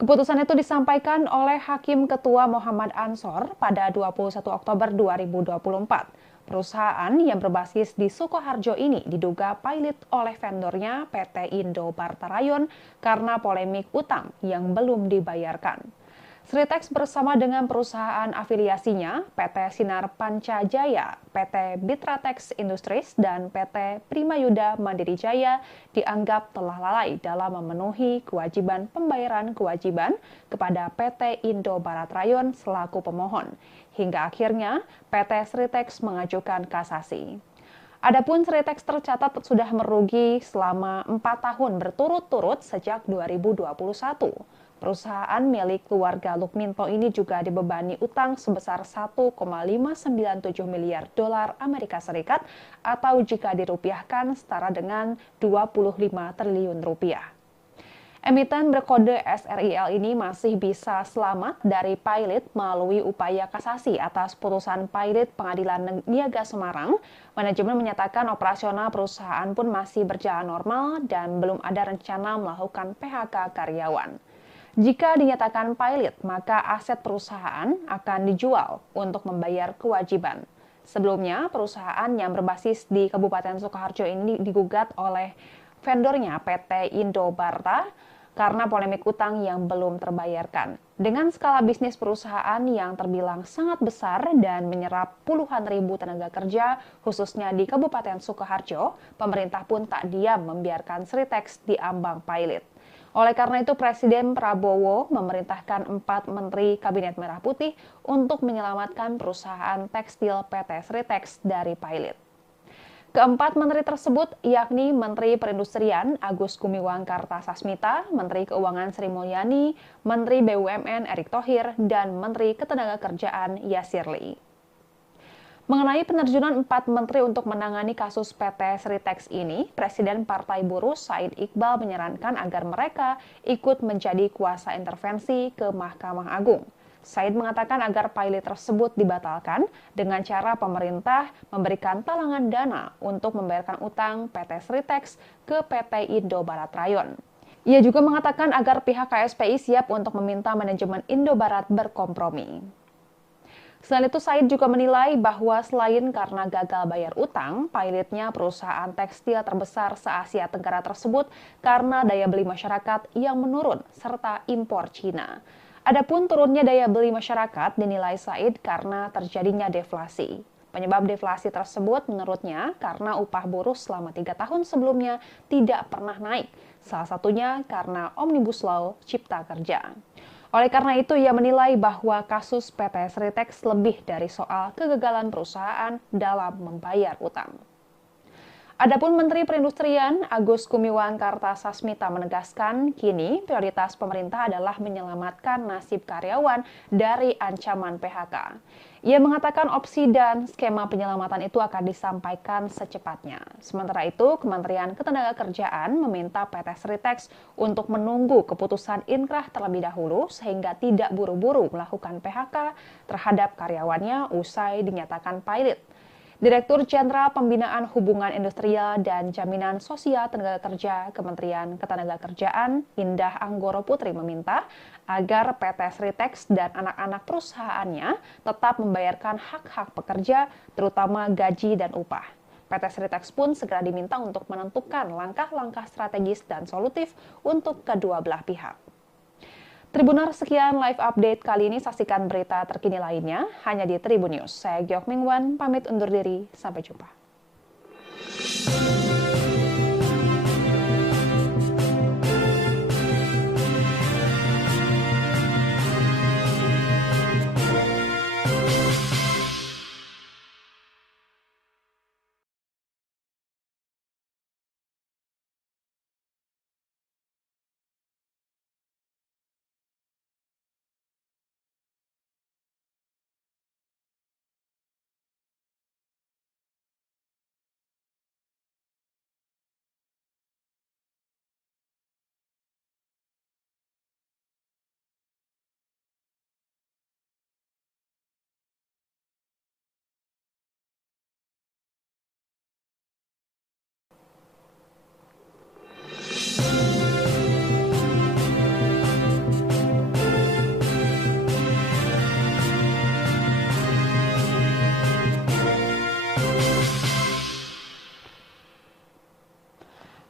Keputusan itu disampaikan oleh Hakim Ketua Muhammad Ansor pada 21 Oktober 2024. Perusahaan yang berbasis di Sukoharjo ini diduga pilot oleh vendornya PT Indo Barta Rayon karena polemik utang yang belum dibayarkan. Sritex bersama dengan perusahaan afiliasinya PT Sinar Pancajaya, PT Bitratex Industries, dan PT Primayuda Mandiri Jaya dianggap telah lalai dalam memenuhi kewajiban pembayaran kewajiban kepada PT Indo Barat Rayon selaku pemohon. Hingga akhirnya PT Sritex mengajukan kasasi. Adapun Sritex tercatat sudah merugi selama 4 tahun berturut-turut sejak 2021. Perusahaan milik keluarga Lukminto ini juga dibebani utang sebesar 1,597 miliar dolar Amerika Serikat atau jika dirupiahkan setara dengan 25 triliun rupiah. Emiten berkode SRIL ini masih bisa selamat dari pilot melalui upaya kasasi atas putusan pilot Pengadilan Niaga Semarang. Manajemen menyatakan operasional perusahaan pun masih berjalan normal dan belum ada rencana melakukan PHK karyawan. Jika dinyatakan pilot, maka aset perusahaan akan dijual untuk membayar kewajiban. Sebelumnya, perusahaan yang berbasis di Kabupaten Sukoharjo ini digugat oleh vendornya PT Indo Barta karena polemik utang yang belum terbayarkan. Dengan skala bisnis perusahaan yang terbilang sangat besar dan menyerap puluhan ribu tenaga kerja, khususnya di Kabupaten Sukoharjo, pemerintah pun tak diam membiarkan Sritex diambang pilot. Oleh karena itu, Presiden Prabowo memerintahkan 4 Menteri Kabinet Merah Putih untuk menyelamatkan perusahaan tekstil PT Sritex dari pilot. Keempat menteri tersebut yakni Menteri Perindustrian Agus Gumiwang Kartasasmita, Menteri Keuangan Sri Mulyani, Menteri BUMN Erick Thohir, dan Menteri Ketenagakerjaan Yasir Lee. Mengenai penerjunan 4 menteri untuk menangani kasus PT Sritex ini, Presiden Partai Buruh Said Iqbal menyarankan agar mereka ikut menjadi kuasa intervensi ke Mahkamah Agung. Said mengatakan agar pilot tersebut dibatalkan dengan cara pemerintah memberikan talangan dana untuk membayarkan utang PT Sritex ke PT Indo Barat Rayon. Ia juga mengatakan agar pihak KSPI siap untuk meminta manajemen Indo Barat berkompromi. Selain itu, Said juga menilai bahwa selain karena gagal bayar utang, pilotnya perusahaan tekstil terbesar se-Asia Tenggara tersebut karena daya beli masyarakat yang menurun serta impor Cina. Adapun turunnya daya beli masyarakat dinilai Said karena terjadinya deflasi. Penyebab deflasi tersebut menurutnya karena upah buruh selama 3 tahun sebelumnya tidak pernah naik. Salah satunya karena Omnibus Law Cipta Kerja. Oleh karena itu, ia menilai bahwa kasus PT Sritex lebih dari soal kegagalan perusahaan dalam membayar utang. Adapun Menteri Perindustrian Agus Gumiwang Kartasasmita menegaskan kini prioritas pemerintah adalah menyelamatkan nasib karyawan dari ancaman PHK. Ia mengatakan opsi dan skema penyelamatan itu akan disampaikan secepatnya. Sementara itu, Kementerian Ketenagakerjaan meminta PT Sritex untuk menunggu keputusan inkrah terlebih dahulu sehingga tidak buru-buru melakukan PHK terhadap karyawannya usai dinyatakan pilot. Direktur Jenderal Pembinaan Hubungan Industrial dan Jaminan Sosial Tenaga Kerja Kementerian Ketenagakerjaan Indah Anggoro Putri meminta agar PT Sritex dan anak-anak perusahaannya tetap membayarkan hak-hak pekerja, terutama gaji dan upah. PT Sritex pun segera diminta untuk menentukan langkah-langkah strategis dan solutif untuk kedua belah pihak. Tribuners, sekian live update kali ini. Saksikan berita terkini lainnya hanya di Tribun News. Saya Giok Mingwan, pamit undur diri. Sampai jumpa.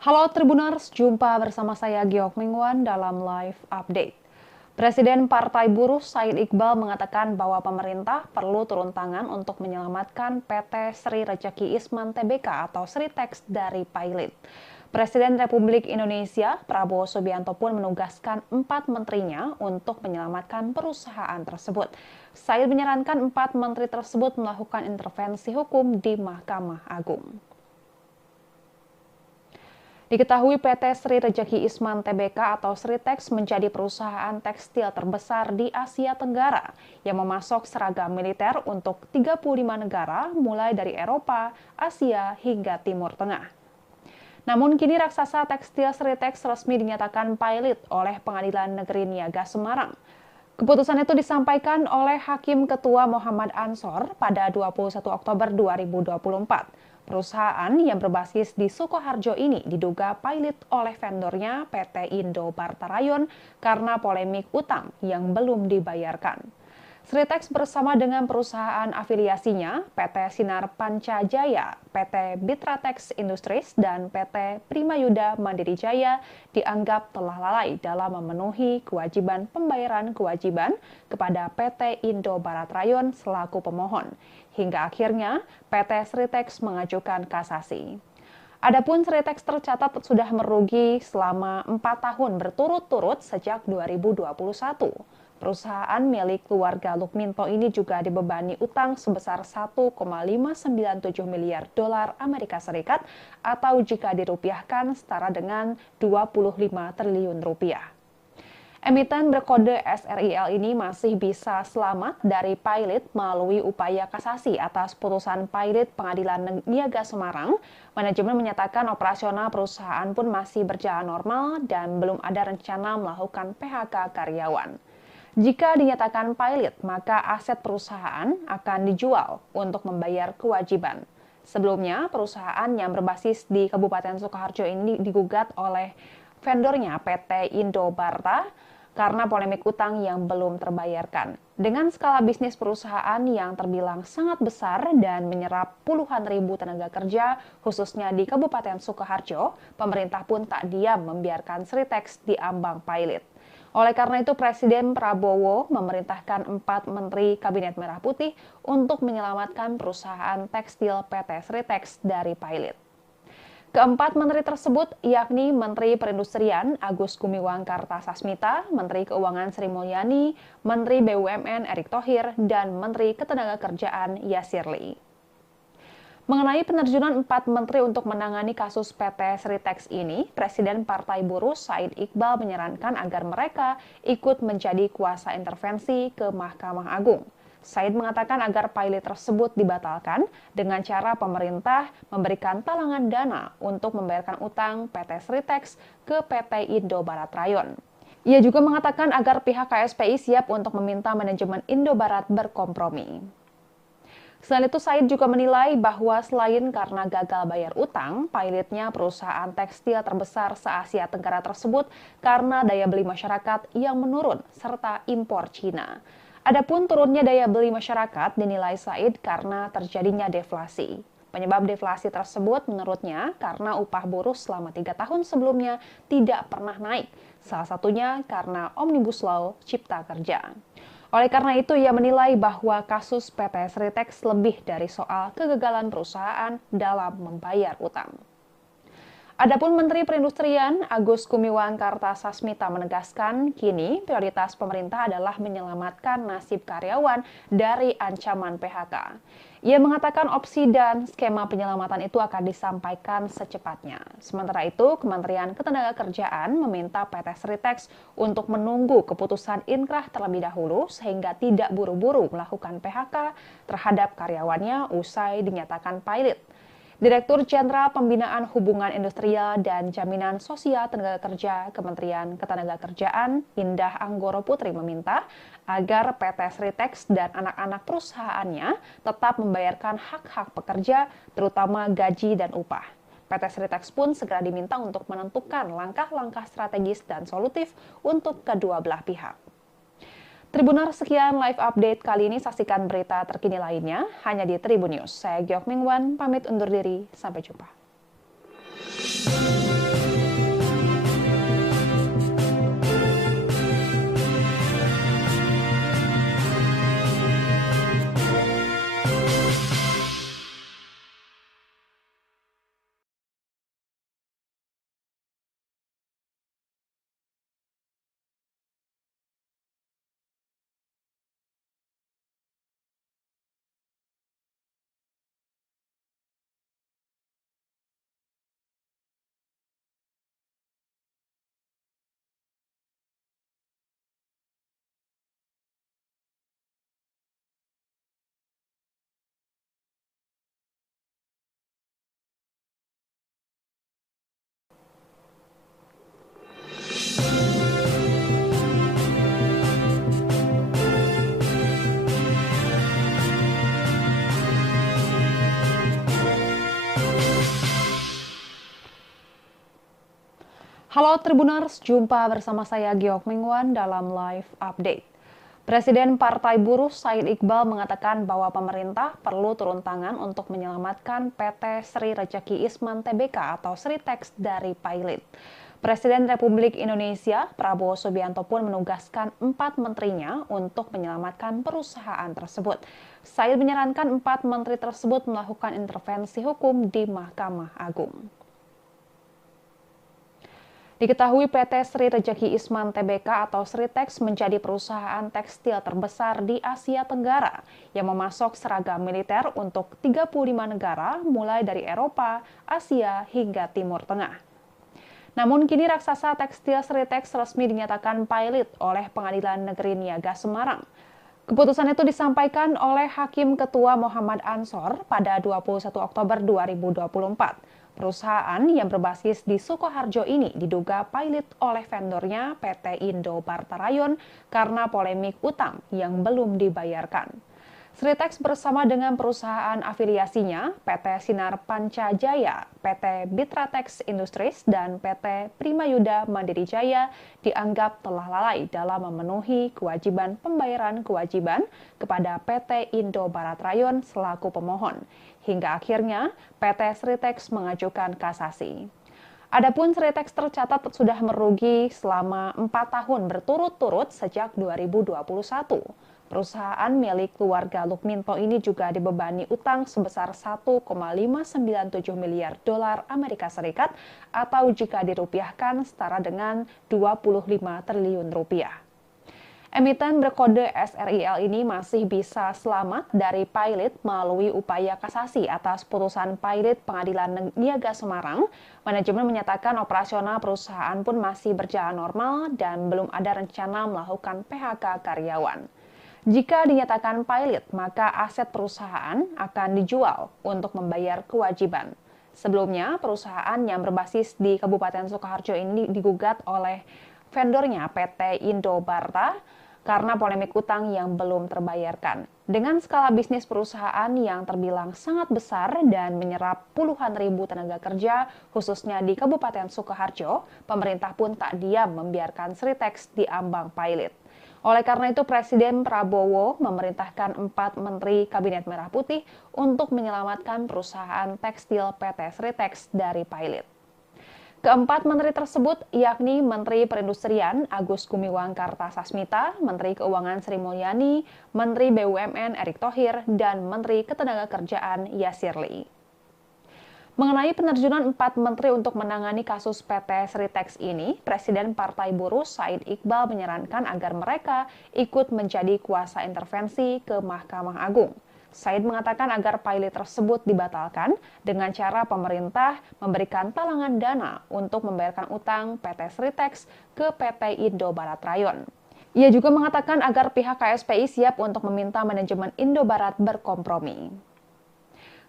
Halo Tribuners, jumpa bersama saya Giok Mingwan dalam live update. Presiden Partai Buruh Said Iqbal mengatakan bahwa pemerintah perlu turun tangan untuk menyelamatkan PT Sri Rejeki Isman Tbk atau Sritex dari pilot. Presiden Republik Indonesia Prabowo Subianto pun menugaskan 4 menterinya untuk menyelamatkan perusahaan tersebut. Said menyarankan 4 menteri tersebut melakukan intervensi hukum di Mahkamah Agung. Diketahui PT Sri Rejeki Isman Tbk atau Sritex menjadi perusahaan tekstil terbesar di Asia Tenggara yang memasok seragam militer untuk 35 negara mulai dari Eropa, Asia hingga Timur Tengah. Namun kini raksasa tekstil Sritex resmi dinyatakan pilot oleh Pengadilan Negeri Niaga Semarang. Keputusan itu disampaikan oleh Hakim Ketua Muhammad Ansor pada 21 Oktober 2024. Perusahaan yang berbasis di Sukoharjo ini diduga pilot oleh vendornya PT Indo Barta Rayon karena polemik utang yang belum dibayarkan. Sritex bersama dengan perusahaan afiliasinya PT Sinar Pancajaya, PT Bitratex Industries, dan PT Primayuda Mandiri Jaya dianggap telah lalai dalam memenuhi kewajiban pembayaran kewajiban kepada PT Indo Barat Rayon selaku pemohon. Hingga akhirnya PT Sritex mengajukan kasasi. Adapun Sritex tercatat sudah merugi selama 4 tahun berturut-turut sejak 2021. Perusahaan milik keluarga Lukminto ini juga dibebani utang sebesar 1,597 miliar dolar Amerika Serikat atau jika dirupiahkan setara dengan 25 triliun rupiah. Emiten berkode SRIL ini masih bisa selamat dari pilot melalui upaya kasasi atas putusan pilot Pengadilan Niaga Semarang. Manajemen menyatakan operasional perusahaan pun masih berjalan normal dan belum ada rencana melakukan PHK karyawan. Jika dinyatakan pilot, maka aset perusahaan akan dijual untuk membayar kewajiban. Sebelumnya, perusahaan yang berbasis di Kabupaten Sukoharjo ini digugat oleh vendornya PT Indo Barta karena polemik utang yang belum terbayarkan. Dengan skala bisnis perusahaan yang terbilang sangat besar dan menyerap puluhan ribu tenaga kerja, khususnya di Kabupaten Sukoharjo, pemerintah pun tak diam membiarkan Sritex diambang pilot. Oleh karena itu, Presiden Prabowo memerintahkan 4 Menteri Kabinet Merah Putih untuk menyelamatkan perusahaan tekstil PT Sritex dari pilot. Keempat menteri tersebut yakni Menteri Perindustrian Agus Gumiwang Kartasasmita, Menteri Keuangan Sri Mulyani, Menteri BUMN Erick Thohir, dan Menteri Ketenagakerjaan Yasir Lee. Mengenai penerjunan 4 menteri untuk menangani kasus PT Sritex ini, Presiden Partai Buruh Said Iqbal menyarankan agar mereka ikut menjadi kuasa intervensi ke Mahkamah Agung. Said mengatakan agar pilot tersebut dibatalkan dengan cara pemerintah memberikan talangan dana untuk membayarkan utang PT Sritex ke PT Indo Barat Rayon. Ia juga mengatakan agar pihak KSPI siap untuk meminta manajemen Indo Barat berkompromi. Selain itu, Said juga menilai bahwa selain karena gagal bayar utang, pilotnya perusahaan tekstil terbesar se-Asia Tenggara tersebut karena daya beli masyarakat yang menurun serta impor Cina. Adapun turunnya daya beli masyarakat dinilai Said karena terjadinya deflasi. Penyebab deflasi tersebut menurutnya karena upah buruh selama 3 tahun sebelumnya tidak pernah naik. Salah satunya karena Omnibus Law Cipta Kerja. Oleh karena itu, ia menilai bahwa kasus PT Sritex lebih dari soal kegagalan perusahaan dalam membayar utang. Adapun Menteri Perindustrian Agus Gumiwang Kartasasmita menegaskan kini prioritas pemerintah adalah menyelamatkan nasib karyawan dari ancaman PHK. Ia mengatakan opsi dan skema penyelamatan itu akan disampaikan secepatnya. Sementara itu, Kementerian Ketenagakerjaan meminta PT Sritex untuk menunggu keputusan inkrah terlebih dahulu sehingga tidak buru-buru melakukan PHK terhadap karyawannya usai dinyatakan pilot. Direktur Jenderal Pembinaan Hubungan Industrial dan Jaminan Sosial Tenaga Kerja Kementerian Ketenagakerjaan Indah Anggoro Putri meminta agar PT Sritex dan anak-anak perusahaannya tetap membayarkan hak-hak pekerja, terutama gaji dan upah. PT Sritex pun segera diminta untuk menentukan langkah-langkah strategis dan solutif untuk kedua belah pihak. Tribuners, sekian live update kali ini. Saksikan berita terkini lainnya hanya di Tribun News. Saya Giok Mingwan, pamit undur diri. Sampai jumpa. Halo Tribuners, jumpa bersama saya Giok Mingwan dalam Live Update. Presiden Partai Buruh Said Iqbal mengatakan bahwa pemerintah perlu turun tangan untuk menyelamatkan PT Sri Rejeki Isman Tbk atau Sritex dari Pailit. Presiden Republik Indonesia Prabowo Subianto pun menugaskan 4 menterinya untuk menyelamatkan perusahaan tersebut. Said menyarankan 4 menteri tersebut melakukan intervensi hukum di Mahkamah Agung. Diketahui PT Sri Rejeki Isman Tbk atau Sritex menjadi perusahaan tekstil terbesar di Asia Tenggara yang memasok seragam militer untuk 35 negara mulai dari Eropa, Asia hingga Timur Tengah. Namun kini raksasa tekstil Sritex resmi dinyatakan pailit oleh Pengadilan Negeri Niaga Semarang. Keputusan itu disampaikan oleh Hakim Ketua Muhammad Ansor pada 21 Oktober 2024. Perusahaan yang berbasis di Sukoharjo ini diduga pailit oleh vendornya PT Indo Barta Rayon karena polemik utang yang belum dibayarkan. Sritex bersama dengan perusahaan afiliasinya PT Sinar Pancajaya, PT Bitratex Industries, dan PT Primayuda Mandiri Jaya dianggap telah lalai dalam memenuhi kewajiban pembayaran kewajiban kepada PT Indo Barat Rayon selaku pemohon. Hingga akhirnya PT Sritex mengajukan kasasi. Adapun Sritex tercatat sudah merugi selama 4 tahun berturut-turut sejak 2021. Perusahaan milik keluarga Lukminto ini juga dibebani utang sebesar 1,597 miliar dolar Amerika Serikat atau jika dirupiahkan setara dengan 25 triliun rupiah. Emiten berkode SRIL ini masih bisa selamat dari pailit melalui upaya kasasi atas putusan pailit Pengadilan Niaga Semarang. Manajemen menyatakan operasional perusahaan pun masih berjalan normal dan belum ada rencana melakukan PHK karyawan. Jika dinyatakan pailit, maka aset perusahaan akan dijual untuk membayar kewajiban. Sebelumnya, perusahaan yang berbasis di Kabupaten Sukoharjo ini digugat oleh vendornya PT Indo Barta karena polemik utang yang belum terbayarkan. Dengan skala bisnis perusahaan yang terbilang sangat besar dan menyerap puluhan ribu tenaga kerja, khususnya di Kabupaten Sukoharjo, pemerintah pun tak diam membiarkan Sritex diambang pailit. Oleh karena itu, Presiden Prabowo memerintahkan 4 Menteri Kabinet Merah Putih untuk menyelamatkan perusahaan tekstil PT Sritex dari pailit. Keempat menteri tersebut yakni Menteri Perindustrian Agus Gumiwang Kartasasmita, Menteri Keuangan Sri Mulyani, Menteri BUMN Erick Thohir, dan Menteri Ketenagakerjaan Yasir Lee. Mengenai penerjunan 4 menteri untuk menangani kasus PT Sritex ini, Presiden Partai Buruh Said Iqbal menyarankan agar mereka ikut menjadi kuasa intervensi ke Mahkamah Agung. Said mengatakan agar pailit tersebut dibatalkan dengan cara pemerintah memberikan talangan dana untuk membayarkan utang PT Sritex ke PT Indo Barat Rayon. Ia juga mengatakan agar pihak KSPI siap untuk meminta manajemen Indo Barat berkompromi.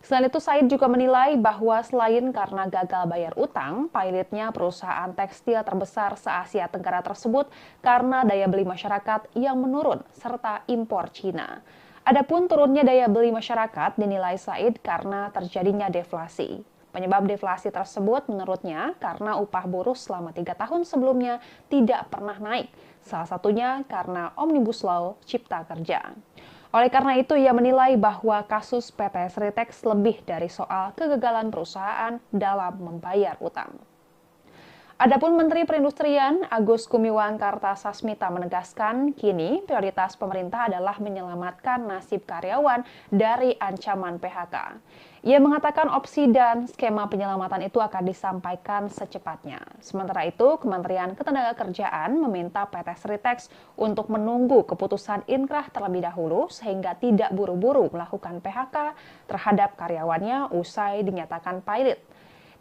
Selain itu, Said juga menilai bahwa selain karena gagal bayar utang, pailitnya perusahaan tekstil terbesar se-Asia Tenggara tersebut karena daya beli masyarakat yang menurun serta impor Cina. Adapun turunnya daya beli masyarakat dinilai Said karena terjadinya deflasi. Penyebab deflasi tersebut menurutnya karena upah buruh selama 3 tahun sebelumnya tidak pernah naik. Salah satunya karena Omnibus Law Cipta Kerja. Oleh karena itu, ia menilai bahwa kasus PT Sritex lebih dari soal kegagalan perusahaan dalam membayar utang. Adapun Menteri Perindustrian Agus Gumiwang Kartasasmita menegaskan kini prioritas pemerintah adalah menyelamatkan nasib karyawan dari ancaman PHK. Ia mengatakan opsi dan skema penyelamatan itu akan disampaikan secepatnya. Sementara itu, Kementerian Ketenagakerjaan meminta PT Sritex untuk menunggu keputusan inkrah terlebih dahulu sehingga tidak buru-buru melakukan PHK terhadap karyawannya usai dinyatakan pailit.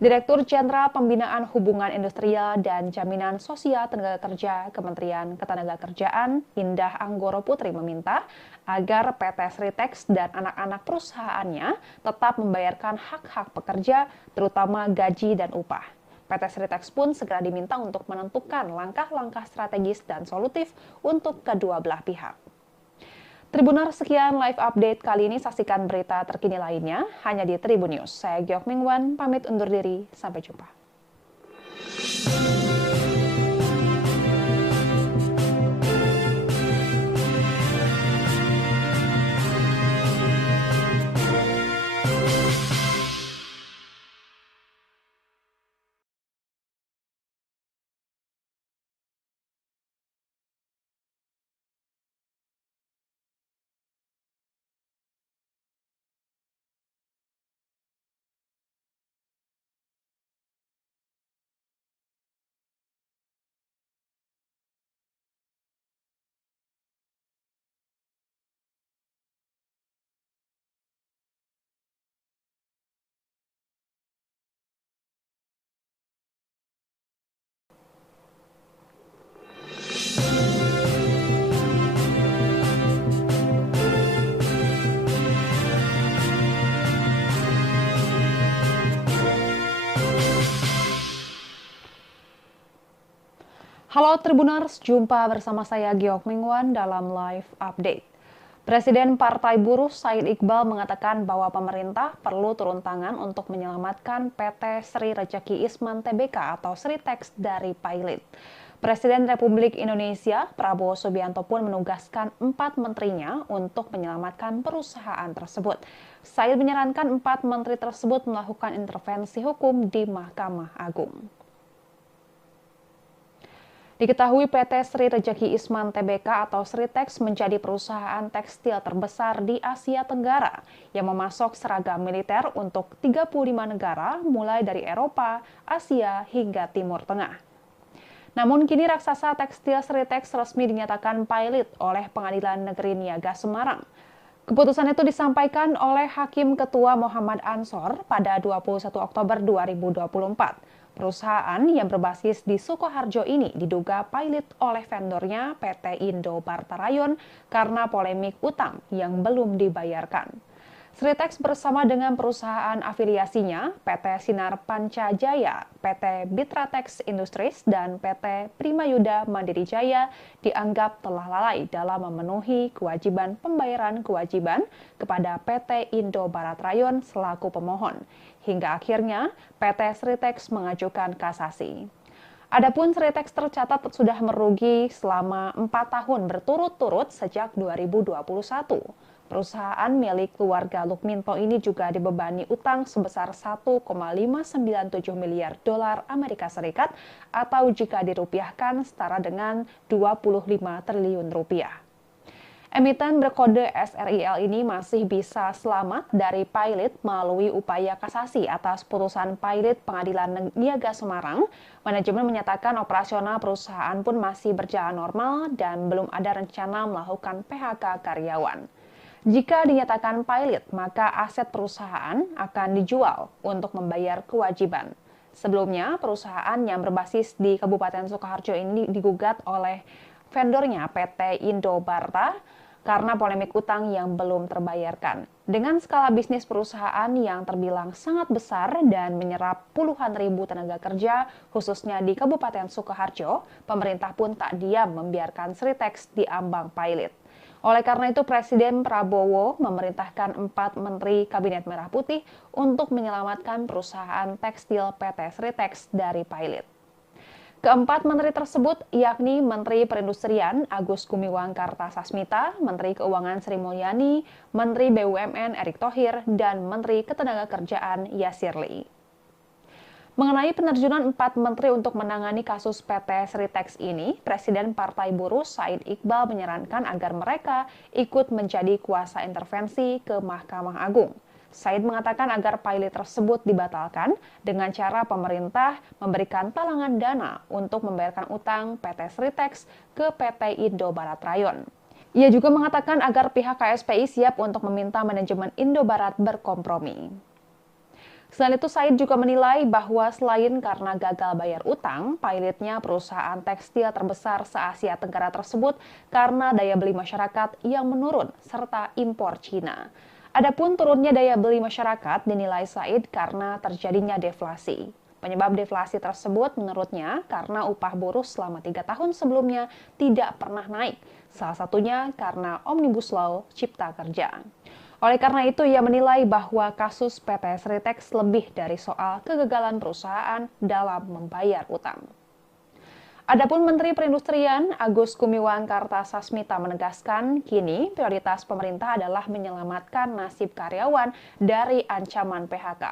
Direktur Jenderal Pembinaan Hubungan Industrial dan Jaminan Sosial Tenaga Kerja Kementerian Ketenagakerjaan Indah Anggoro Putri meminta agar PT Sritex dan anak-anak perusahaannya tetap membayarkan hak-hak pekerja, terutama gaji dan upah. PT Sritex pun segera diminta untuk menentukan langkah-langkah strategis dan solutif untuk kedua belah pihak. Tribuners, sekian live update kali ini. Saksikan berita terkini lainnya hanya di Tribun News. Saya Giok Mingwan, pamit undur diri. Sampai jumpa. Halo Tribuners, jumpa bersama saya Giok Mingwan dalam Live Update. Presiden Partai Buruh Said Iqbal mengatakan bahwa pemerintah perlu turun tangan untuk menyelamatkan PT Sri Rejeki Isman Tbk atau Sritex dari Pailit. Presiden Republik Indonesia Prabowo Subianto pun menugaskan 4 menterinya untuk menyelamatkan perusahaan tersebut. Said menyarankan 4 menteri tersebut melakukan intervensi hukum di Mahkamah Agung. Diketahui PT Sri Rejeki Isman Tbk atau Sritex menjadi perusahaan tekstil terbesar di Asia Tenggara yang memasok seragam militer untuk 35 negara mulai dari Eropa, Asia hingga Timur Tengah. Namun kini raksasa tekstil Sritex resmi dinyatakan pailit oleh Pengadilan Negeri Niaga Semarang. Keputusan itu disampaikan oleh Hakim Ketua Muhammad Ansor pada 21 Oktober 2024. Perusahaan yang berbasis di Sukoharjo ini diduga pailit oleh vendornya PT Indo Barta Rayon karena polemik utang yang belum dibayarkan. Sritex bersama dengan perusahaan afiliasinya PT Sinar Pancajaya, PT Bitratex Industries, dan PT Primayuda Mandiri Jaya dianggap telah lalai dalam memenuhi kewajiban pembayaran kewajiban kepada PT Indo Barat Rayon selaku pemohon. Hingga akhirnya PT Sritex mengajukan kasasi. Adapun Sritex tercatat sudah merugi selama 4 tahun berturut-turut sejak 2021. Perusahaan milik keluarga Lukminto ini juga dibebani utang sebesar 1,597 miliar dolar Amerika Serikat atau jika dirupiahkan setara dengan 25 triliun rupiah. Emiten berkode SRIL ini masih bisa selamat dari pailit melalui upaya kasasi atas putusan pailit Pengadilan Niaga Semarang. Manajemen menyatakan operasional perusahaan pun masih berjalan normal dan belum ada rencana melakukan PHK karyawan. Jika dinyatakan pailit, maka aset perusahaan akan dijual untuk membayar kewajiban. Sebelumnya, perusahaan yang berbasis di Kabupaten Sukoharjo ini digugat oleh vendornya PT Indo Barta karena polemik utang yang belum terbayarkan. Dengan skala bisnis perusahaan yang terbilang sangat besar dan menyerap puluhan ribu tenaga kerja, khususnya di Kabupaten Sukoharjo, pemerintah pun tak diam membiarkan Sritex diambang pailit. Oleh karena itu, Presiden Prabowo memerintahkan 4 Menteri Kabinet Merah Putih untuk menyelamatkan perusahaan tekstil PT Sritex dari pailit. Keempat menteri tersebut yakni Menteri Perindustrian Agus Gumiwang Kartasasmita, Menteri Keuangan Sri Mulyani, Menteri BUMN Erick Thohir, dan Menteri Ketenagakerjaan Yasir Lee. Mengenai penerjunan 4 menteri untuk menangani kasus PT Sritex ini, Presiden Partai Buruh Said Iqbal menyarankan agar mereka ikut menjadi kuasa intervensi ke Mahkamah Agung. Said mengatakan agar pailit tersebut dibatalkan dengan cara pemerintah memberikan talangan dana untuk membayarkan utang PT Sritex ke PT Indo Barat Rayon. Ia juga mengatakan agar pihak KSPI siap untuk meminta manajemen Indo Barat berkompromi. Selain itu, Said juga menilai bahwa selain karena gagal bayar utang, pailitnya perusahaan tekstil terbesar se-Asia Tenggara tersebut karena daya beli masyarakat yang menurun serta impor Cina. Adapun turunnya daya beli masyarakat dinilai Said karena terjadinya deflasi. Penyebab deflasi tersebut menurutnya karena upah buruh selama 3 tahun sebelumnya tidak pernah naik. Salah satunya karena Omnibus Law Cipta Kerja. Oleh karena itu, ia menilai bahwa kasus PT Sritex lebih dari soal kegagalan perusahaan dalam membayar utang. Adapun Menteri Perindustrian Agus Gumiwang Kartasasmita menegaskan, kini prioritas pemerintah adalah menyelamatkan nasib karyawan dari ancaman PHK.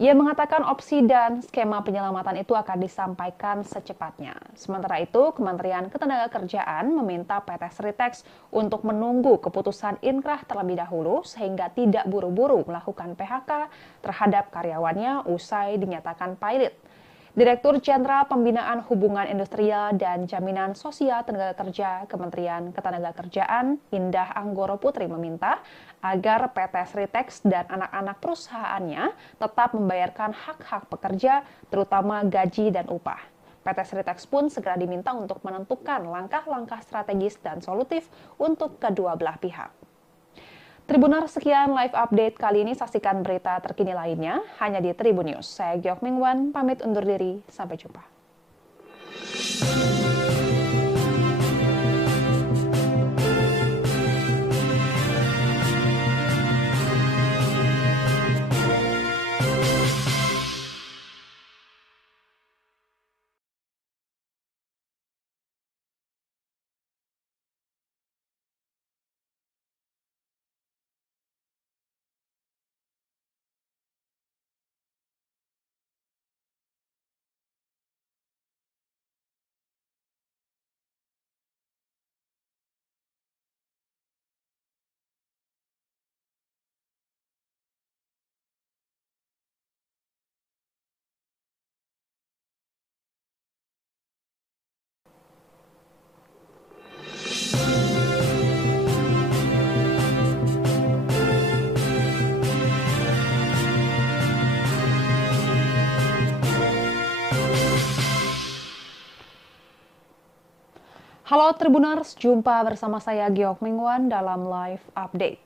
Ia mengatakan opsi dan skema penyelamatan itu akan disampaikan secepatnya. Sementara itu, Kementerian Ketenagakerjaan meminta PT Sritex untuk menunggu keputusan inkrah terlebih dahulu sehingga tidak buru-buru melakukan PHK terhadap karyawannya usai dinyatakan pailit. Direktur Jenderal Pembinaan Hubungan Industrial dan Jaminan Sosial Tenaga Kerja Kementerian Ketenagakerjaan Indah Anggoro Putri meminta agar PT Sritex dan anak-anak perusahaannya tetap membayarkan hak-hak pekerja, terutama gaji dan upah. PT Sritex pun segera diminta untuk menentukan langkah-langkah strategis dan solutif untuk kedua belah pihak. Tribuners, sekian live update kali ini. Saksikan berita terkini lainnya hanya di Tribun News. Saya Giok Mingwan, pamit undur diri. Sampai jumpa. Halo Tribuners, jumpa bersama saya Giok Mingwan dalam Live Update.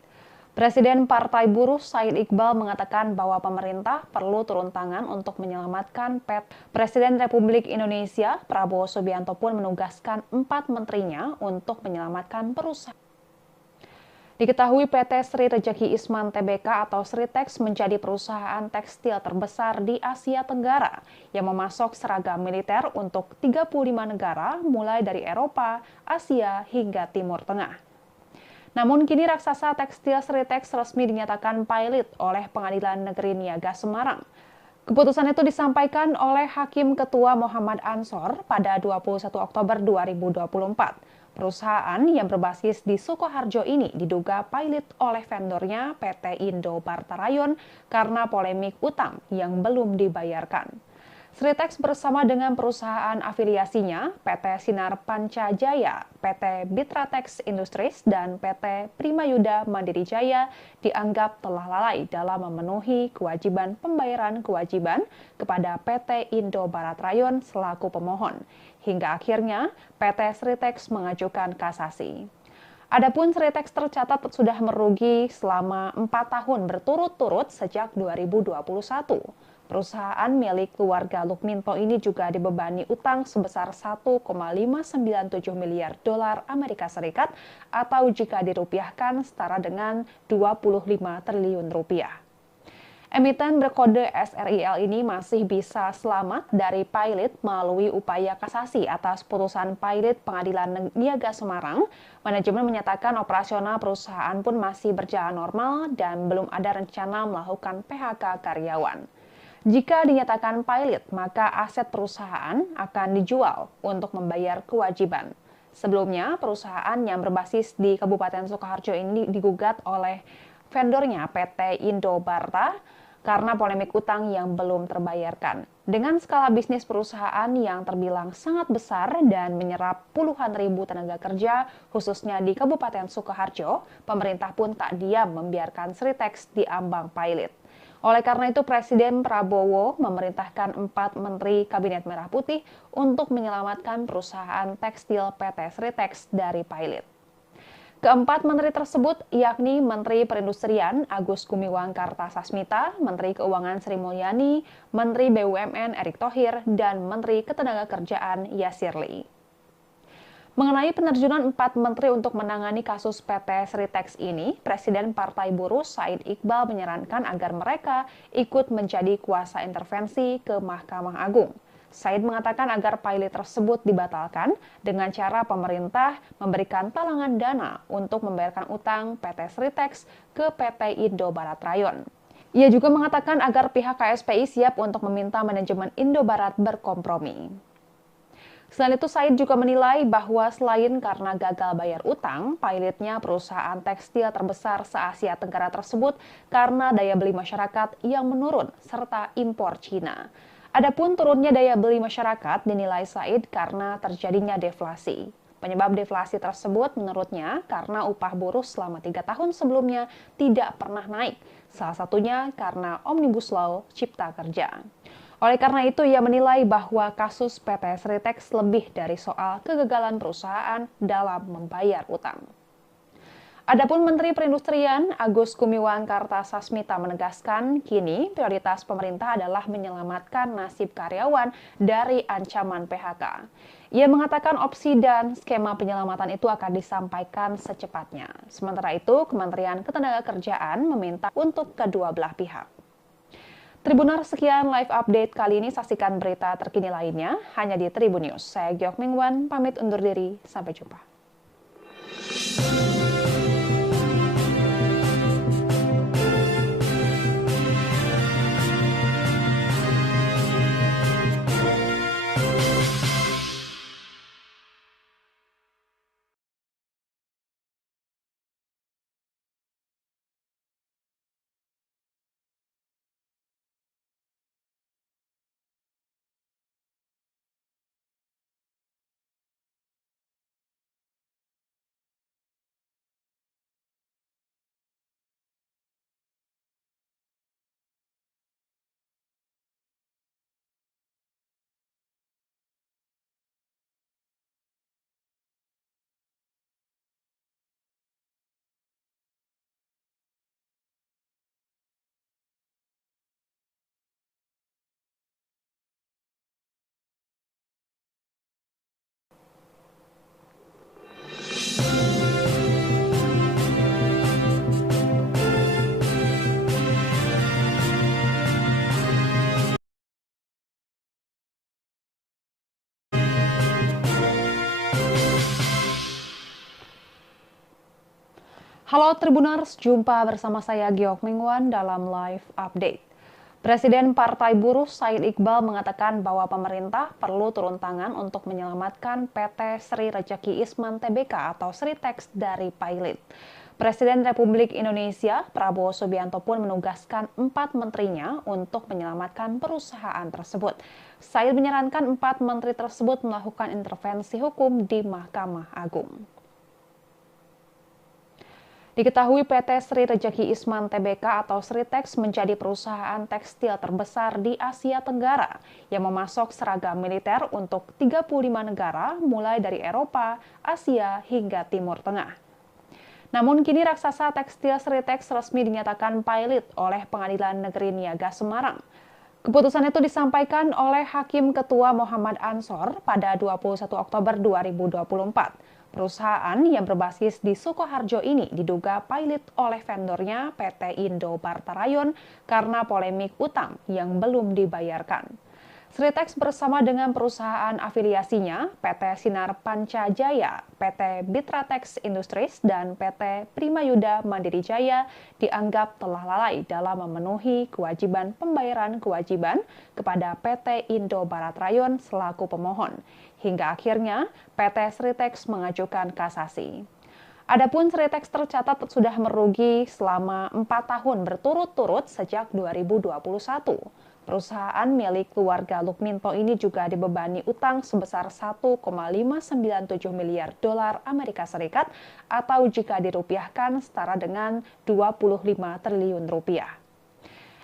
Presiden Partai Buruh Said Iqbal mengatakan bahwa pemerintah perlu turun tangan untuk menyelamatkan PT. Presiden Republik Indonesia Prabowo Subianto pun menugaskan 4 menterinya untuk menyelamatkan perusahaan. Diketahui PT Sri Rejeki Isman Tbk atau Sritex menjadi perusahaan tekstil terbesar di Asia Tenggara yang memasok seragam militer untuk 35 negara mulai dari Eropa, Asia hingga Timur Tengah. Namun kini raksasa tekstil Sritex resmi dinyatakan pilot oleh Pengadilan Negeri Niaga Semarang. Keputusan itu disampaikan oleh Hakim Ketua Muhammad Ansor pada 21 Oktober 2024. Perusahaan yang berbasis di Sukoharjo ini diduga pilot oleh vendornya PT Indo Barta Rayon karena polemik utang yang belum dibayarkan. Sritex bersama dengan perusahaan afiliasinya PT Sinar Pancajaya, PT Bitratex Industries, dan PT Primayuda Mandiri Jaya dianggap telah lalai dalam memenuhi kewajiban pembayaran kewajiban kepada PT Indo Barat Rayon selaku pemohon. Hingga akhirnya PT Sritex mengajukan kasasi. Adapun Sritex tercatat sudah merugi selama 4 tahun berturut-turut sejak 2021. Perusahaan milik keluarga Lukminto ini juga dibebani utang sebesar 1,597 miliar dolar Amerika Serikat atau jika dirupiahkan setara dengan 25 triliun rupiah. Emiten berkode SRIL ini masih bisa selamat dari pilot melalui upaya kasasi atas putusan pilot Pengadilan Niaga Semarang. Manajemen menyatakan operasional perusahaan pun masih berjalan normal dan belum ada rencana melakukan PHK karyawan. Jika dinyatakan pilot, maka aset perusahaan akan dijual untuk membayar kewajiban. Sebelumnya, perusahaan yang berbasis di Kabupaten Sukoharjo ini digugat oleh vendornya PT Indo Barta karena polemik utang yang belum terbayarkan. Dengan skala bisnis perusahaan yang terbilang sangat besar dan menyerap puluhan ribu tenaga kerja, khususnya di Kabupaten Sukoharjo, pemerintah pun tak diam membiarkan Sritex diambang pilot. Oleh karena itu, Presiden Prabowo memerintahkan 4 Menteri Kabinet Merah Putih untuk menyelamatkan perusahaan tekstil PT Sritex dari pilot. Keempat menteri tersebut yakni Menteri Perindustrian Agus Gumiwang Kartasasmita, Menteri Keuangan Sri Mulyani, Menteri BUMN Erick Thohir, dan Menteri Ketenagakerjaan Yasir Lee. Mengenai penerjunan 4 menteri untuk menangani kasus PT Sritex ini, Presiden Partai Buruh Said Iqbal menyarankan agar mereka ikut menjadi kuasa intervensi ke Mahkamah Agung. Said mengatakan agar pilot tersebut dibatalkan dengan cara pemerintah memberikan talangan dana untuk membayarkan utang PT Sritex ke PT Indo Barat Rayon. Ia juga mengatakan agar pihak KSPI siap untuk meminta manajemen Indo Barat berkompromi. Selain itu, Said juga menilai bahwa selain karena gagal bayar utang, pilotnya perusahaan tekstil terbesar se-Asia Tenggara tersebut karena daya beli masyarakat yang menurun serta impor Cina. Adapun turunnya daya beli masyarakat dinilai Said karena terjadinya deflasi. Penyebab deflasi tersebut menurutnya karena upah buruh selama 3 tahun sebelumnya tidak pernah naik. Salah satunya karena Omnibus Law Cipta Kerja. Oleh karena itu, ia menilai bahwa kasus PT Sritex lebih dari soal kegagalan perusahaan dalam membayar utang. Adapun Menteri Perindustrian Agus Gumiwang Kartasasmita menegaskan kini prioritas pemerintah adalah menyelamatkan nasib karyawan dari ancaman PHK. Ia mengatakan opsi dan skema penyelamatan itu akan disampaikan secepatnya. Sementara itu, Kementerian Ketenagakerjaan meminta untuk kedua belah pihak. Tribuners, sekian live update kali ini. Saksikan berita terkini lainnya hanya di Tribun News. Saya Giok Mingwan, pamit undur diri. Sampai jumpa. Halo Tribuners, jumpa bersama saya Giok Mingwan dalam Live Update. Presiden Partai Buruh Said Iqbal mengatakan bahwa pemerintah perlu turun tangan untuk menyelamatkan PT Sri Rejeki Isman Tbk atau Sritex dari Pailit. Presiden Republik Indonesia Prabowo Subianto pun menugaskan 4 menterinya untuk menyelamatkan perusahaan tersebut. Said menyarankan 4 menteri tersebut melakukan intervensi hukum di Mahkamah Agung. Diketahui PT Sri Rejeki Isman Tbk atau Sritex menjadi perusahaan tekstil terbesar di Asia Tenggara yang memasok seragam militer untuk 35 negara mulai dari Eropa, Asia hingga Timur Tengah. Namun kini raksasa tekstil Sritex resmi dinyatakan pailit oleh Pengadilan Negeri Niaga Semarang. Keputusan itu disampaikan oleh Hakim Ketua Muhammad Ansor pada 21 Oktober 2024. Perusahaan yang berbasis di Sukoharjo ini diduga pailit oleh vendornya PT Indo Barta Rayon karena polemik utang yang belum dibayarkan. Sritex bersama dengan perusahaan afiliasinya PT Sinar Pancajaya, PT Bitratex Industries, dan PT Primayuda Mandiri Jaya dianggap telah lalai dalam memenuhi kewajiban pembayaran kewajiban kepada PT Indo Barat Rayon selaku pemohon. Hingga akhirnya PT Sritex mengajukan kasasi. Adapun Sritex tercatat sudah merugi selama 4 tahun berturut-turut sejak 2021. Perusahaan milik keluarga Lukminto ini juga dibebani utang sebesar 1,597 miliar dolar Amerika Serikat atau jika dirupiahkan setara dengan 25 triliun rupiah.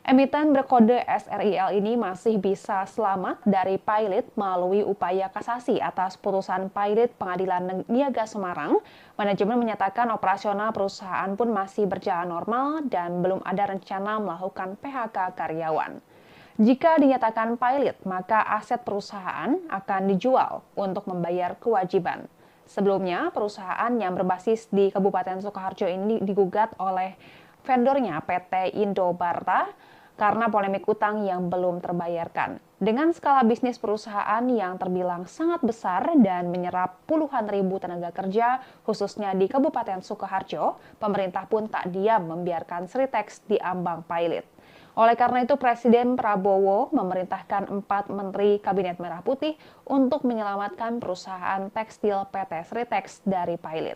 Emiten berkode SRIL ini masih bisa selamat dari pailit melalui upaya kasasi atas putusan pailit Pengadilan Niaga Semarang. Manajemen menyatakan operasional perusahaan pun masih berjalan normal dan belum ada rencana melakukan PHK karyawan. Jika dinyatakan pailit, maka aset perusahaan akan dijual untuk membayar kewajiban. Sebelumnya, perusahaan yang berbasis di Kabupaten Sukoharjo ini digugat oleh vendornya PT Indo Barta karena polemik utang yang belum terbayarkan. Dengan skala bisnis perusahaan yang terbilang sangat besar dan menyerap puluhan ribu tenaga kerja, khususnya di Kabupaten Sukoharjo, pemerintah pun tak diam membiarkan Sritex diambang pailit. Oleh karena itu, Presiden Prabowo memerintahkan 4 Menteri Kabinet Merah Putih untuk menyelamatkan perusahaan tekstil PT Sritex dari pailit.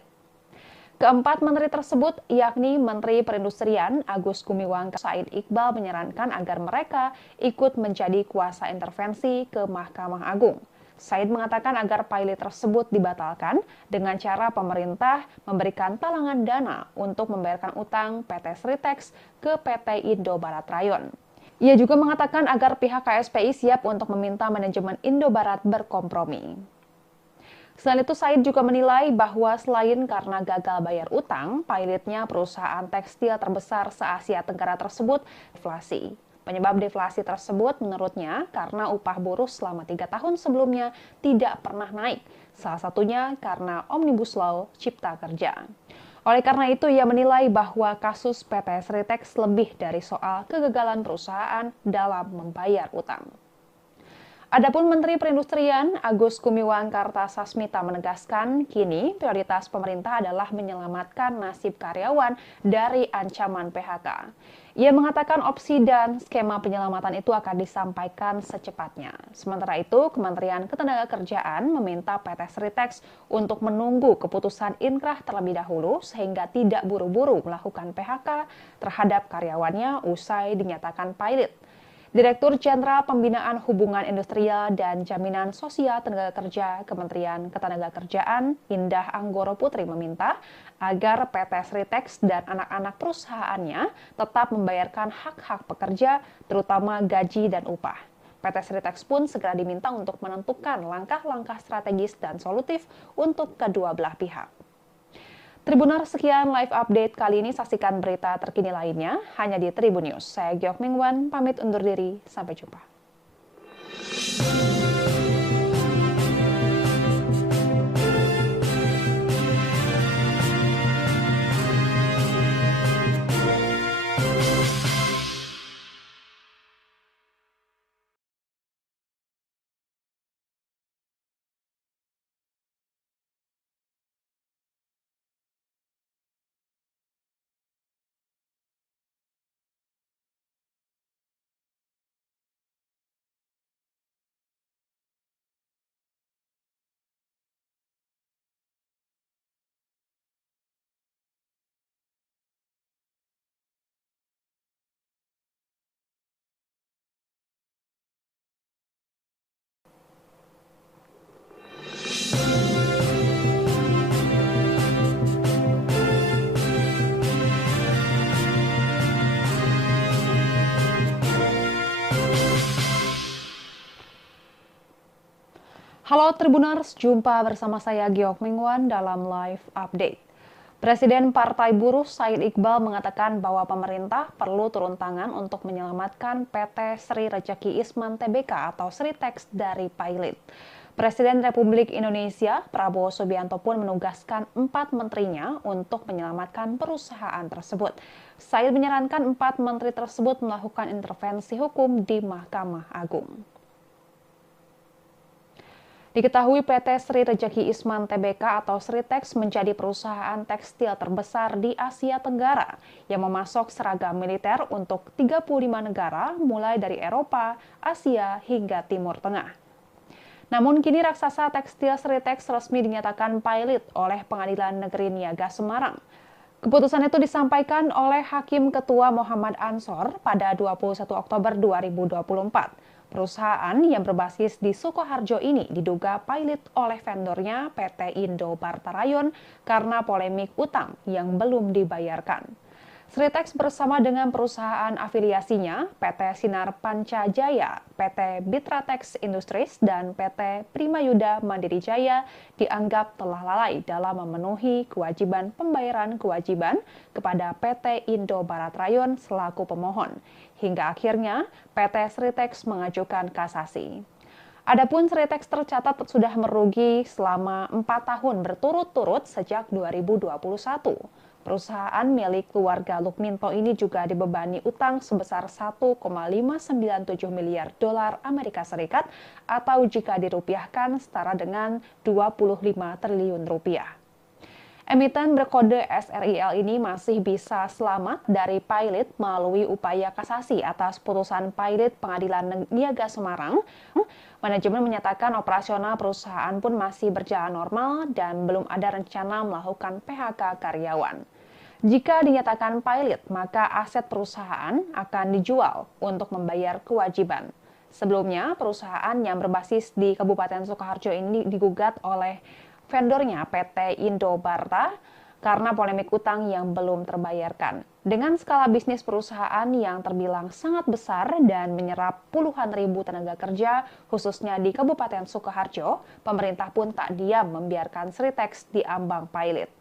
Keempat menteri tersebut, yakni Menteri Perindustrian Agus Gumiwang Said Iqbal menyarankan agar mereka ikut menjadi kuasa intervensi ke Mahkamah Agung. Said mengatakan agar pailit tersebut dibatalkan dengan cara pemerintah memberikan talangan dana untuk membayarkan utang PT Sritex ke PT Indo Barat Rayon. Ia juga mengatakan agar pihak KSPI siap untuk meminta manajemen Indo Barat berkompromi. Selain itu, Said juga menilai bahwa selain karena gagal bayar utang, pailitnya perusahaan tekstil terbesar se-Asia Tenggara tersebut deflasi. Penyebab deflasi tersebut menurutnya karena upah buruh selama 3 tahun sebelumnya tidak pernah naik. Salah satunya karena Omnibus Law Cipta Kerja. Oleh karena itu, ia menilai bahwa kasus PT Sritex lebih dari soal kegagalan perusahaan dalam membayar utang. Adapun Menteri Perindustrian Agus Gumiwang Kartasasmita menegaskan kini prioritas pemerintah adalah menyelamatkan nasib karyawan dari ancaman PHK. Ia mengatakan opsi dan skema penyelamatan itu akan disampaikan secepatnya. Sementara itu, Kementerian Ketenagakerjaan meminta PT Sritex untuk menunggu keputusan inkrah terlebih dahulu sehingga tidak buru-buru melakukan PHK terhadap karyawannya usai dinyatakan pailit. Direktur Jenderal Pembinaan Hubungan Industrial dan Jaminan Sosial Tenaga Kerja Kementerian Ketenagakerjaan Indah Anggoro Putri meminta agar PT Sritex dan anak-anak perusahaannya tetap membayarkan hak-hak pekerja, terutama gaji dan upah. PT Sritex pun segera diminta untuk menentukan langkah-langkah strategis dan solutif untuk kedua belah pihak. Tribuners, sekian live update kali ini. Saksikan berita terkini lainnya hanya di Tribun News. Saya Giok Mingwan, pamit undur diri. Sampai jumpa. Halo Tribuners, jumpa bersama saya Giok Mingwan dalam live update. Presiden Partai Buruh Said Iqbal mengatakan bahwa pemerintah perlu turun tangan untuk menyelamatkan PT Sri Rejeki Isman Tbk atau Sritex dari pilot. Presiden Republik Indonesia Prabowo Subianto pun menugaskan 4 menterinya untuk menyelamatkan perusahaan tersebut. Said menyarankan 4 menteri tersebut melakukan intervensi hukum di Mahkamah Agung. Diketahui PT Sri Rejeki Isman Tbk atau Sritex menjadi perusahaan tekstil terbesar di Asia Tenggara yang memasok seragam militer untuk 35 negara mulai dari Eropa, Asia hingga Timur Tengah. Namun kini raksasa tekstil Sritex resmi dinyatakan pilot oleh Pengadilan Negeri Niaga Semarang. Keputusan itu disampaikan oleh Hakim Ketua Muhammad Ansor pada 21 Oktober 2024. Perusahaan yang berbasis di Sukoharjo ini diduga pilot oleh vendornya PT Indo Barta Rayon karena polemik utang yang belum dibayarkan. Sritex bersama dengan perusahaan afiliasinya PT Sinar Pancajaya, PT Bitratex Industries, dan PT Primayuda Mandiri Jaya dianggap telah lalai dalam memenuhi kewajiban pembayaran kewajiban kepada PT Indo Barat Rayon selaku pemohon. Hingga akhirnya PT Sritex mengajukan kasasi. Adapun Sritex tercatat sudah merugi selama 4 tahun berturut-turut sejak 2021. Perusahaan milik keluarga Lukminto ini juga dibebani utang sebesar 1,597 miliar dolar Amerika Serikat atau jika dirupiahkan setara dengan 25 triliun rupiah. Emiten berkode SRIL ini masih bisa selamat dari pilot melalui upaya kasasi atas putusan pilot Pengadilan Niaga Semarang. Manajemen menyatakan operasional perusahaan pun masih berjalan normal dan belum ada rencana melakukan PHK karyawan. Jika dinyatakan pilot, maka aset perusahaan akan dijual untuk membayar kewajiban. Sebelumnya, perusahaan yang berbasis di Kabupaten Sukoharjo ini digugat oleh vendornya PT Indo Barta karena polemik utang yang belum terbayarkan. Dengan skala bisnis perusahaan yang terbilang sangat besar dan menyerap puluhan ribu tenaga kerja, khususnya di Kabupaten Sukoharjo, pemerintah pun tak diam membiarkan Sritex diambang pilot.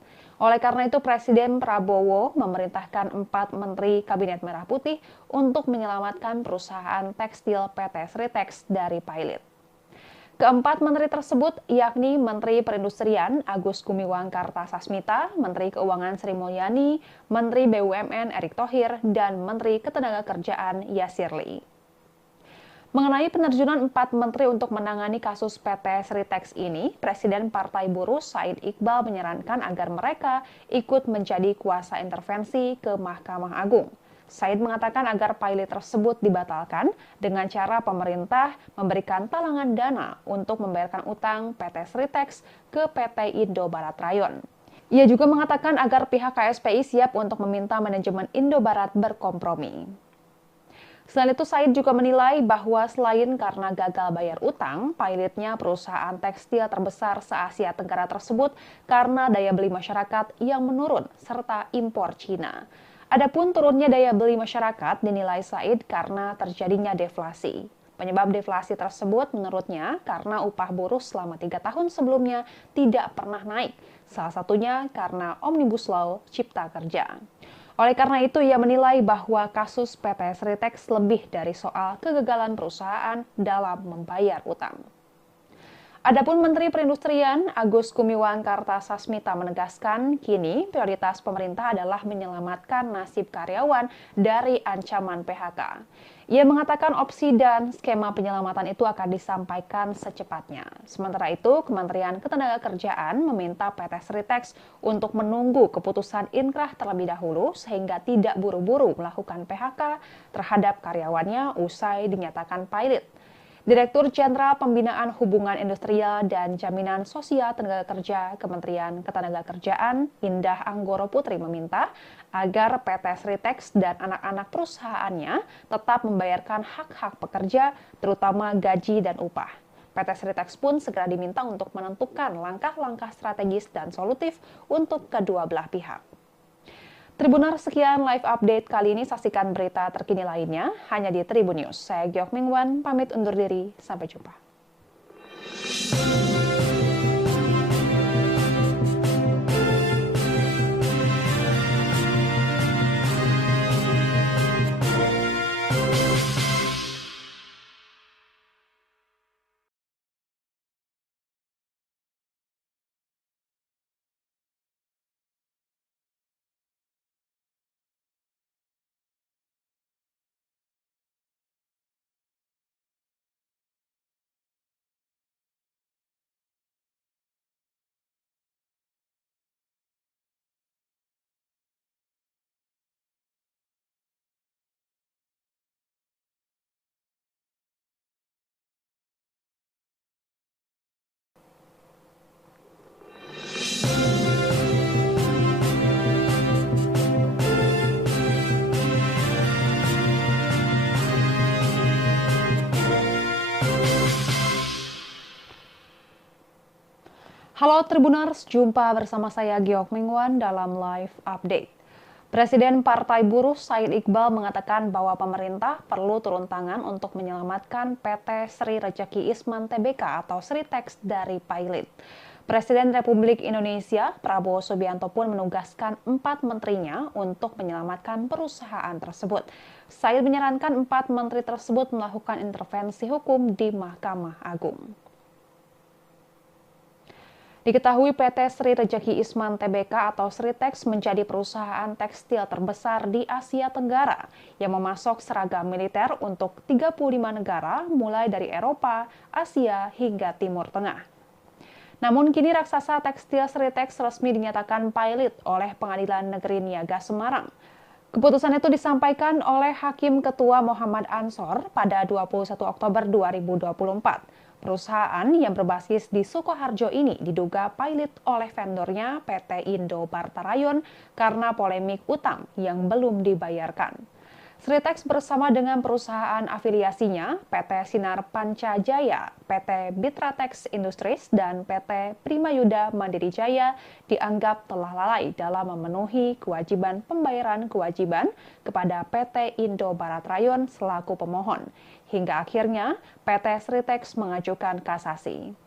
Oleh karena itu, Presiden Prabowo memerintahkan 4 Menteri Kabinet Merah Putih untuk menyelamatkan perusahaan tekstil PT Sritex dari pilot. Keempat menteri tersebut yakni Menteri Perindustrian Agus Gumiwang Kartasasmita, Menteri Keuangan Sri Mulyani, Menteri BUMN Erick Thohir, dan Menteri Ketenagakerjaan Yasir Lee. Mengenai penerjunan 4 menteri untuk menangani kasus PT Sritex ini, Presiden Partai Buruh Said Iqbal menyarankan agar mereka ikut menjadi kuasa intervensi ke Mahkamah Agung. Said mengatakan agar pilot tersebut dibatalkan dengan cara pemerintah memberikan talangan dana untuk membayarkan utang PT Sritex ke PT Indo Barat Rayon. Ia juga mengatakan agar pihak KSPI siap untuk meminta manajemen Indo Barat berkompromi. Selain itu, Said juga menilai bahwa selain karena gagal bayar utang, pilotnya perusahaan tekstil terbesar se-Asia Tenggara tersebut karena daya beli masyarakat yang menurun serta impor Cina. Adapun turunnya daya beli masyarakat dinilai Said karena terjadinya deflasi. Penyebab deflasi tersebut menurutnya karena upah buruh selama 3 tahun sebelumnya tidak pernah naik, salah satunya karena Omnibus Law Cipta Kerja. Oleh karena itu, ia menilai bahwa kasus PT Sritex lebih dari soal kegagalan perusahaan dalam membayar utang. Adapun Menteri Perindustrian Agus Gumiwang Kartasasmita menegaskan kini prioritas pemerintah adalah menyelamatkan nasib karyawan dari ancaman PHK. Ia mengatakan opsi dan skema penyelamatan itu akan disampaikan secepatnya. Sementara itu, Kementerian Ketenagakerjaan meminta PT Sritex untuk menunggu keputusan inkrah terlebih dahulu sehingga tidak buru-buru melakukan PHK terhadap karyawannya usai dinyatakan pilot. Direktur Jenderal Pembinaan Hubungan Industrial dan Jaminan Sosial Tenaga Kerja Kementerian Ketenagakerjaan Indah Anggoro Putri meminta agar PT Sritex dan anak-anak perusahaannya tetap membayarkan hak-hak pekerja, terutama gaji dan upah. PT Sritex pun segera diminta untuk menentukan langkah-langkah strategis dan solutif untuk kedua belah pihak. Tribuners, sekian live update kali ini. Saksikan berita terkini lainnya hanya di Tribun News. Saya Giok Mingwan, pamit undur diri. Sampai jumpa. Halo Tribuners, jumpa bersama saya Giok Mingwan dalam Live Update. Presiden Partai Buruh Said Iqbal mengatakan bahwa pemerintah perlu turun tangan untuk menyelamatkan PT Sri Rejeki Isman Tbk atau Sritex dari pilot. Presiden Republik Indonesia Prabowo Subianto pun menugaskan 4 menterinya untuk menyelamatkan perusahaan tersebut. Said menyarankan 4 menteri tersebut melakukan intervensi hukum di Mahkamah Agung. Diketahui PT Sri Rejeki Isman Tbk atau Sritex menjadi perusahaan tekstil terbesar di Asia Tenggara yang memasok seragam militer untuk 35 negara mulai dari Eropa, Asia hingga Timur Tengah. Namun kini raksasa tekstil Sritex resmi dinyatakan pilot oleh Pengadilan Negeri Niaga Semarang. Keputusan itu disampaikan oleh Hakim Ketua Muhammad Ansor pada 21 Oktober 2024. Perusahaan yang berbasis di Sukoharjo ini diduga pilot oleh vendornya PT Indo Barta Rayon karena polemik utang yang belum dibayarkan. Sritex bersama dengan perusahaan afiliasinya PT Sinar Pancajaya, PT Bitratex Industries, dan PT Primayuda Mandiri Jaya dianggap telah lalai dalam memenuhi kewajiban pembayaran kewajiban kepada PT Indo Barat Rayon selaku pemohon. Hingga akhirnya PT Sritex mengajukan kasasi.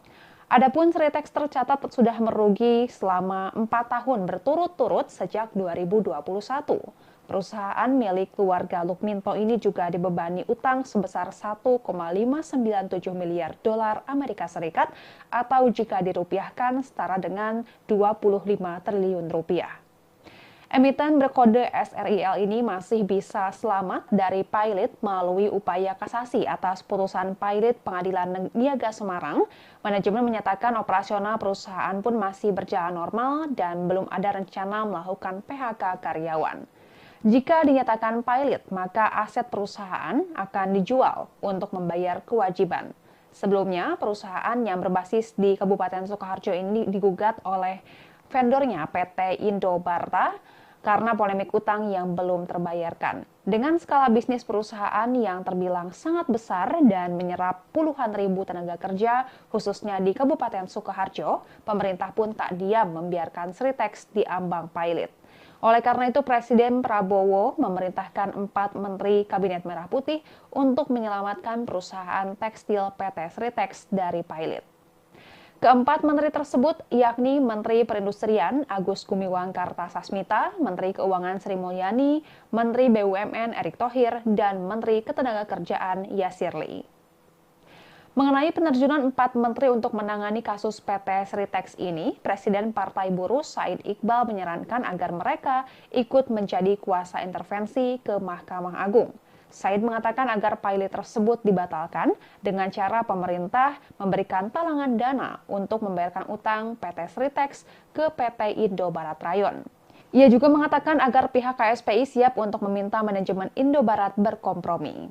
Adapun Sritex tercatat sudah merugi selama 4 tahun berturut-turut sejak 2021. Perusahaan milik keluarga Lukminto ini juga dibebani utang sebesar 1,597 miliar dolar Amerika Serikat atau jika dirupiahkan setara dengan 25 triliun rupiah. Emiten berkode SRIL ini masih bisa selamat dari pilot melalui upaya kasasi atas putusan pilot Pengadilan Niaga Semarang. Manajemen menyatakan operasional perusahaan pun masih berjalan normal dan belum ada rencana melakukan PHK karyawan. Jika dinyatakan pilot, maka aset perusahaan akan dijual untuk membayar kewajiban. Sebelumnya, perusahaan yang berbasis di Kabupaten Sukoharjo ini digugat oleh vendornya PT Indo Barta karena polemik utang yang belum terbayarkan. Dengan skala bisnis perusahaan yang terbilang sangat besar dan menyerap puluhan ribu tenaga kerja, khususnya di Kabupaten Sukoharjo, pemerintah pun tak diam membiarkan Sritex diambang pilot. Oleh karena itu, Presiden Prabowo memerintahkan 4 Menteri Kabinet Merah Putih untuk menyelamatkan perusahaan tekstil PT Sritex dari pilot. Keempat menteri tersebut yakni Menteri Perindustrian Agus Gumiwang Kartasasmita, Menteri Keuangan Sri Mulyani, Menteri BUMN Erick Thohir, dan Menteri Ketenagakerjaan Yasir Lee. Mengenai penerjunan 4 menteri untuk menangani kasus PT Sritex ini, Presiden Partai Buruh Said Iqbal menyarankan agar mereka ikut menjadi kuasa intervensi ke Mahkamah Agung. Said mengatakan agar pilot tersebut dibatalkan dengan cara pemerintah memberikan talangan dana untuk membayarkan utang PT Sritex ke PT Indo Barat Rayon. Ia juga mengatakan agar pihak KSPI siap untuk meminta manajemen Indo Barat berkompromi.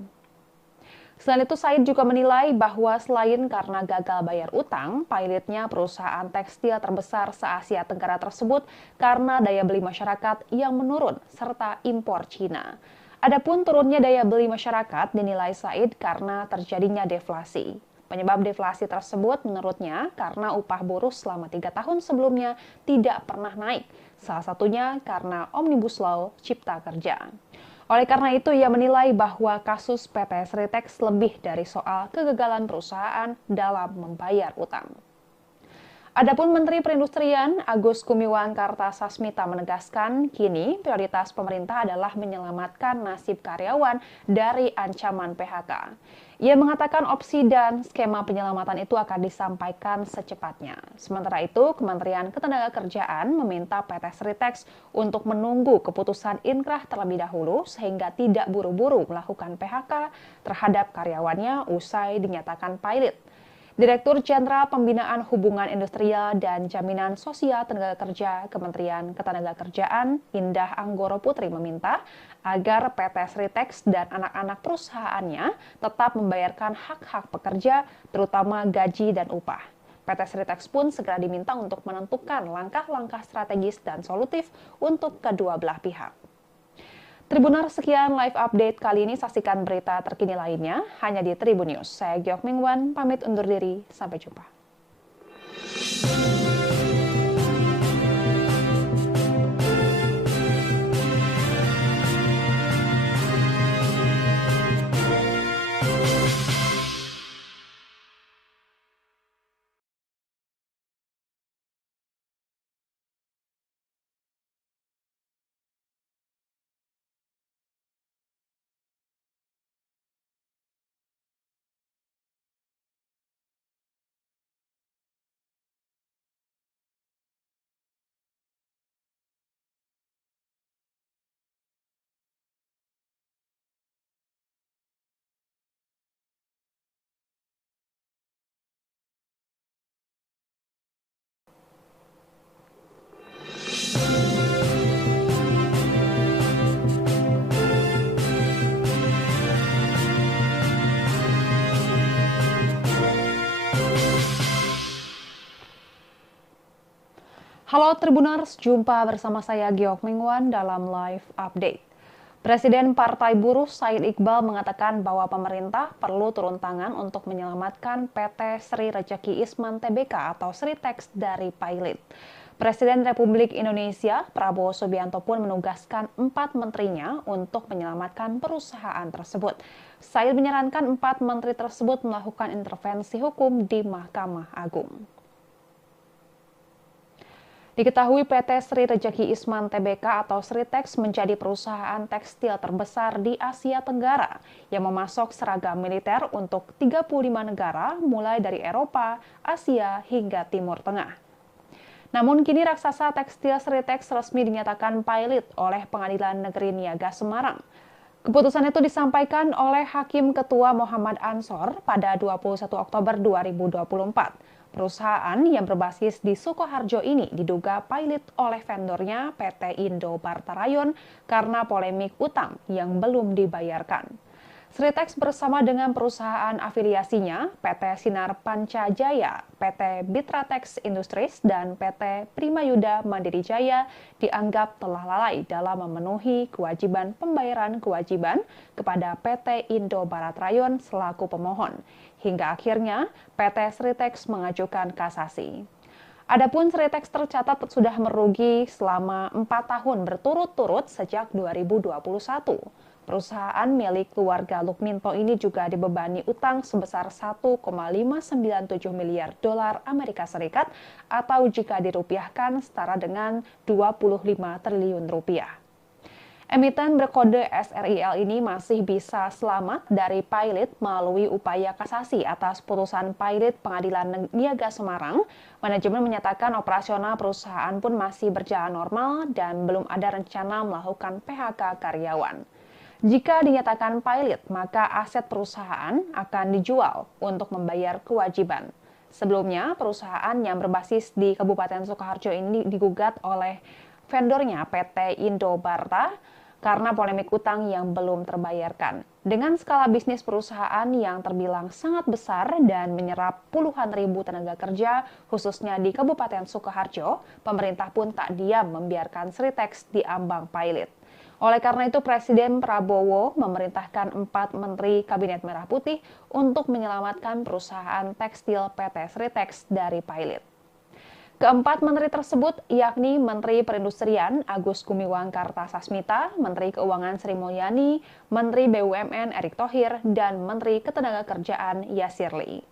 Selain itu, Said juga menilai bahwa selain karena gagal bayar utang, pilotnya perusahaan tekstil terbesar se-Asia Tenggara tersebut karena daya beli masyarakat yang menurun serta impor Cina. Adapun turunnya daya beli masyarakat dinilai Said karena terjadinya deflasi. Penyebab deflasi tersebut menurutnya karena upah buruh selama 3 tahun sebelumnya tidak pernah naik, salah satunya karena Omnibus Law Cipta Kerja. Oleh karena itu, ia menilai bahwa kasus PT Sritex lebih dari soal kegagalan perusahaan dalam membayar utang. Adapun Menteri Perindustrian Agus Gumiwang Kartasasmita menegaskan kini prioritas pemerintah adalah menyelamatkan nasib karyawan dari ancaman PHK. Ia mengatakan opsi dan skema penyelamatan itu akan disampaikan secepatnya. Sementara itu, Kementerian Ketenagakerjaan meminta PT Sritex untuk menunggu keputusan inkrah terlebih dahulu sehingga tidak buru-buru melakukan PHK terhadap karyawannya usai dinyatakan pilot. Direktur Jenderal Pembinaan Hubungan Industrial dan Jaminan Sosial Tenaga Kerja Kementerian Ketenagakerjaan Indah Anggoro Putri meminta agar PT Sritex dan anak-anak perusahaannya tetap membayarkan hak-hak pekerja, terutama gaji dan upah. PT Sritex pun segera diminta untuk menentukan langkah-langkah strategis dan solutif untuk kedua belah pihak. Tribuners, sekian live update kali ini. Saksikan berita terkini lainnya hanya di Tribun News. Saya Giok Mingwan, pamit undur diri. Sampai jumpa. Halo Tribuners, jumpa bersama saya Giok Mingwan dalam live update. Presiden Partai Buruh Said Iqbal mengatakan bahwa pemerintah perlu turun tangan untuk menyelamatkan PT Sri Rejeki Isman Tbk atau Sritex dari pilot. Presiden Republik Indonesia Prabowo Subianto pun menugaskan 4 menterinya untuk menyelamatkan perusahaan tersebut. Said menyarankan 4 menteri tersebut melakukan intervensi hukum di Mahkamah Agung. Diketahui PT Sri Rejeki Isman Tbk atau Sritex menjadi perusahaan tekstil terbesar di Asia Tenggara yang memasok seragam militer untuk 35 negara mulai dari Eropa, Asia hingga Timur Tengah. Namun kini raksasa tekstil Sritex resmi dinyatakan pilot oleh Pengadilan Negeri Niaga Semarang. Keputusan itu disampaikan oleh Hakim Ketua Muhammad Ansor pada 21 Oktober 2024. Perusahaan yang berbasis di Sukoharjo ini diduga pilot oleh vendornya PT Indo Barta Rayon karena polemik utang yang belum dibayarkan. Sritex bersama dengan perusahaan afiliasinya PT Sinar Pancajaya, PT Bitratex Industries, dan PT Primayuda Mandiri Jaya dianggap telah lalai dalam memenuhi kewajiban pembayaran kewajiban kepada PT Indo Barat Rayon selaku pemohon. Hingga akhirnya PT Sritex mengajukan kasasi. Adapun Sritex tercatat sudah merugi selama 4 tahun berturut-turut sejak 2021. Perusahaan milik keluarga Lukminto ini juga dibebani utang sebesar 1,597 miliar dolar Amerika Serikat atau jika dirupiahkan setara dengan 25 triliun rupiah. Emiten berkode SRIL ini masih bisa selamat dari pilot melalui upaya kasasi atas putusan pilot Pengadilan Niaga Semarang. Manajemen menyatakan operasional perusahaan pun masih berjalan normal dan belum ada rencana melakukan PHK karyawan. Jika dinyatakan pilot, maka aset perusahaan akan dijual untuk membayar kewajiban. Sebelumnya, perusahaan yang berbasis di Kabupaten Sukoharjo ini digugat oleh vendornya PT Indo Barta karena polemik utang yang belum terbayarkan. Dengan skala bisnis perusahaan yang terbilang sangat besar dan menyerap puluhan ribu tenaga kerja, khususnya di Kabupaten Sukoharjo, pemerintah pun tak diam membiarkan Sritex diambang pilot. Oleh karena itu, Presiden Prabowo memerintahkan 4 Menteri Kabinet Merah Putih untuk menyelamatkan perusahaan tekstil PT Sritex dari pilot. Keempat menteri tersebut yakni Menteri Perindustrian Agus Gumiwang Kartasasmita, Menteri Keuangan Sri Mulyani, Menteri BUMN Erick Thohir, dan Menteri Ketenagakerjaan Yasir Lee.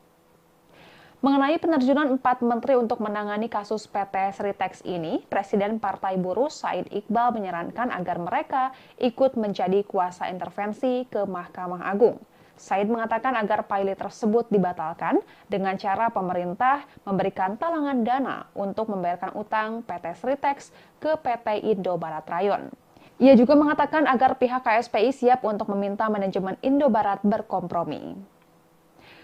Mengenai penerjunan 4 menteri untuk menangani kasus PT Sritex ini, Presiden Partai Buruh Said Iqbal menyarankan agar mereka ikut menjadi kuasa intervensi ke Mahkamah Agung. Said mengatakan agar pilot tersebut dibatalkan dengan cara pemerintah memberikan talangan dana untuk membayarkan utang PT Sritex ke PT Indo Barat Rayon. Ia juga mengatakan agar pihak KSPI siap untuk meminta manajemen Indo Barat berkompromi.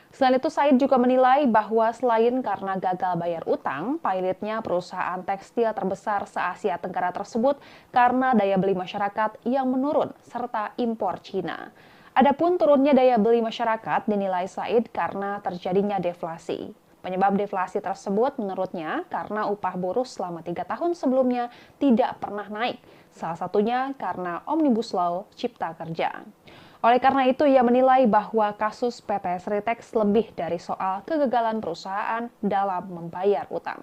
Selain itu, Said juga menilai bahwa selain karena gagal bayar utang, pilotnya perusahaan tekstil terbesar se-Asia Tenggara tersebut karena daya beli masyarakat yang menurun serta impor Cina. Adapun turunnya daya beli masyarakat dinilai Said karena terjadinya deflasi. Penyebab deflasi tersebut menurutnya karena upah buruh selama 3 tahun sebelumnya tidak pernah naik, salah satunya karena Omnibus Law Cipta Kerja. Oleh karena itu, ia menilai bahwa kasus PT Sritex lebih dari soal kegagalan perusahaan dalam membayar utang.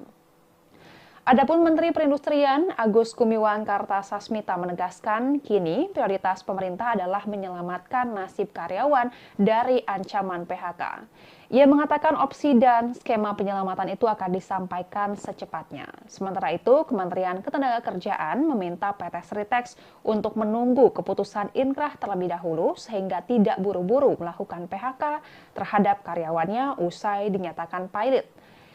Adapun Menteri Perindustrian Agus Gumiwang Kartasasmita menegaskan kini prioritas pemerintah adalah menyelamatkan nasib karyawan dari ancaman PHK. Ia mengatakan opsi dan skema penyelamatan itu akan disampaikan secepatnya. Sementara itu, Kementerian Ketenagakerjaan meminta PT Sritex untuk menunggu keputusan inkrah terlebih dahulu sehingga tidak buru-buru melakukan PHK terhadap karyawannya usai dinyatakan pilot.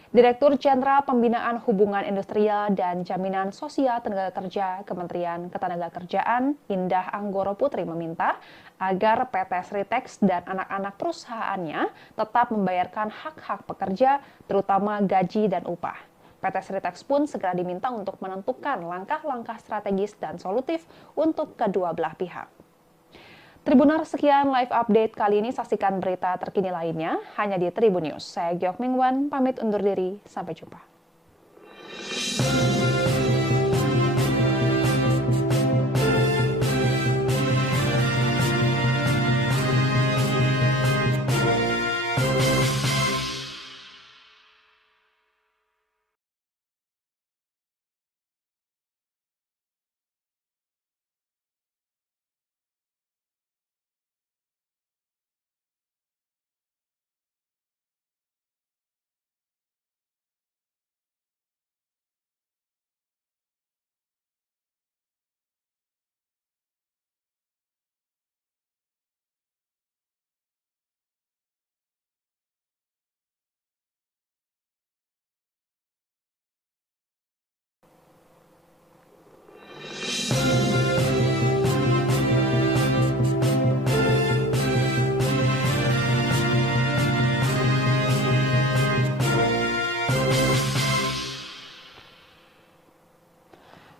Direktur Jenderal Pembinaan Hubungan Industrial dan Jaminan Sosial Tenaga Kerja Kementerian Ketenagakerjaan Indah Anggoro Putri meminta agar PT Sritex dan anak-anak perusahaannya tetap membayarkan hak-hak pekerja, terutama gaji dan upah. PT Sritex pun segera diminta untuk menentukan langkah-langkah strategis dan solutif untuk kedua belah pihak. Tribuners, sekian live update kali ini. Saksikan berita terkini lainnya hanya di Tribun News. Saya Gyok Mingwan, pamit undur diri. Sampai jumpa.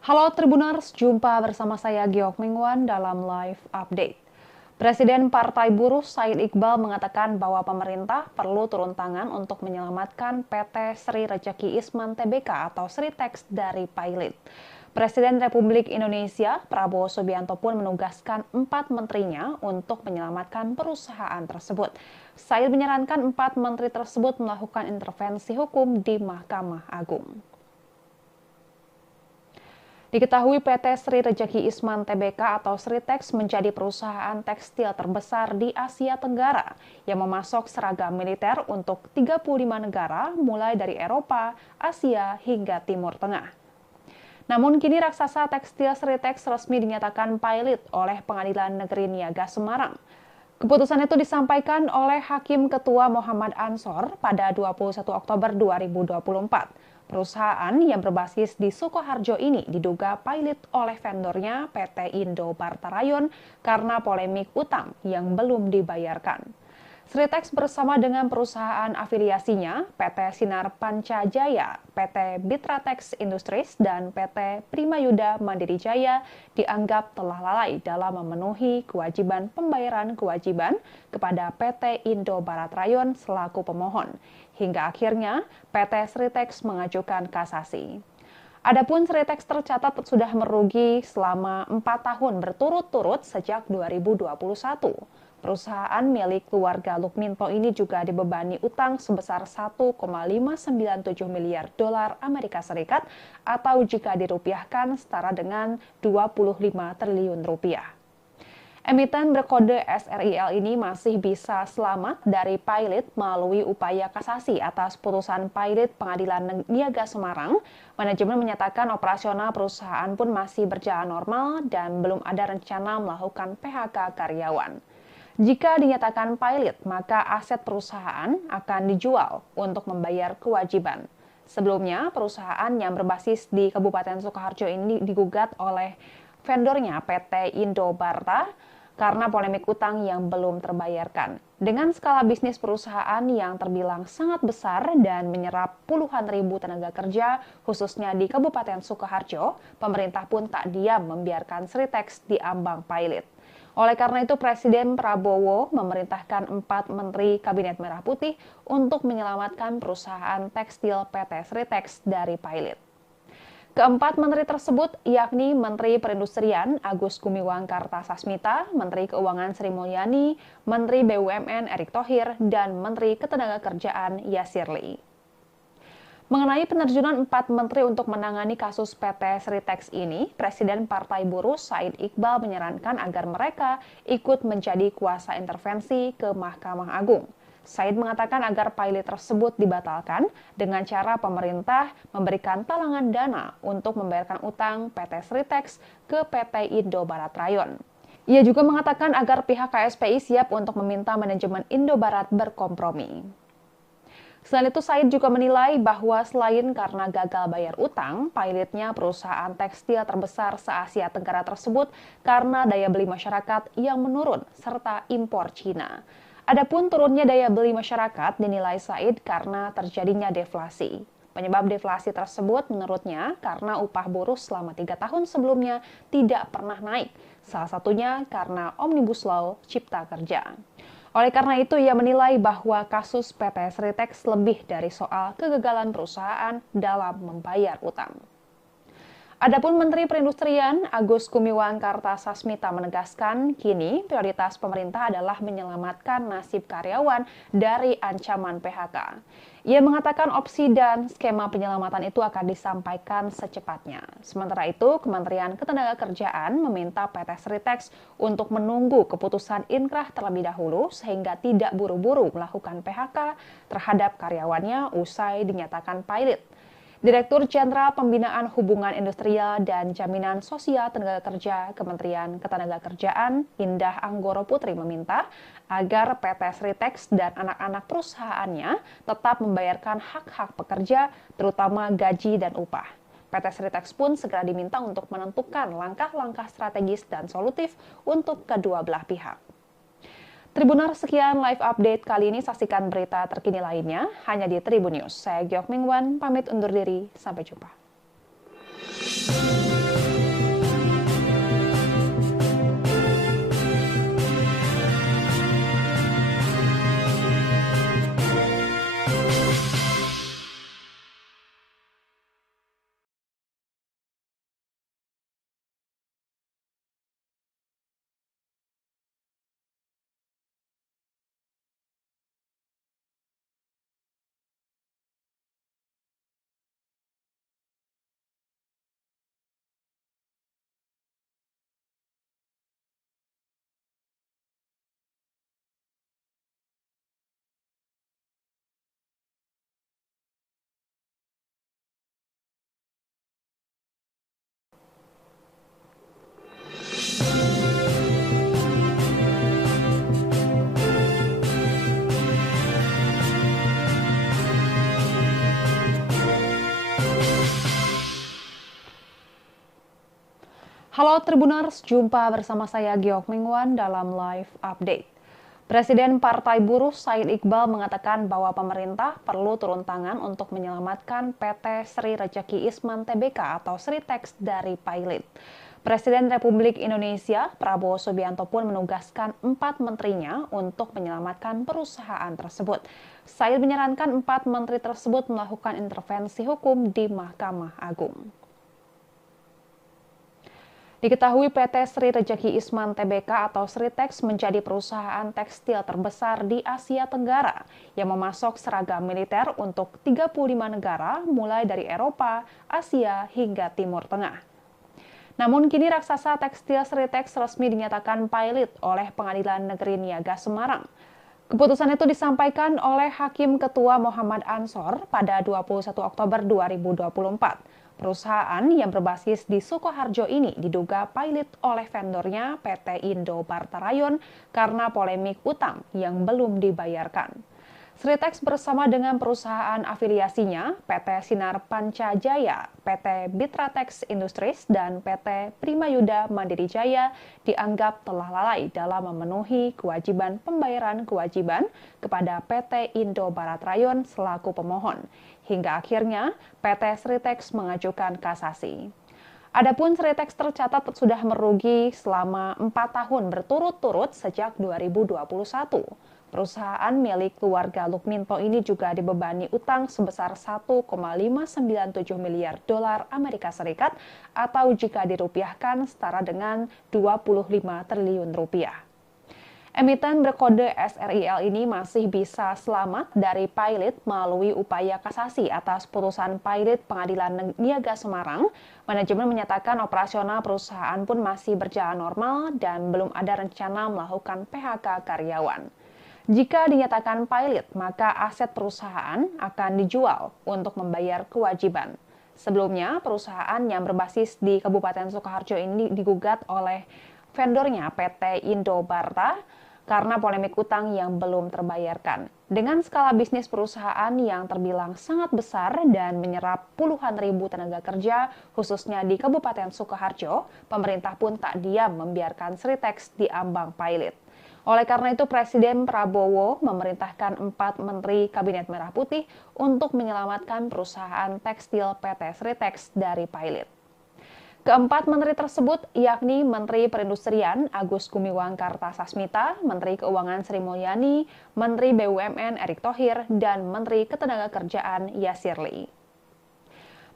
Halo Tribuners, jumpa bersama saya Gyok Mingwan dalam live update. Presiden Partai Buruh Said Iqbal mengatakan bahwa pemerintah perlu turun tangan untuk menyelamatkan PT Sri Rejeki Isman Tbk atau Sritex dari pilot. Presiden Republik Indonesia Prabowo Subianto pun menugaskan 4 menterinya untuk menyelamatkan perusahaan tersebut. Said menyarankan 4 menteri tersebut melakukan intervensi hukum di Mahkamah Agung. Diketahui PT Sri Rejeki Isman Tbk atau Sritex menjadi perusahaan tekstil terbesar di Asia Tenggara yang memasok seragam militer untuk 35 negara mulai dari Eropa, Asia hingga Timur Tengah. Namun kini raksasa tekstil Sritex resmi dinyatakan pilot oleh Pengadilan Negeri Niaga Semarang. Keputusan itu disampaikan oleh Hakim Ketua Muhammad Ansor pada 21 Oktober 2024. Perusahaan yang berbasis di Sukoharjo ini diduga pilot oleh vendornya PT Indo Barat Rayon karena polemik utang yang belum dibayarkan. Sritex bersama dengan perusahaan afiliasinya PT Sinar Pancajaya, PT Bitratex Industries, dan PT Primayuda Mandiri Jaya dianggap telah lalai dalam memenuhi kewajiban pembayaran kewajiban kepada PT Indo Barat Rayon selaku pemohon. Hingga akhirnya PT Sritex mengajukan kasasi. Adapun Sritex tercatat sudah merugi selama 4 tahun berturut-turut sejak 2021. Perusahaan milik keluarga Lukminto ini juga dibebani utang sebesar 1,597 miliar dolar Amerika Serikat atau jika dirupiahkan setara dengan 25 triliun rupiah. Emiten berkode SRIL ini masih bisa selamat dari Pilot melalui upaya kasasi atas putusan Pilot Pengadilan Niaga Semarang. Manajemen menyatakan operasional perusahaan pun masih berjalan normal dan belum ada rencana melakukan PHK karyawan. Jika dinyatakan Pilot, maka aset perusahaan akan dijual untuk membayar kewajiban. Sebelumnya, perusahaan yang berbasis di Kabupaten Sukoharjo ini digugat oleh vendornya PT Indobarta karena polemik utang yang belum terbayarkan. Dengan skala bisnis perusahaan yang terbilang sangat besar dan menyerap puluhan ribu tenaga kerja, khususnya di Kabupaten Sukoharjo, pemerintah pun tak diam membiarkan Sritex diambang Pilot. Oleh karena itu, Presiden Prabowo memerintahkan 4 Menteri Kabinet Merah Putih untuk menyelamatkan perusahaan tekstil PT Sritex dari Pilot. Keempat menteri tersebut yakni Menteri Perindustrian Agus Gumiwang Kartasasmita, Menteri Keuangan Sri Mulyani, Menteri BUMN Erick Thohir, dan Menteri Ketenagakerjaan Yasir Lee. Mengenai penerjunan 4 menteri untuk menangani kasus PT Sritex ini, Presiden Partai Buruh Said Iqbal menyarankan agar mereka ikut menjadi kuasa intervensi ke Mahkamah Agung. Said mengatakan agar pilot tersebut dibatalkan dengan cara pemerintah memberikan talangan dana untuk membayarkan utang PT Sritex ke PT Indobarat Rayon. Ia juga mengatakan agar pihak KSPI siap untuk meminta manajemen Indobarat berkompromi. Selain itu, Said juga menilai bahwa selain karena gagal bayar utang, pilotnya perusahaan tekstil terbesar se-Asia Tenggara tersebut karena daya beli masyarakat yang menurun serta impor Cina. Adapun turunnya daya beli masyarakat dinilai Said karena terjadinya deflasi. Penyebab deflasi tersebut menurutnya karena upah buruh selama 3 tahun sebelumnya tidak pernah naik, salah satunya karena Omnibus Law Cipta Kerja. Oleh karena itu, ia menilai bahwa kasus PT Sritex lebih dari soal kegagalan perusahaan dalam membayar utang. Adapun Menteri Perindustrian Agus Gumiwang Kartasasmita menegaskan kini prioritas pemerintah adalah menyelamatkan nasib karyawan dari ancaman PHK. Ia mengatakan opsi dan skema penyelamatan itu akan disampaikan secepatnya. Sementara itu, Kementerian Ketenagakerjaan meminta PT Sritex untuk menunggu keputusan inkrah terlebih dahulu sehingga tidak buru-buru melakukan PHK terhadap karyawannya usai dinyatakan pilot. Direktur Jenderal Pembinaan Hubungan Industrial dan Jaminan Sosial Tenaga Kerja Kementerian Ketenagakerjaan Indah Anggoro Putri meminta agar PT Sritex dan anak-anak perusahaannya tetap membayarkan hak-hak pekerja, terutama gaji dan upah. PT Sritex pun segera diminta untuk menentukan langkah-langkah strategis dan solutif untuk kedua belah pihak. Tribuners, sekian live update kali ini. Saksikan berita terkini lainnya hanya di Tribun News. Saya Gyok Mingwan, pamit undur diri. Sampai jumpa. Halo Tribuners, jumpa bersama saya Gyok Mingwan dalam live update. Presiden Partai Buruh Said Iqbal mengatakan bahwa pemerintah perlu turun tangan untuk menyelamatkan PT Sri Rejeki Isman Tbk atau Sritex dari pilot. Presiden Republik Indonesia Prabowo Subianto pun menugaskan 4 menterinya untuk menyelamatkan perusahaan tersebut. Said menyarankan 4 menteri tersebut melakukan intervensi hukum di Mahkamah Agung. Diketahui PT Sri Rejeki Isman Tbk atau Sritex menjadi perusahaan tekstil terbesar di Asia Tenggara yang memasok seragam militer untuk 35 negara mulai dari Eropa, Asia hingga Timur Tengah. Namun kini raksasa tekstil Sritex resmi dinyatakan pilot oleh Pengadilan Negeri Niaga Semarang. Keputusan itu disampaikan oleh Hakim Ketua Muhammad Ansor pada 21 Oktober 2024. Perusahaan yang berbasis di Sukoharjo ini diduga pilot oleh vendornya PT Indo Barta Rayon karena polemik utang yang belum dibayarkan. Sritex bersama dengan perusahaan afiliasinya, PT Sinar Pancajaya, PT Bitratex Industries, dan PT Primayuda Mandiri Jaya dianggap telah lalai dalam memenuhi kewajiban pembayaran kewajiban kepada PT Indo Barat Rayon selaku pemohon. Hingga akhirnya PT Sritex mengajukan kasasi. Adapun Sritex tercatat sudah merugi selama 4 tahun berturut-turut sejak 2021. Perusahaan milik keluarga Lukminto ini juga dibebani utang sebesar 1,597 miliar dolar Amerika Serikat atau jika dirupiahkan setara dengan 25 triliun rupiah. Emiten berkode SRIL ini masih bisa selamat dari pilot melalui upaya kasasi atas putusan pilot Pengadilan Niaga Semarang. Manajemen menyatakan operasional perusahaan pun masih berjalan normal dan belum ada rencana melakukan PHK karyawan. Jika dinyatakan pilot, maka aset perusahaan akan dijual untuk membayar kewajiban. Sebelumnya, perusahaan yang berbasis di Kabupaten Sukoharjo ini digugat oleh vendornya PT Indo Barta karena polemik utang yang belum terbayarkan. Dengan skala bisnis perusahaan yang terbilang sangat besar dan menyerap puluhan ribu tenaga kerja, khususnya di Kabupaten Sukoharjo, pemerintah pun tak diam membiarkan Sritex diambang pilot. Oleh karena itu, Presiden Prabowo memerintahkan 4 Menteri Kabinet Merah Putih untuk menyelamatkan perusahaan tekstil PT Sritex dari pilot. Keempat menteri tersebut yakni Menteri Perindustrian Agus Gumiwang Kartasasmita, Menteri Keuangan Sri Mulyani, Menteri BUMN Erick Thohir, dan Menteri Ketenagakerjaan Yasir Lee.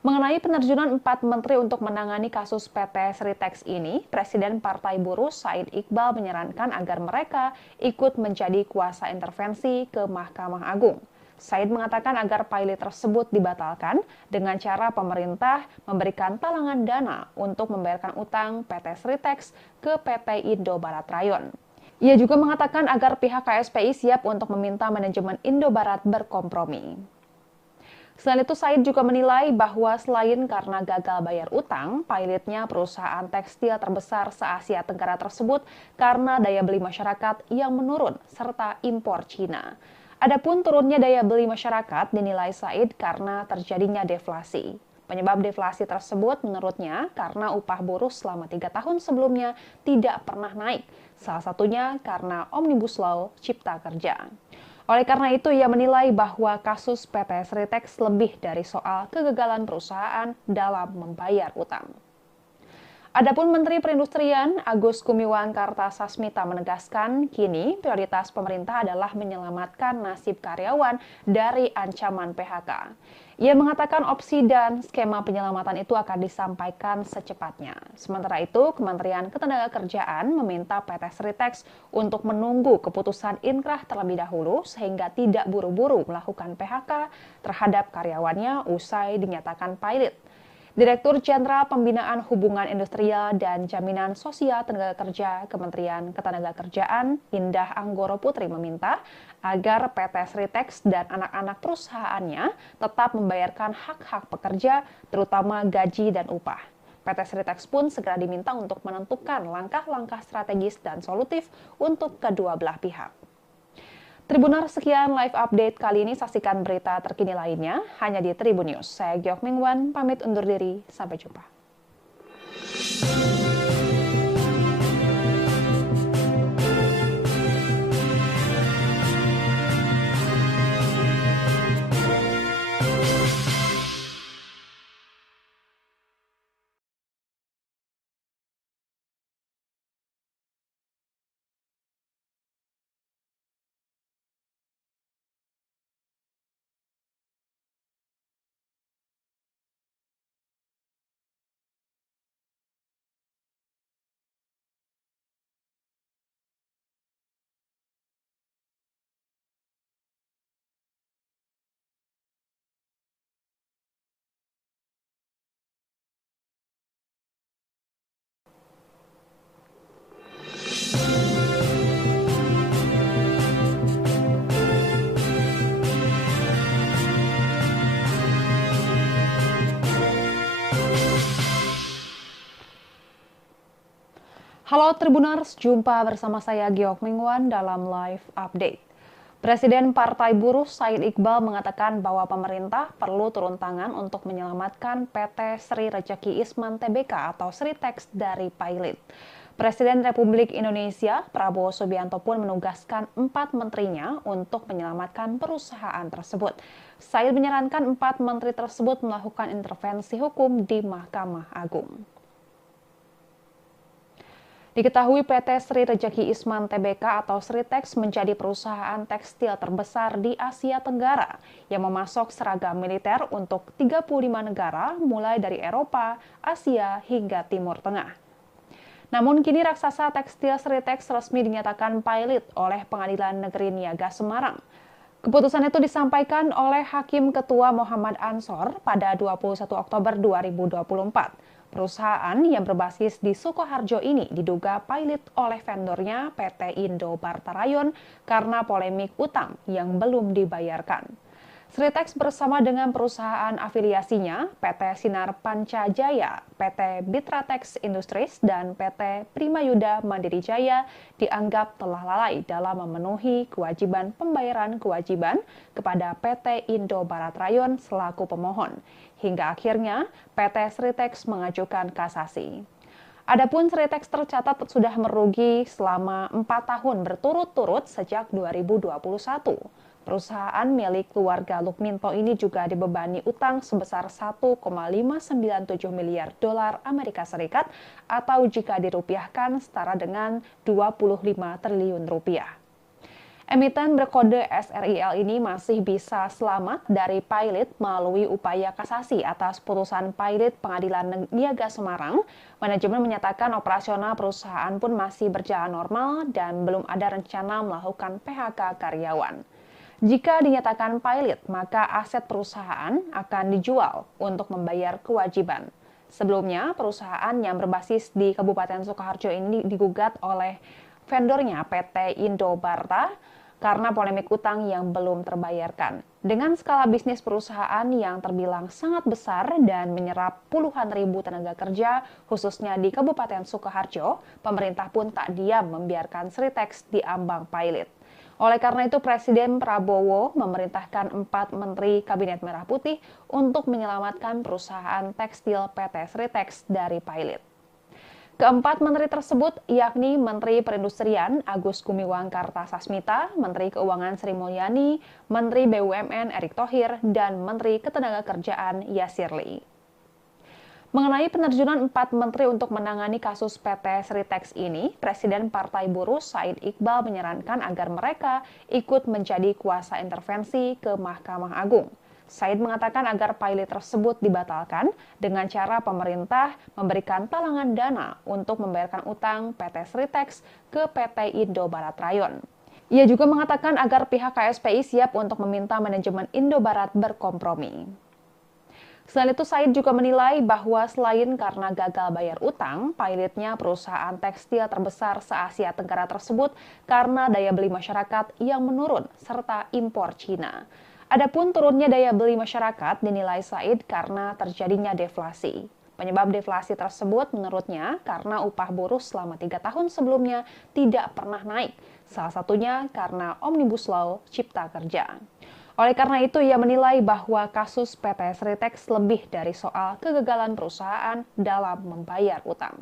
Mengenai penerjunan 4 menteri untuk menangani kasus PT Sritex ini, Presiden Partai Buruh Said Iqbal menyarankan agar mereka ikut menjadi kuasa intervensi ke Mahkamah Agung. Said mengatakan agar pilot tersebut dibatalkan dengan cara pemerintah memberikan talangan dana untuk membayarkan utang PT Sritex ke PT Indo Barat Rayon. Ia juga mengatakan agar pihak KSPI siap untuk meminta manajemen Indo Barat berkompromi. Selain itu, Said juga menilai bahwa selain karena gagal bayar utang, pilotnya perusahaan tekstil terbesar se-Asia Tenggara tersebut karena daya beli masyarakat yang menurun serta impor Cina. Adapun turunnya daya beli masyarakat dinilai Said karena terjadinya deflasi. Penyebab deflasi tersebut menurutnya karena upah buruh selama 3 tahun sebelumnya tidak pernah naik, salah satunya karena Omnibus Law Cipta Kerja. Oleh karena itu, ia menilai bahwa kasus PT Sritex lebih dari soal kegagalan perusahaan dalam membayar utang. Adapun Menteri Perindustrian Agus Gumiwang Kartasasmita menegaskan kini prioritas pemerintah adalah menyelamatkan nasib karyawan dari ancaman PHK. Ia mengatakan opsi dan skema penyelamatan itu akan disampaikan secepatnya. Sementara itu, Kementerian Ketenagakerjaan meminta PT Sritex untuk menunggu keputusan inkrah terlebih dahulu sehingga tidak buru-buru melakukan PHK terhadap karyawannya usai dinyatakan pilot. Direktur Jenderal Pembinaan Hubungan Industrial dan Jaminan Sosial Tenaga Kerja Kementerian Ketenagakerjaan Indah Anggoro Putri meminta agar PT Sritex dan anak-anak perusahaannya tetap membayarkan hak-hak pekerja, terutama gaji dan upah. PT Sritex pun segera diminta untuk menentukan langkah-langkah strategis dan solutif untuk kedua belah pihak. Tribuners, sekian live update kali ini. Saksikan berita terkini lainnya hanya di Tribun News. Saya Gyok Mingwan, pamit undur diri. Sampai jumpa. Halo Tribuners, jumpa bersama saya Giok Mingwan dalam live update. Presiden Partai Buruh Said Iqbal mengatakan bahwa pemerintah perlu turun tangan untuk menyelamatkan PT Sri Rejeki Isman Tbk atau Sritex dari pilot. Presiden Republik Indonesia Prabowo Subianto pun menugaskan 4 menterinya untuk menyelamatkan perusahaan tersebut. Said menyarankan 4 menteri tersebut melakukan intervensi hukum di Mahkamah Agung. Diketahui PT Sri Rejeki Isman Tbk atau Sritex menjadi perusahaan tekstil terbesar di Asia Tenggara yang memasok seragam militer untuk 35 negara mulai dari Eropa, Asia hingga Timur Tengah. Namun kini raksasa tekstil Sritex resmi dinyatakan pilot oleh Pengadilan Negeri Niaga Semarang. Keputusan itu disampaikan oleh Hakim Ketua Muhammad Ansor pada 21 Oktober 2024. Perusahaan yang berbasis di Sukoharjo ini diduga pilot oleh vendornya PT Indo Barta Rayon karena polemik utang yang belum dibayarkan. Sritex bersama dengan perusahaan afiliasinya PT Sinar Pancajaya, PT Bitratex Industries, dan PT Primayuda Mandiri Jaya dianggap telah lalai dalam memenuhi kewajiban pembayaran kewajiban kepada PT Indo Barat Rayon selaku pemohon. Hingga akhirnya PT Sritex mengajukan kasasi. Adapun Sritex tercatat sudah merugi selama 4 tahun berturut-turut sejak 2021. Perusahaan milik keluarga Lukminto ini juga dibebani utang sebesar 1,597 miliar dolar Amerika Serikat atau jika dirupiahkan setara dengan 25 triliun rupiah. Emiten berkode SRIL ini masih bisa selamat dari pilot melalui upaya kasasi atas putusan pilot Pengadilan Niaga Semarang. Manajemen menyatakan operasional perusahaan pun masih berjalan normal dan belum ada rencana melakukan PHK karyawan. Jika dinyatakan pilot, maka aset perusahaan akan dijual untuk membayar kewajiban. Sebelumnya, perusahaan yang berbasis di Kabupaten Sukoharjo ini digugat oleh vendornya PT Indo Barta karena polemik utang yang belum terbayarkan. Dengan skala bisnis perusahaan yang terbilang sangat besar dan menyerap puluhan ribu tenaga kerja, khususnya di Kabupaten Sukoharjo, pemerintah pun tak diam membiarkan Sritex diambang pilot. Oleh karena itu, Presiden Prabowo memerintahkan 4 Menteri Kabinet Merah Putih untuk menyelamatkan perusahaan tekstil PT Sritex dari pilot. Keempat menteri tersebut yakni Menteri Perindustrian Agus Gumiwang Kartasasmita, Menteri Keuangan Sri Mulyani, Menteri BUMN Erick Thohir, dan Menteri Ketenagakerjaan Yasir Lee. Mengenai penerjunan 4 menteri untuk menangani kasus PT Sritex ini, Presiden Partai Buruh Said Iqbal menyarankan agar mereka ikut menjadi kuasa intervensi ke Mahkamah Agung. Said mengatakan agar pilot tersebut dibatalkan dengan cara pemerintah memberikan talangan dana untuk membayarkan utang PT Sritex ke PT Indo Barat Rayon. Ia juga mengatakan agar pihak KSPI siap untuk meminta manajemen Indo Barat berkompromi. Selain itu, Said juga menilai bahwa selain karena gagal bayar utang, pilotnya perusahaan tekstil terbesar se-Asia Tenggara tersebut karena daya beli masyarakat yang menurun serta impor Cina. Adapun turunnya daya beli masyarakat dinilai Said karena terjadinya deflasi. Penyebab deflasi tersebut menurutnya karena upah buruh selama 3 tahun sebelumnya tidak pernah naik, salah satunya karena Omnibus Law Cipta Kerja. Oleh karena itu, ia menilai bahwa kasus PT Sritex lebih dari soal kegagalan perusahaan dalam membayar utang.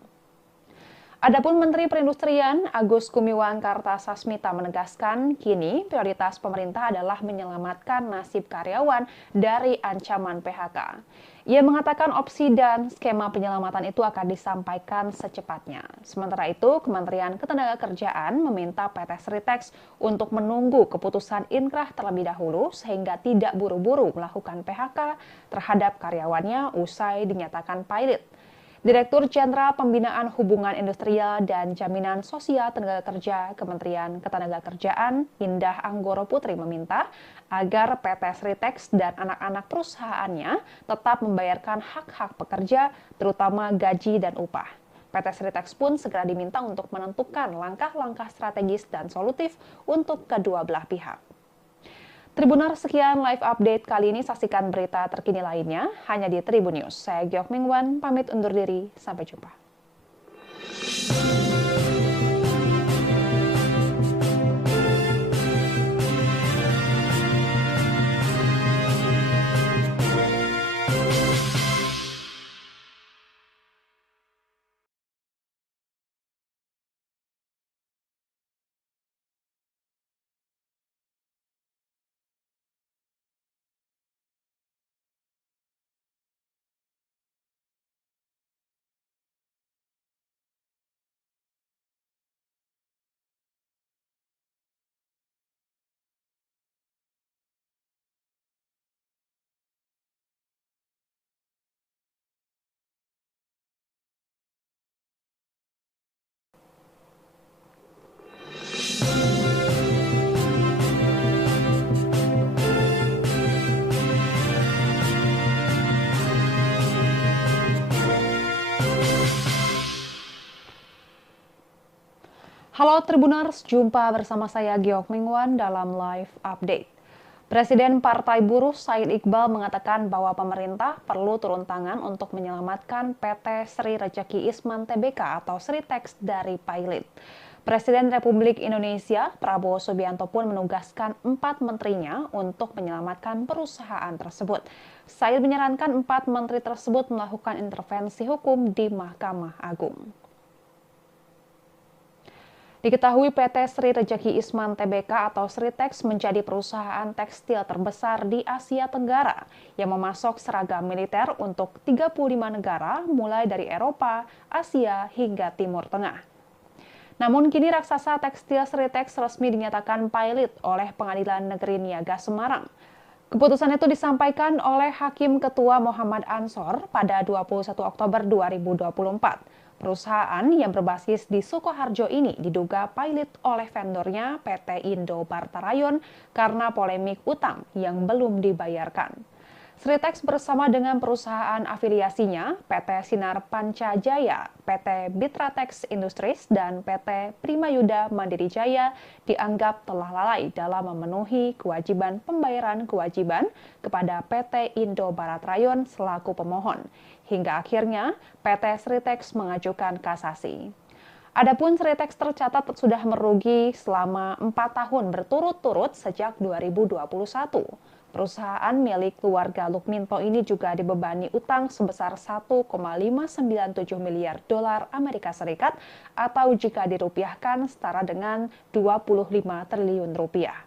Adapun Menteri Perindustrian Agus Gumiwang Kartasasmita menegaskan kini prioritas pemerintah adalah menyelamatkan nasib karyawan dari ancaman PHK. Ia mengatakan opsi dan skema penyelamatan itu akan disampaikan secepatnya. Sementara itu, Kementerian Ketenagakerjaan meminta PT Sritex untuk menunggu keputusan inkrah terlebih dahulu sehingga tidak buru-buru melakukan PHK terhadap karyawannya usai dinyatakan pilot. Direktur Jenderal Pembinaan Hubungan Industrial dan Jaminan Sosial Tenaga Kerja Kementerian Ketenagakerjaan Indah Anggoro Putri meminta agar PT Sritex dan anak-anak perusahaannya tetap membayarkan hak-hak pekerja, terutama gaji dan upah. PT Sritex pun segera diminta untuk menentukan langkah-langkah strategis dan solutif untuk kedua belah pihak. Tribuners, sekian live update kali ini. Saksikan berita terkini lainnya hanya di Tribun News. Saya Giok Mingwan, pamit undur diri. Sampai jumpa. Halo Tribuners, jumpa bersama saya Giok Mingwan dalam Live Update. Presiden Partai Buruh Said Iqbal mengatakan bahwa pemerintah perlu turun tangan untuk menyelamatkan PT Sri Rejeki Isman Tbk atau Sritex dari pilot. Presiden Republik Indonesia Prabowo Subianto pun menugaskan 4 menterinya untuk menyelamatkan perusahaan tersebut. Said menyarankan 4 menteri tersebut melakukan intervensi hukum di Mahkamah Agung. Diketahui PT Sri Rejeki Isman Tbk atau Sritex menjadi perusahaan tekstil terbesar di Asia Tenggara yang memasok seragam militer untuk 35 negara mulai dari Eropa, Asia hingga Timur Tengah. Namun kini raksasa tekstil Sritex resmi dinyatakan pilot oleh Pengadilan Negeri Niaga Semarang. Keputusan itu disampaikan oleh Hakim Ketua Muhammad Ansor pada 21 Oktober 2024. Perusahaan yang berbasis di Sukoharjo ini diduga pilot oleh vendornya PT Indo Barta Rayon karena polemik utang yang belum dibayarkan. Sritex bersama dengan perusahaan afiliasinya PT Sinar Pancajaya, PT Bitratex Industries, dan PT Primayuda Mandiri Jaya dianggap telah lalai dalam memenuhi kewajiban pembayaran kewajiban kepada PT Indo Barat Rayon selaku pemohon. Hingga akhirnya PT Sritex mengajukan kasasi. Adapun Sritex tercatat sudah merugi selama 4 tahun berturut-turut sejak 2021. Perusahaan milik keluarga Lukminto ini juga dibebani utang sebesar 1,597 miliar dolar Amerika Serikat atau jika dirupiahkan setara dengan 25 triliun rupiah.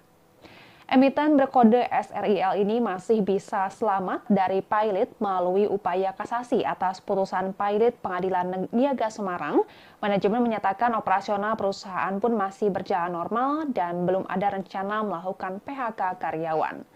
Emiten berkode SRIL ini masih bisa selamat dari pilot melalui upaya kasasi atas putusan pilot Pengadilan Niaga Semarang. Manajemen menyatakan operasional perusahaan pun masih berjalan normal dan belum ada rencana melakukan PHK karyawan.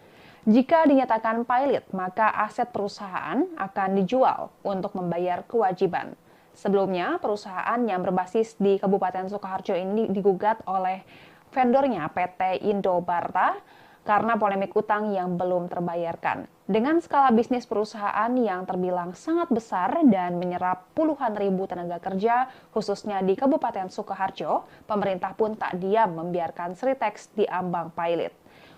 Jika dinyatakan pilot, maka aset perusahaan akan dijual untuk membayar kewajiban. Sebelumnya, perusahaan yang berbasis di Kabupaten Sukoharjo ini digugat oleh vendornya PT Indo Barta karena polemik utang yang belum terbayarkan. Dengan skala bisnis perusahaan yang terbilang sangat besar dan menyerap puluhan ribu tenaga kerja, khususnya di Kabupaten Sukoharjo, pemerintah pun tak diam membiarkan Sritex diambang pilot.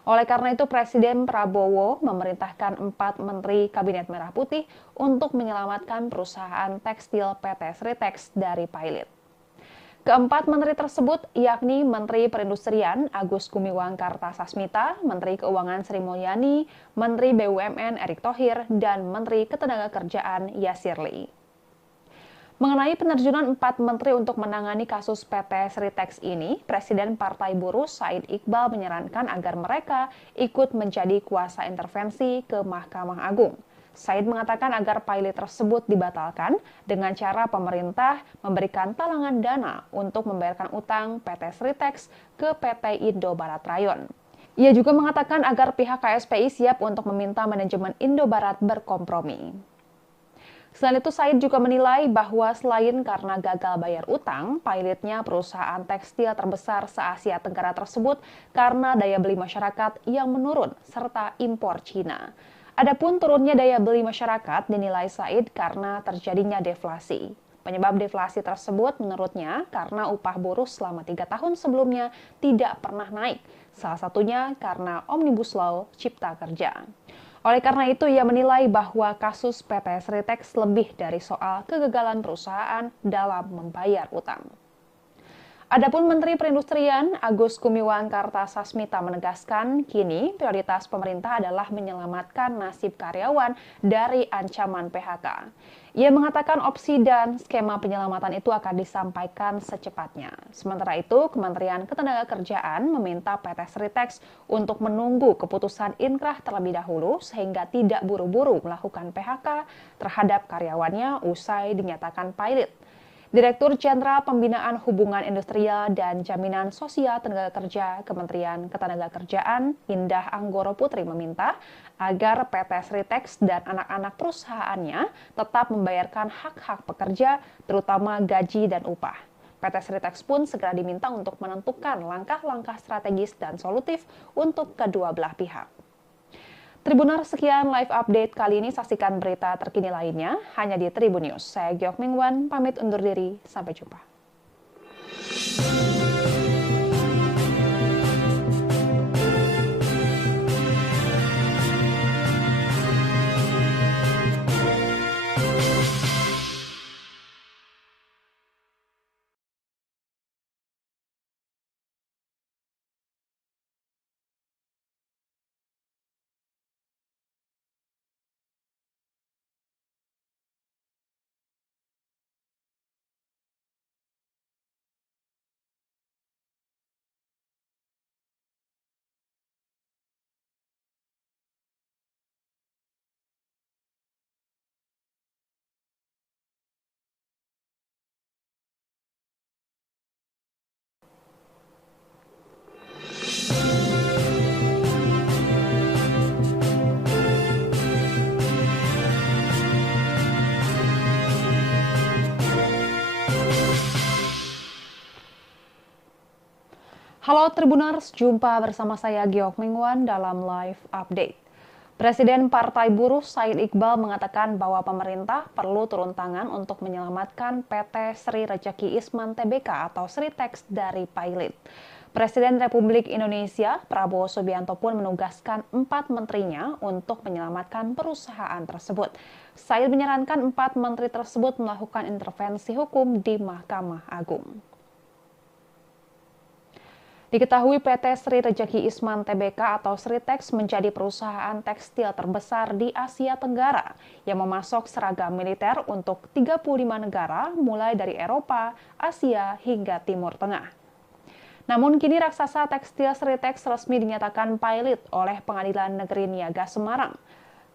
Oleh karena itu, Presiden Prabowo memerintahkan 4 Menteri Kabinet Merah Putih untuk menyelamatkan perusahaan tekstil PT Sritex dari pilot. Keempat menteri tersebut yakni Menteri Perindustrian Agus Gumiwang Kartasasmita, Menteri Keuangan Sri Mulyani, Menteri BUMN Erick Thohir, dan Menteri Ketenagakerjaan Yasir Lee. Mengenai penerjunan 4 menteri untuk menangani kasus PT Sritex ini, Presiden Partai Buruh Said Iqbal menyarankan agar mereka ikut menjadi kuasa intervensi ke Mahkamah Agung. Said mengatakan agar pilot tersebut dibatalkan dengan cara pemerintah memberikan talangan dana untuk membayarkan utang PT Sritex ke PT Indo Barat Rayon. Ia juga mengatakan agar pihak KSPI siap untuk meminta manajemen Indo Barat berkompromi. Selain itu, Said juga menilai bahwa selain karena gagal bayar utang, pilotnya perusahaan tekstil terbesar se-Asia Tenggara tersebut karena daya beli masyarakat yang menurun serta impor Cina. Adapun turunnya daya beli masyarakat dinilai Said karena terjadinya deflasi. Penyebab deflasi tersebut menurutnya karena upah buruh selama 3 tahun sebelumnya tidak pernah naik, salah satunya karena Omnibus Law Cipta Kerja. Oleh karena itu, ia menilai bahwa kasus PT Sritex lebih dari soal kegagalan perusahaan dalam membayar utang. Adapun Menteri Perindustrian Agus Gumiwang Kartasasmita menegaskan kini prioritas pemerintah adalah menyelamatkan nasib karyawan dari ancaman PHK. Ia mengatakan opsi dan skema penyelamatan itu akan disampaikan secepatnya. Sementara itu, Kementerian Ketenagakerjaan meminta PT Sritex untuk menunggu keputusan inkrah terlebih dahulu sehingga tidak buru-buru melakukan PHK terhadap karyawannya usai dinyatakan pilot. Direktur Jenderal Pembinaan Hubungan Industrial dan Jaminan Sosial Tenaga Kerja Kementerian Ketenagakerjaan Indah Anggoro Putri meminta agar PT Sritex dan anak-anak perusahaannya tetap membayarkan hak-hak pekerja, terutama gaji dan upah. PT Sritex pun segera diminta untuk menentukan langkah-langkah strategis dan solutif untuk kedua belah pihak. Tribuners, sekian live update kali ini. Saksikan berita terkini lainnya hanya di Tribun News. Saya Giok Mingwan, pamit undur diri. Sampai jumpa. Halo Tribuners, jumpa bersama saya Giok Mingwan dalam Live Update. Presiden Partai Buruh Said Iqbal mengatakan bahwa pemerintah perlu turun tangan untuk menyelamatkan PT Sri Rejeki Isman Tbk atau Sritex dari pailit. Presiden Republik Indonesia Prabowo Subianto pun menugaskan 4 menterinya untuk menyelamatkan perusahaan tersebut. Said menyarankan 4 menteri tersebut melakukan intervensi hukum di Mahkamah Agung. Diketahui PT Sri Rejeki Isman Tbk atau Sritex menjadi perusahaan tekstil terbesar di Asia Tenggara yang memasok seragam militer untuk 35 negara mulai dari Eropa, Asia hingga Timur Tengah. Namun kini raksasa tekstil Sritex resmi dinyatakan pailit oleh Pengadilan Negeri Niaga Semarang.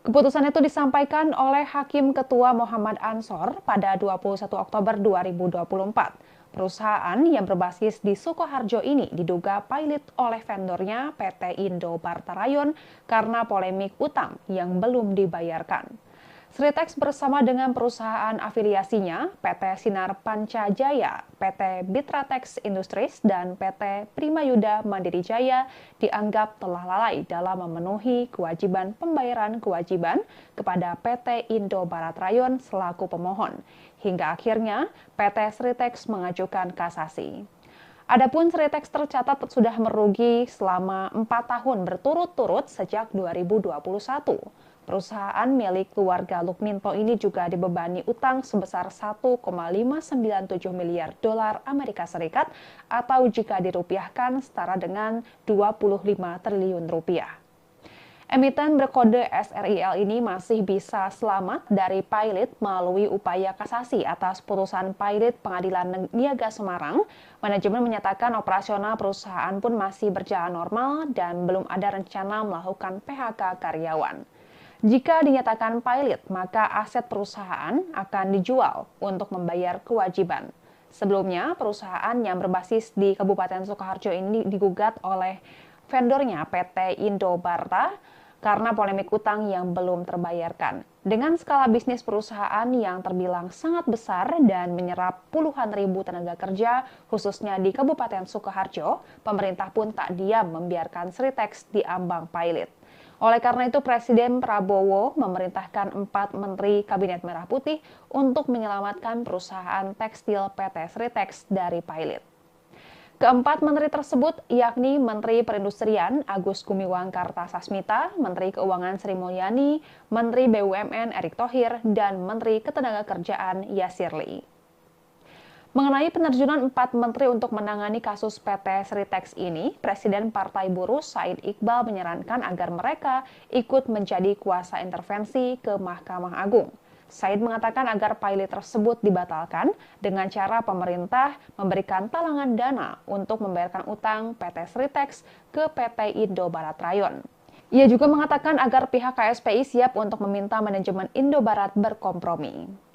Keputusan itu disampaikan oleh Hakim Ketua Muhammad Ansor pada 21 Oktober 2024. Perusahaan yang berbasis di Sukoharjo ini diduga pailit oleh vendornya PT Indo Barta Rayon karena polemik utang yang belum dibayarkan. Sritex bersama dengan perusahaan afiliasinya PT Sinar Pancajaya, PT Bitratex Industries, dan PT Primayuda Mandiri Jaya dianggap telah lalai dalam memenuhi kewajiban pembayaran kewajiban kepada PT Indo Barat Rayon selaku pemohon. Hingga akhirnya PT Sritex mengajukan kasasi. Adapun Sritex tercatat sudah merugi selama 4 tahun berturut-turut sejak 2021. Perusahaan milik keluarga Lukminto ini juga dibebani utang sebesar 1,597 miliar dolar Amerika Serikat atau jika dirupiahkan setara dengan 25 triliun rupiah. Emiten berkode SRIL ini masih bisa selamat dari pailit melalui upaya kasasi atas putusan pailit Pengadilan Niaga Semarang. Manajemen menyatakan operasional perusahaan pun masih berjalan normal dan belum ada rencana melakukan PHK karyawan. Jika dinyatakan pailit, maka aset perusahaan akan dijual untuk membayar kewajiban. Sebelumnya, perusahaan yang berbasis di Kabupaten Sukoharjo ini digugat oleh vendornya PT Indo Barta karena polemik utang yang belum terbayarkan. Dengan skala bisnis perusahaan yang terbilang sangat besar dan menyerap puluhan ribu tenaga kerja, khususnya di Kabupaten Sukoharjo, pemerintah pun tak diam membiarkan Sritex diambang pailit. Oleh karena itu, Presiden Prabowo memerintahkan 4 Menteri Kabinet Merah Putih untuk menyelamatkan perusahaan tekstil PT Sritex dari pailit. Keempat menteri tersebut yakni Menteri Perindustrian Agus Gumiwang Kartasasmita, Menteri Keuangan Sri Mulyani, Menteri BUMN Erick Thohir, dan Menteri Ketenagakerjaan Yasir Lee. Mengenai penerjunan 4 menteri untuk menangani kasus PT Sritex ini, Presiden Partai Buruh Said Iqbal menyarankan agar mereka ikut menjadi kuasa intervensi ke Mahkamah Agung. Said mengatakan agar pailit tersebut dibatalkan dengan cara pemerintah memberikan talangan dana untuk membayarkan utang PT Sritex ke PT Indo Barat Rayon. Ia juga mengatakan agar pihak KSPI siap untuk meminta manajemen Indo Barat berkompromi.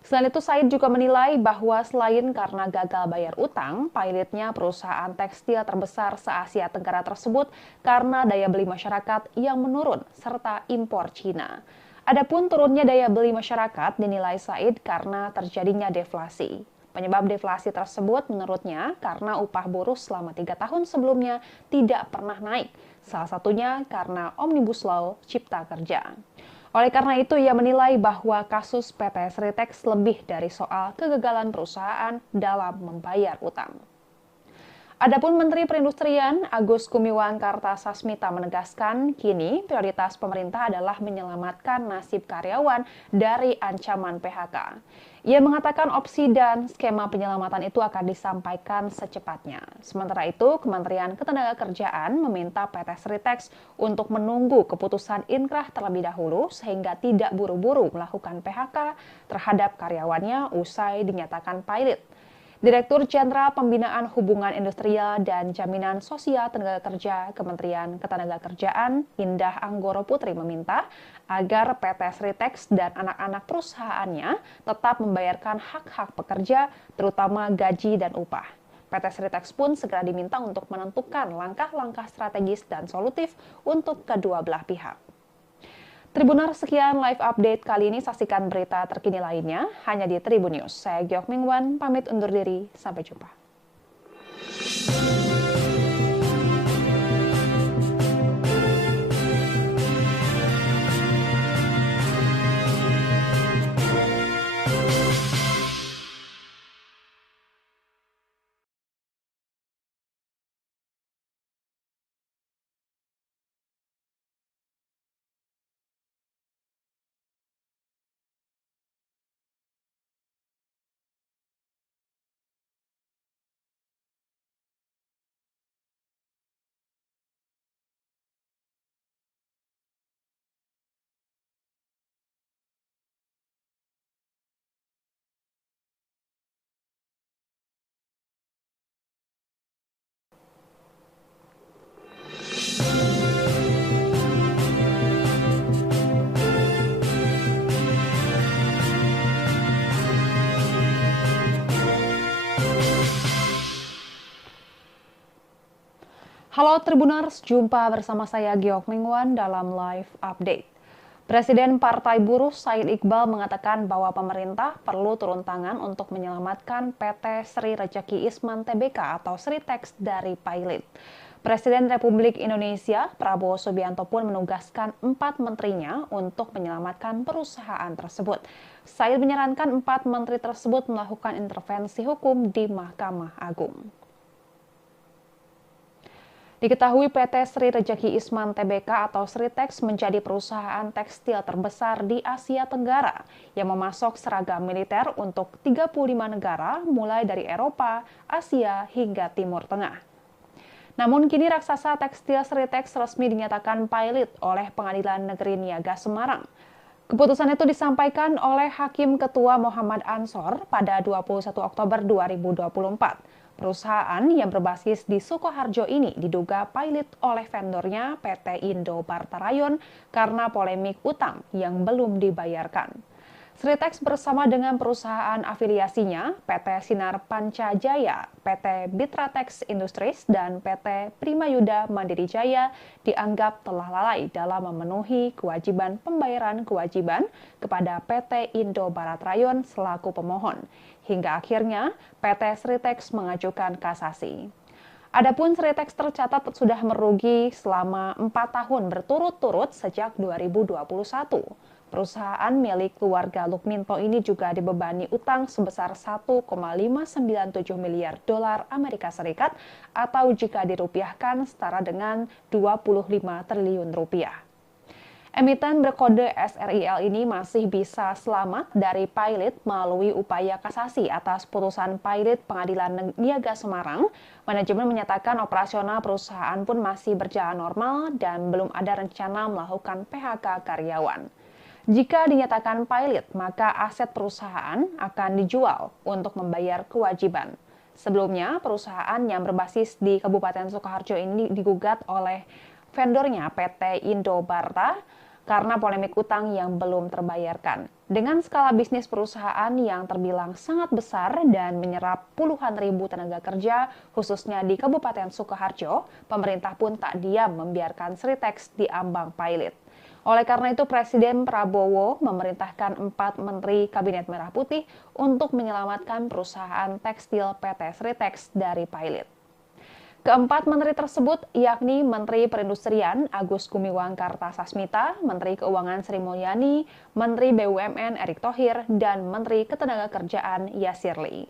Selain itu, Said juga menilai bahwa selain karena gagal bayar utang, pailitnya perusahaan tekstil terbesar se-Asia Tenggara tersebut karena daya beli masyarakat yang menurun serta impor Cina. Adapun turunnya daya beli masyarakat dinilai Said karena terjadinya deflasi. Penyebab deflasi tersebut menurutnya karena upah buruh selama 3 tahun sebelumnya tidak pernah naik. Salah satunya karena Omnibus Law Cipta Kerja. Oleh karena itu, ia menilai bahwa kasus PT Sritex lebih dari soal kegagalan perusahaan dalam membayar utang. Adapun Menteri Perindustrian Agus Gumiwang Kartasasmita menegaskan kini prioritas pemerintah adalah menyelamatkan nasib karyawan dari ancaman PHK. Ia mengatakan opsi dan skema penyelamatan itu akan disampaikan secepatnya. Sementara itu, Kementerian Ketenagakerjaan meminta PT Sritex untuk menunggu keputusan inkrah terlebih dahulu sehingga tidak buru-buru melakukan PHK terhadap karyawannya usai dinyatakan pailit. Direktur Jenderal Pembinaan Hubungan Industrial dan Jaminan Sosial Tenaga Kerja Kementerian Ketenagakerjaan Indah Anggoro Putri meminta agar PT Sritex dan anak-anak perusahaannya tetap membayarkan hak-hak pekerja, terutama gaji dan upah. PT Sritex pun segera diminta untuk menentukan langkah-langkah strategis dan solutif untuk kedua belah pihak. Tribuners, sekian live update kali ini. Saksikan berita terkini lainnya hanya di Tribun News. Saya Giok Mingwan, pamit undur diri. Sampai jumpa. Halo Tribuners, jumpa bersama saya Giok Mingwan dalam Live Update. Presiden Partai Buruh Said Iqbal mengatakan bahwa pemerintah perlu turun tangan untuk menyelamatkan PT Sri Rejeki Isman Tbk atau Sritex dari pilot. Presiden Republik Indonesia Prabowo Subianto pun menugaskan 4 menterinya untuk menyelamatkan perusahaan tersebut. Said menyarankan 4 menteri tersebut melakukan intervensi hukum di Mahkamah Agung. Diketahui PT Sri Rejeki Isman Tbk atau Sritex menjadi perusahaan tekstil terbesar di Asia Tenggara yang memasok seragam militer untuk 35 negara mulai dari Eropa, Asia hingga Timur Tengah. Namun kini raksasa tekstil Sritex resmi dinyatakan pilot oleh Pengadilan Negeri Niaga Semarang. Keputusan itu disampaikan oleh Hakim Ketua Muhammad Ansor pada 21 Oktober 2024. Perusahaan yang berbasis di Sukoharjo ini diduga pilot oleh vendornya PT Indo Barta Rayon karena polemik utang yang belum dibayarkan. Sritex bersama dengan perusahaan afiliasinya PT Sinar Panca Jaya, PT Bitratex Industries, dan PT Primayuda Mandiri Jaya dianggap telah lalai dalam memenuhi kewajiban pembayaran kewajiban kepada PT Indo Barat Rayon selaku pemohon. Hingga akhirnya PT Sritex mengajukan kasasi. Adapun Sritex tercatat sudah merugi selama 4 tahun berturut-turut sejak 2021. Perusahaan milik keluarga Lukminto ini juga dibebani utang sebesar 1,597 miliar dolar Amerika Serikat atau jika dirupiahkan setara dengan 25 triliun rupiah. Emiten berkode SRIL ini masih bisa selamat dari pilot melalui upaya kasasi atas putusan pilot Pengadilan Niaga Semarang. Manajemen menyatakan operasional perusahaan pun masih berjalan normal dan belum ada rencana melakukan PHK karyawan. Jika dinyatakan pilot, maka aset perusahaan akan dijual untuk membayar kewajiban. Sebelumnya, perusahaan yang berbasis di Kabupaten Sukoharjo ini digugat oleh vendornya PT Indo Barta karena polemik utang yang belum terbayarkan. Dengan skala bisnis perusahaan yang terbilang sangat besar dan menyerap puluhan ribu tenaga kerja, khususnya di Kabupaten Sukoharjo, pemerintah pun tak diam membiarkan Sritex diambang pilot. Oleh karena itu, Presiden Prabowo memerintahkan 4 Menteri Kabinet Merah Putih untuk menyelamatkan perusahaan tekstil PT Sritex dari pilot. Keempat menteri tersebut yakni Menteri Perindustrian Agus Gumiwang Kartasasmita, Menteri Keuangan Sri Mulyani, Menteri BUMN Erick Thohir, dan Menteri Ketenagakerjaan Yasir Lee.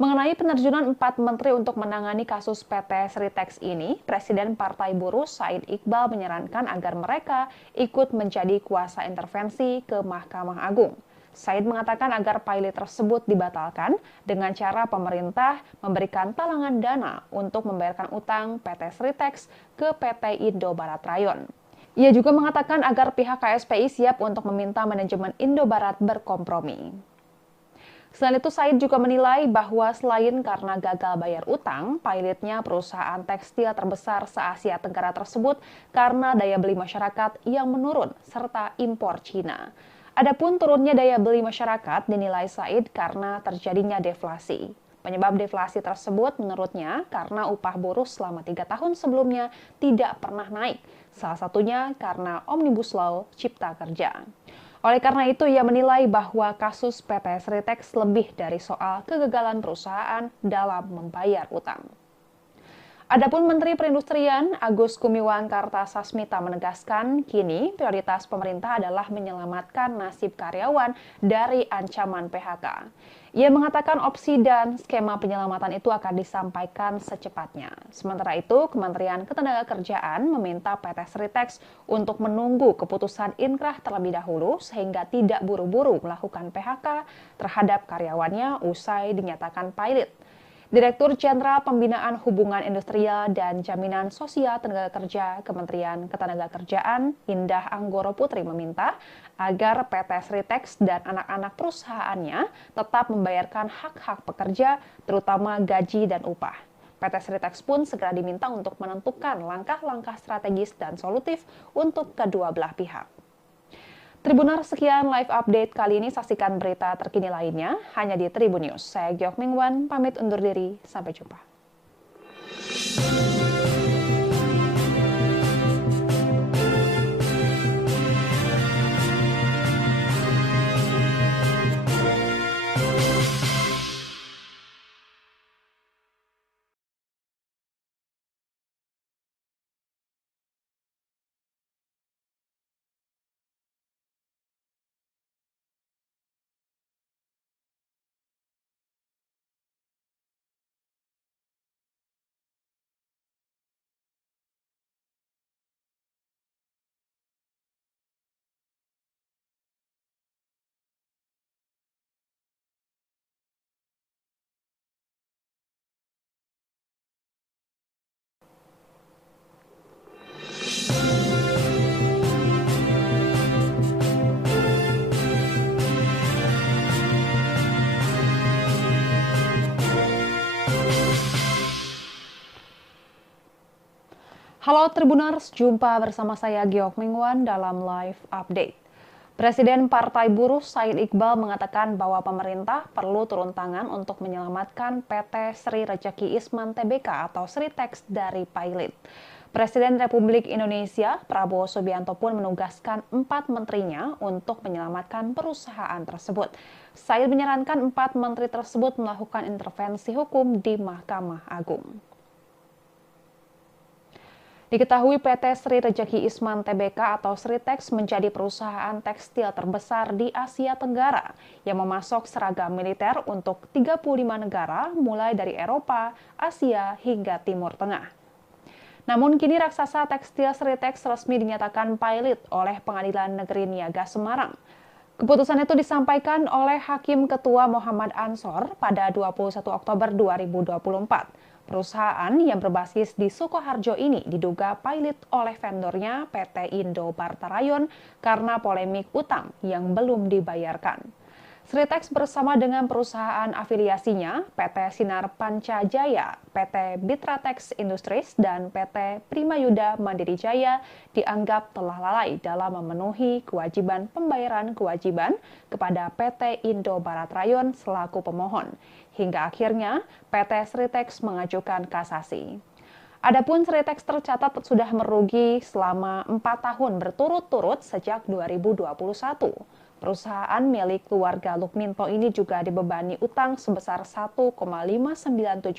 Mengenai penerjunan 4 menteri untuk menangani kasus PT Sritex ini, Presiden Partai Buruh Said Iqbal menyarankan agar mereka ikut menjadi kuasa intervensi ke Mahkamah Agung. Said mengatakan agar pilot tersebut dibatalkan dengan cara pemerintah memberikan talangan dana untuk membayarkan utang PT Sritex ke PT Indo Barat Rayon. Ia juga mengatakan agar pihak KSPI siap untuk meminta manajemen Indo Barat berkompromi. Selain itu, Said juga menilai bahwa selain karena gagal bayar utang, pilotnya perusahaan tekstil terbesar se-Asia Tenggara tersebut karena daya beli masyarakat yang menurun serta impor Cina. Adapun turunnya daya beli masyarakat dinilai Said karena terjadinya deflasi. Penyebab deflasi tersebut menurutnya karena upah buruh selama 3 tahun sebelumnya tidak pernah naik. Salah satunya karena Omnibus Law Cipta Kerja. Oleh karena itu, ia menilai bahwa kasus PT Sritex lebih dari soal kegagalan perusahaan dalam membayar utang. Adapun Menteri Perindustrian Agus Gumiwang Kartasasmita menegaskan kini prioritas pemerintah adalah menyelamatkan nasib karyawan dari ancaman PHK. Ia mengatakan opsi dan skema penyelamatan itu akan disampaikan secepatnya. Sementara itu, Kementerian Ketenagakerjaan meminta PT Sritex untuk menunggu keputusan inkrah terlebih dahulu sehingga tidak buru-buru melakukan PHK terhadap karyawannya usai dinyatakan pilot. Direktur Jenderal Pembinaan Hubungan Industrial dan Jaminan Sosial Tenaga Kerja Kementerian Ketenagakerjaan Indah Anggoro Putri meminta agar PT Sritex dan anak-anak perusahaannya tetap membayarkan hak-hak pekerja, terutama gaji dan upah. PT Sritex pun segera diminta untuk menentukan langkah-langkah strategis dan solutif untuk kedua belah pihak. Tribuners, sekian live update kali ini. Saksikan berita terkini lainnya hanya di Tribun News. Saya Giok Mingwan, pamit undur diri. Sampai jumpa. Halo Tribuners, jumpa bersama saya Giok Mingwan dalam live update. Presiden Partai Buruh Said Iqbal mengatakan bahwa pemerintah perlu turun tangan untuk menyelamatkan PT Sri Rejeki Isman Tbk atau Sritex dari pilot. Presiden Republik Indonesia Prabowo Subianto pun menugaskan 4 menterinya untuk menyelamatkan perusahaan tersebut. Said menyarankan 4 menteri tersebut melakukan intervensi hukum di Mahkamah Agung. Diketahui PT Sri Rejeki Isman Tbk atau Sritex menjadi perusahaan tekstil terbesar di Asia Tenggara yang memasok seragam militer untuk 35 negara mulai dari Eropa, Asia hingga Timur Tengah. Namun kini raksasa tekstil Sritex resmi dinyatakan pilot oleh Pengadilan Negeri Niaga Semarang. Keputusan itu disampaikan oleh Hakim Ketua Muhammad Ansor pada 21 Oktober 2024. Perusahaan yang berbasis di Sukoharjo ini diduga pilot oleh vendornya PT Indo Barta Rayon karena polemik utang yang belum dibayarkan. Sritex bersama dengan perusahaan afiliasinya PT Sinar Panca Jaya, PT Bitratex Industries, dan PT Primayuda Mandiri Jaya dianggap telah lalai dalam memenuhi kewajiban pembayaran kewajiban kepada PT Indo Barat Rayon selaku pemohon. Hingga akhirnya PT Sritex mengajukan kasasi. Adapun Sritex tercatat sudah merugi selama 4 tahun berturut-turut sejak 2021. Perusahaan milik keluarga Lukminto ini juga dibebani utang sebesar 1,597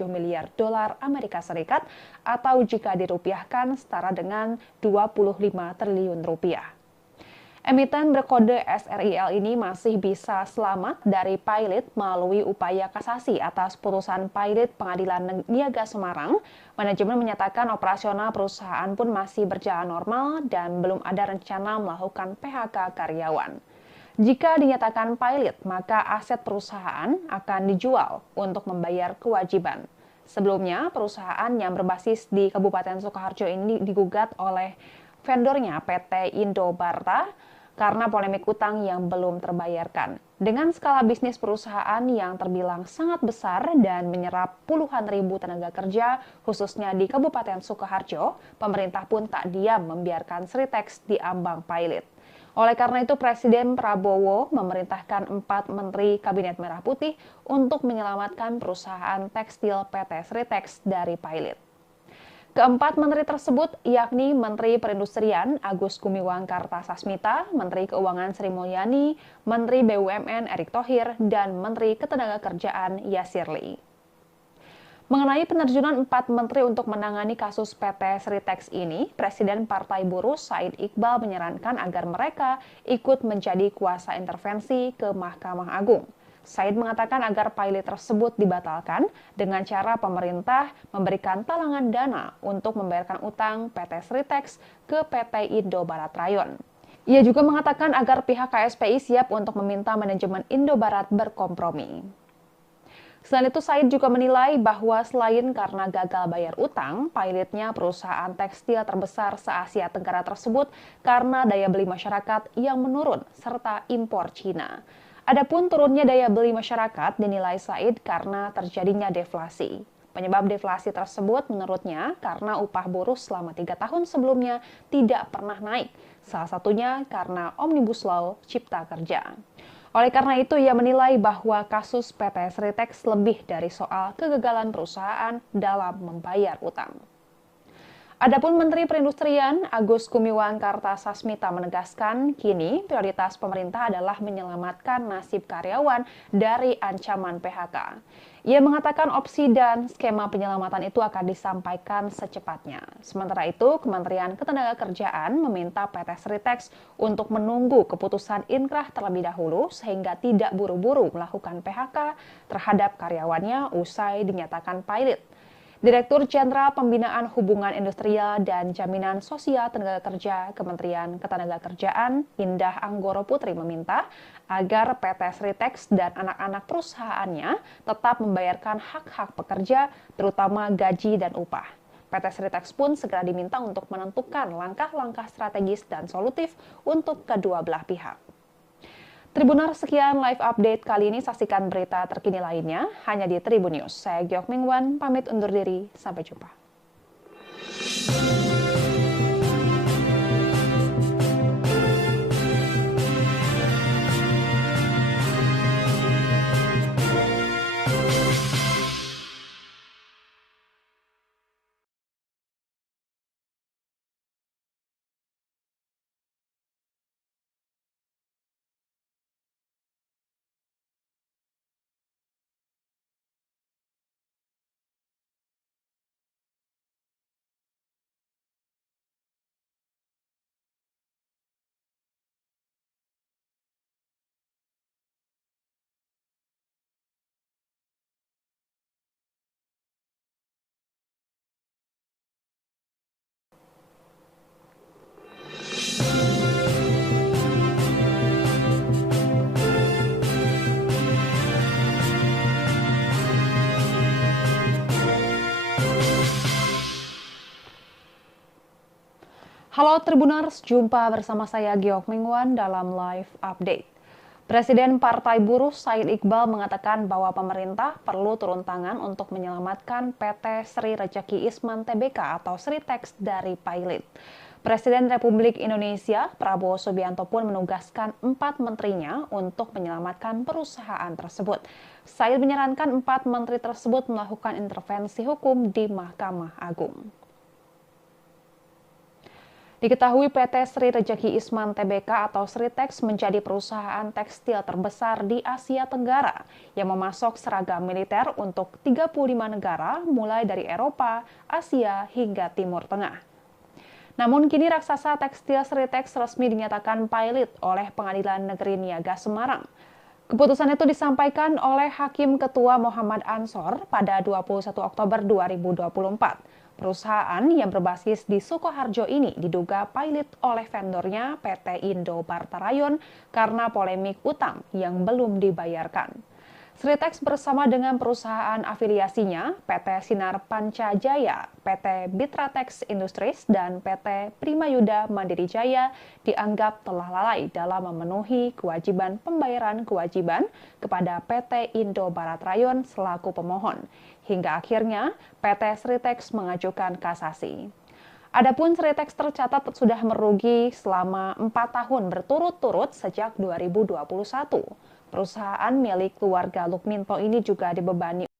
miliar dolar Amerika Serikat atau jika dirupiahkan setara dengan 25 triliun rupiah. Emiten berkode SRIL ini masih bisa selamat dari pilot melalui upaya kasasi atas putusan pilot Pengadilan Niaga Semarang. Manajemen menyatakan operasional perusahaan pun masih berjalan normal dan belum ada rencana melakukan PHK karyawan. Jika dinyatakan pilot, maka aset perusahaan akan dijual untuk membayar kewajiban. Sebelumnya, perusahaan yang berbasis di Kabupaten Sukoharjo ini digugat oleh vendornya PT Indo Barta karena polemik utang yang belum terbayarkan. Dengan skala bisnis perusahaan yang terbilang sangat besar dan menyerap puluhan ribu tenaga kerja, khususnya di Kabupaten Sukoharjo, pemerintah pun tak diam membiarkan Sritex diambang pilot. Oleh karena itu, Presiden Prabowo memerintahkan 4 Menteri Kabinet Merah Putih untuk menyelamatkan perusahaan tekstil PT Sritex dari pilot. Keempat menteri tersebut yakni Menteri Perindustrian Agus Gumiwang Kartasasmita, Menteri Keuangan Sri Mulyani, Menteri BUMN Erick Thohir, dan Menteri Ketenagakerjaan Yasir Lee. Mengenai penerjunan 4 menteri untuk menangani kasus PT Sritex ini, Presiden Partai Buruh Said Iqbal menyarankan agar mereka ikut menjadi kuasa intervensi ke Mahkamah Agung. Said mengatakan agar pilot tersebut dibatalkan dengan cara pemerintah memberikan talangan dana untuk membayarkan utang PT Sritex ke PT Indo Barat Rayon. Ia juga mengatakan agar pihak KSPI siap untuk meminta manajemen Indo Barat berkompromi. Selain itu, Said juga menilai bahwa selain karena gagal bayar utang, pilotnya perusahaan tekstil terbesar se-Asia Tenggara tersebut karena daya beli masyarakat yang menurun serta impor Cina. Adapun turunnya daya beli masyarakat dinilai Said karena terjadinya deflasi. Penyebab deflasi tersebut menurutnya karena upah buruh selama 3 tahun sebelumnya tidak pernah naik, salah satunya karena Omnibus Law Cipta Kerja. Oleh karena itu, ia menilai bahwa kasus PT Sritex lebih dari soal kegagalan perusahaan dalam membayar utang. Adapun Menteri Perindustrian Agus Gumiwang Kartasasmita menegaskan kini prioritas pemerintah adalah menyelamatkan nasib karyawan dari ancaman PHK. Ia mengatakan opsi dan skema penyelamatan itu akan disampaikan secepatnya. Sementara itu, Kementerian Ketenagakerjaan meminta PT Sritex untuk menunggu keputusan inkrah terlebih dahulu sehingga tidak buru-buru melakukan PHK terhadap karyawannya usai dinyatakan pilot. Direktur Jenderal Pembinaan Hubungan Industrial dan Jaminan Sosial Tenaga Kerja Kementerian Ketenagakerjaan Indah Anggoro Putri meminta agar PT Sritex dan anak-anak perusahaannya tetap membayarkan hak-hak pekerja, terutama gaji dan upah. PT Sritex pun segera diminta untuk menentukan langkah-langkah strategis dan solutif untuk kedua belah pihak. Tribuners, sekian live update kali ini. Saksikan berita terkini lainnya hanya di Tribun News. Saya Giok Mingwan, pamit undur diri. Sampai jumpa. Halo Tribuners, jumpa bersama saya Giok Mingwan dalam Live Update. Presiden Partai Buruh Said Iqbal mengatakan bahwa pemerintah perlu turun tangan untuk menyelamatkan PT Sri Rejeki Isman Tbk atau Sritex dari Pailit. Presiden Republik Indonesia Prabowo Subianto pun menugaskan 4 menterinya untuk menyelamatkan perusahaan tersebut. Said menyarankan 4 menteri tersebut melakukan intervensi hukum di Mahkamah Agung. Diketahui PT Sri Rejeki Isman Tbk atau Sritex menjadi perusahaan tekstil terbesar di Asia Tenggara yang memasok seragam militer untuk 35 negara mulai dari Eropa, Asia hingga Timur Tengah. Namun kini raksasa tekstil Sritex resmi dinyatakan pailit oleh Pengadilan Negeri Niaga Semarang. Keputusan itu disampaikan oleh Hakim Ketua Muhammad Ansor pada 21 Oktober 2024. Perusahaan yang berbasis di Sukoharjo ini diduga pailit oleh vendornya PT Indo Barta Rayon karena polemik utang yang belum dibayarkan. Sritex bersama dengan perusahaan afiliasinya PT Sinar Pancajaya, PT Bitratex Industries, dan PT Primayuda Mandiri Jaya dianggap telah lalai dalam memenuhi kewajiban pembayaran kewajiban kepada PT Indo Barat Rayon selaku pemohon. Hingga akhirnya PT Sritex mengajukan kasasi. Adapun Sritex tercatat sudah merugi selama 4 tahun berturut-turut sejak 2021. Perusahaan milik keluarga Lukminto ini juga dibebani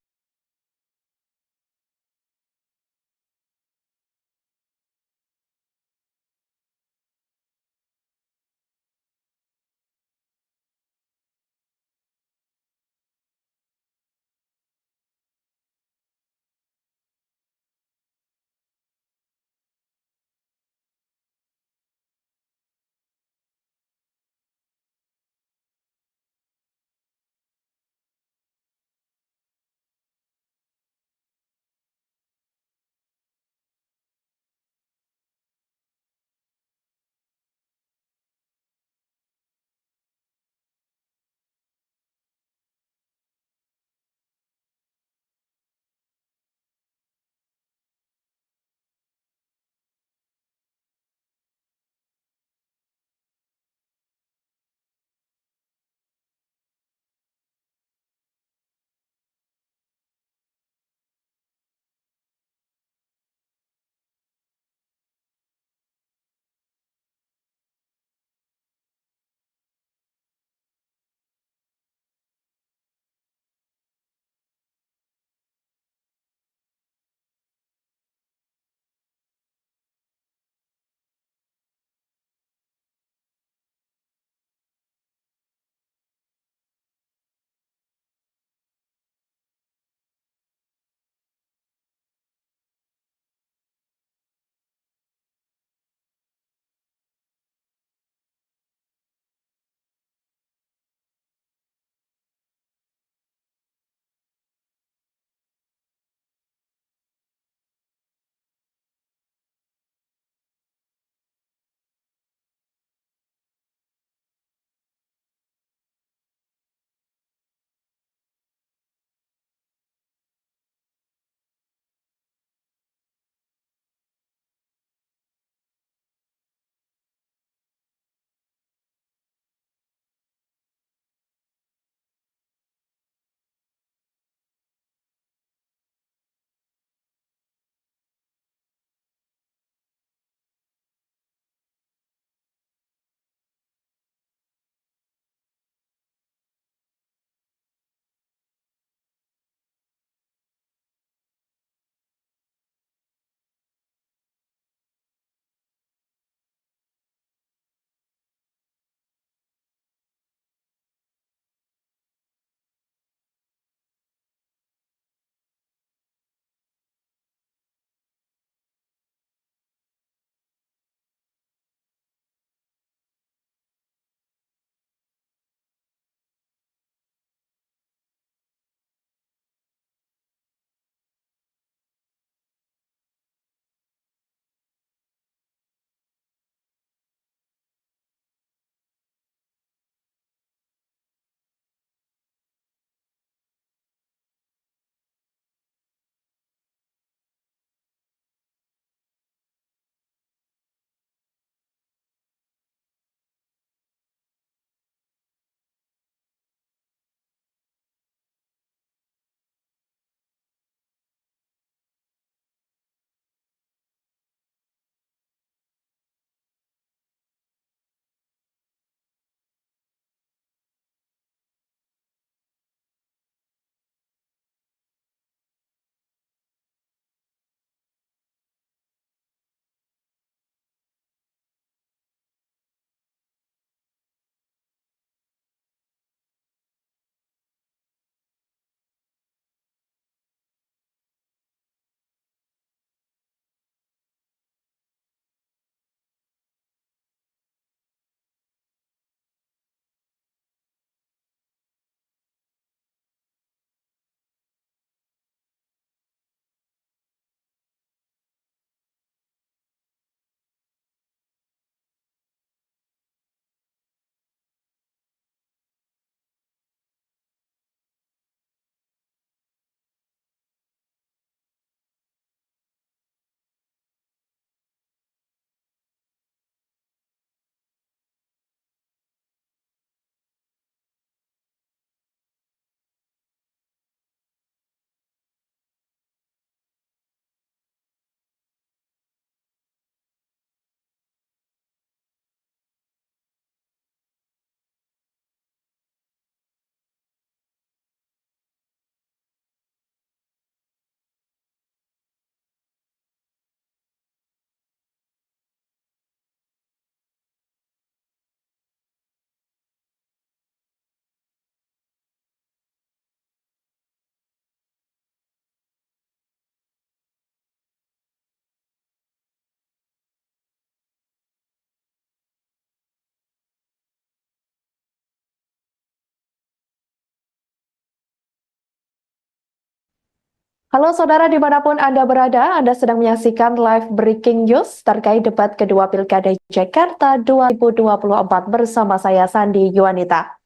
Halo saudara dimanapun Anda berada, Anda sedang menyaksikan live breaking news terkait debat kedua Pilkada Jakarta 2024 bersama saya Sandi Yuwanita.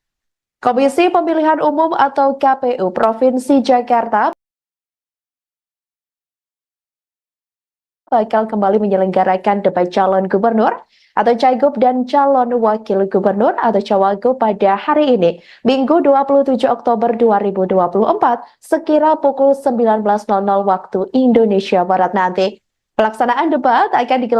Komisi Pemilihan Umum atau KPU Provinsi Jakarta bakal kembali menyelenggarakan debat calon gubernur atau cagup dan calon wakil gubernur atau cawagup pada hari ini, Minggu 27 Oktober 2024, sekira pukul 19.00 waktu Indonesia Barat nanti. Pelaksanaan debat akan digelar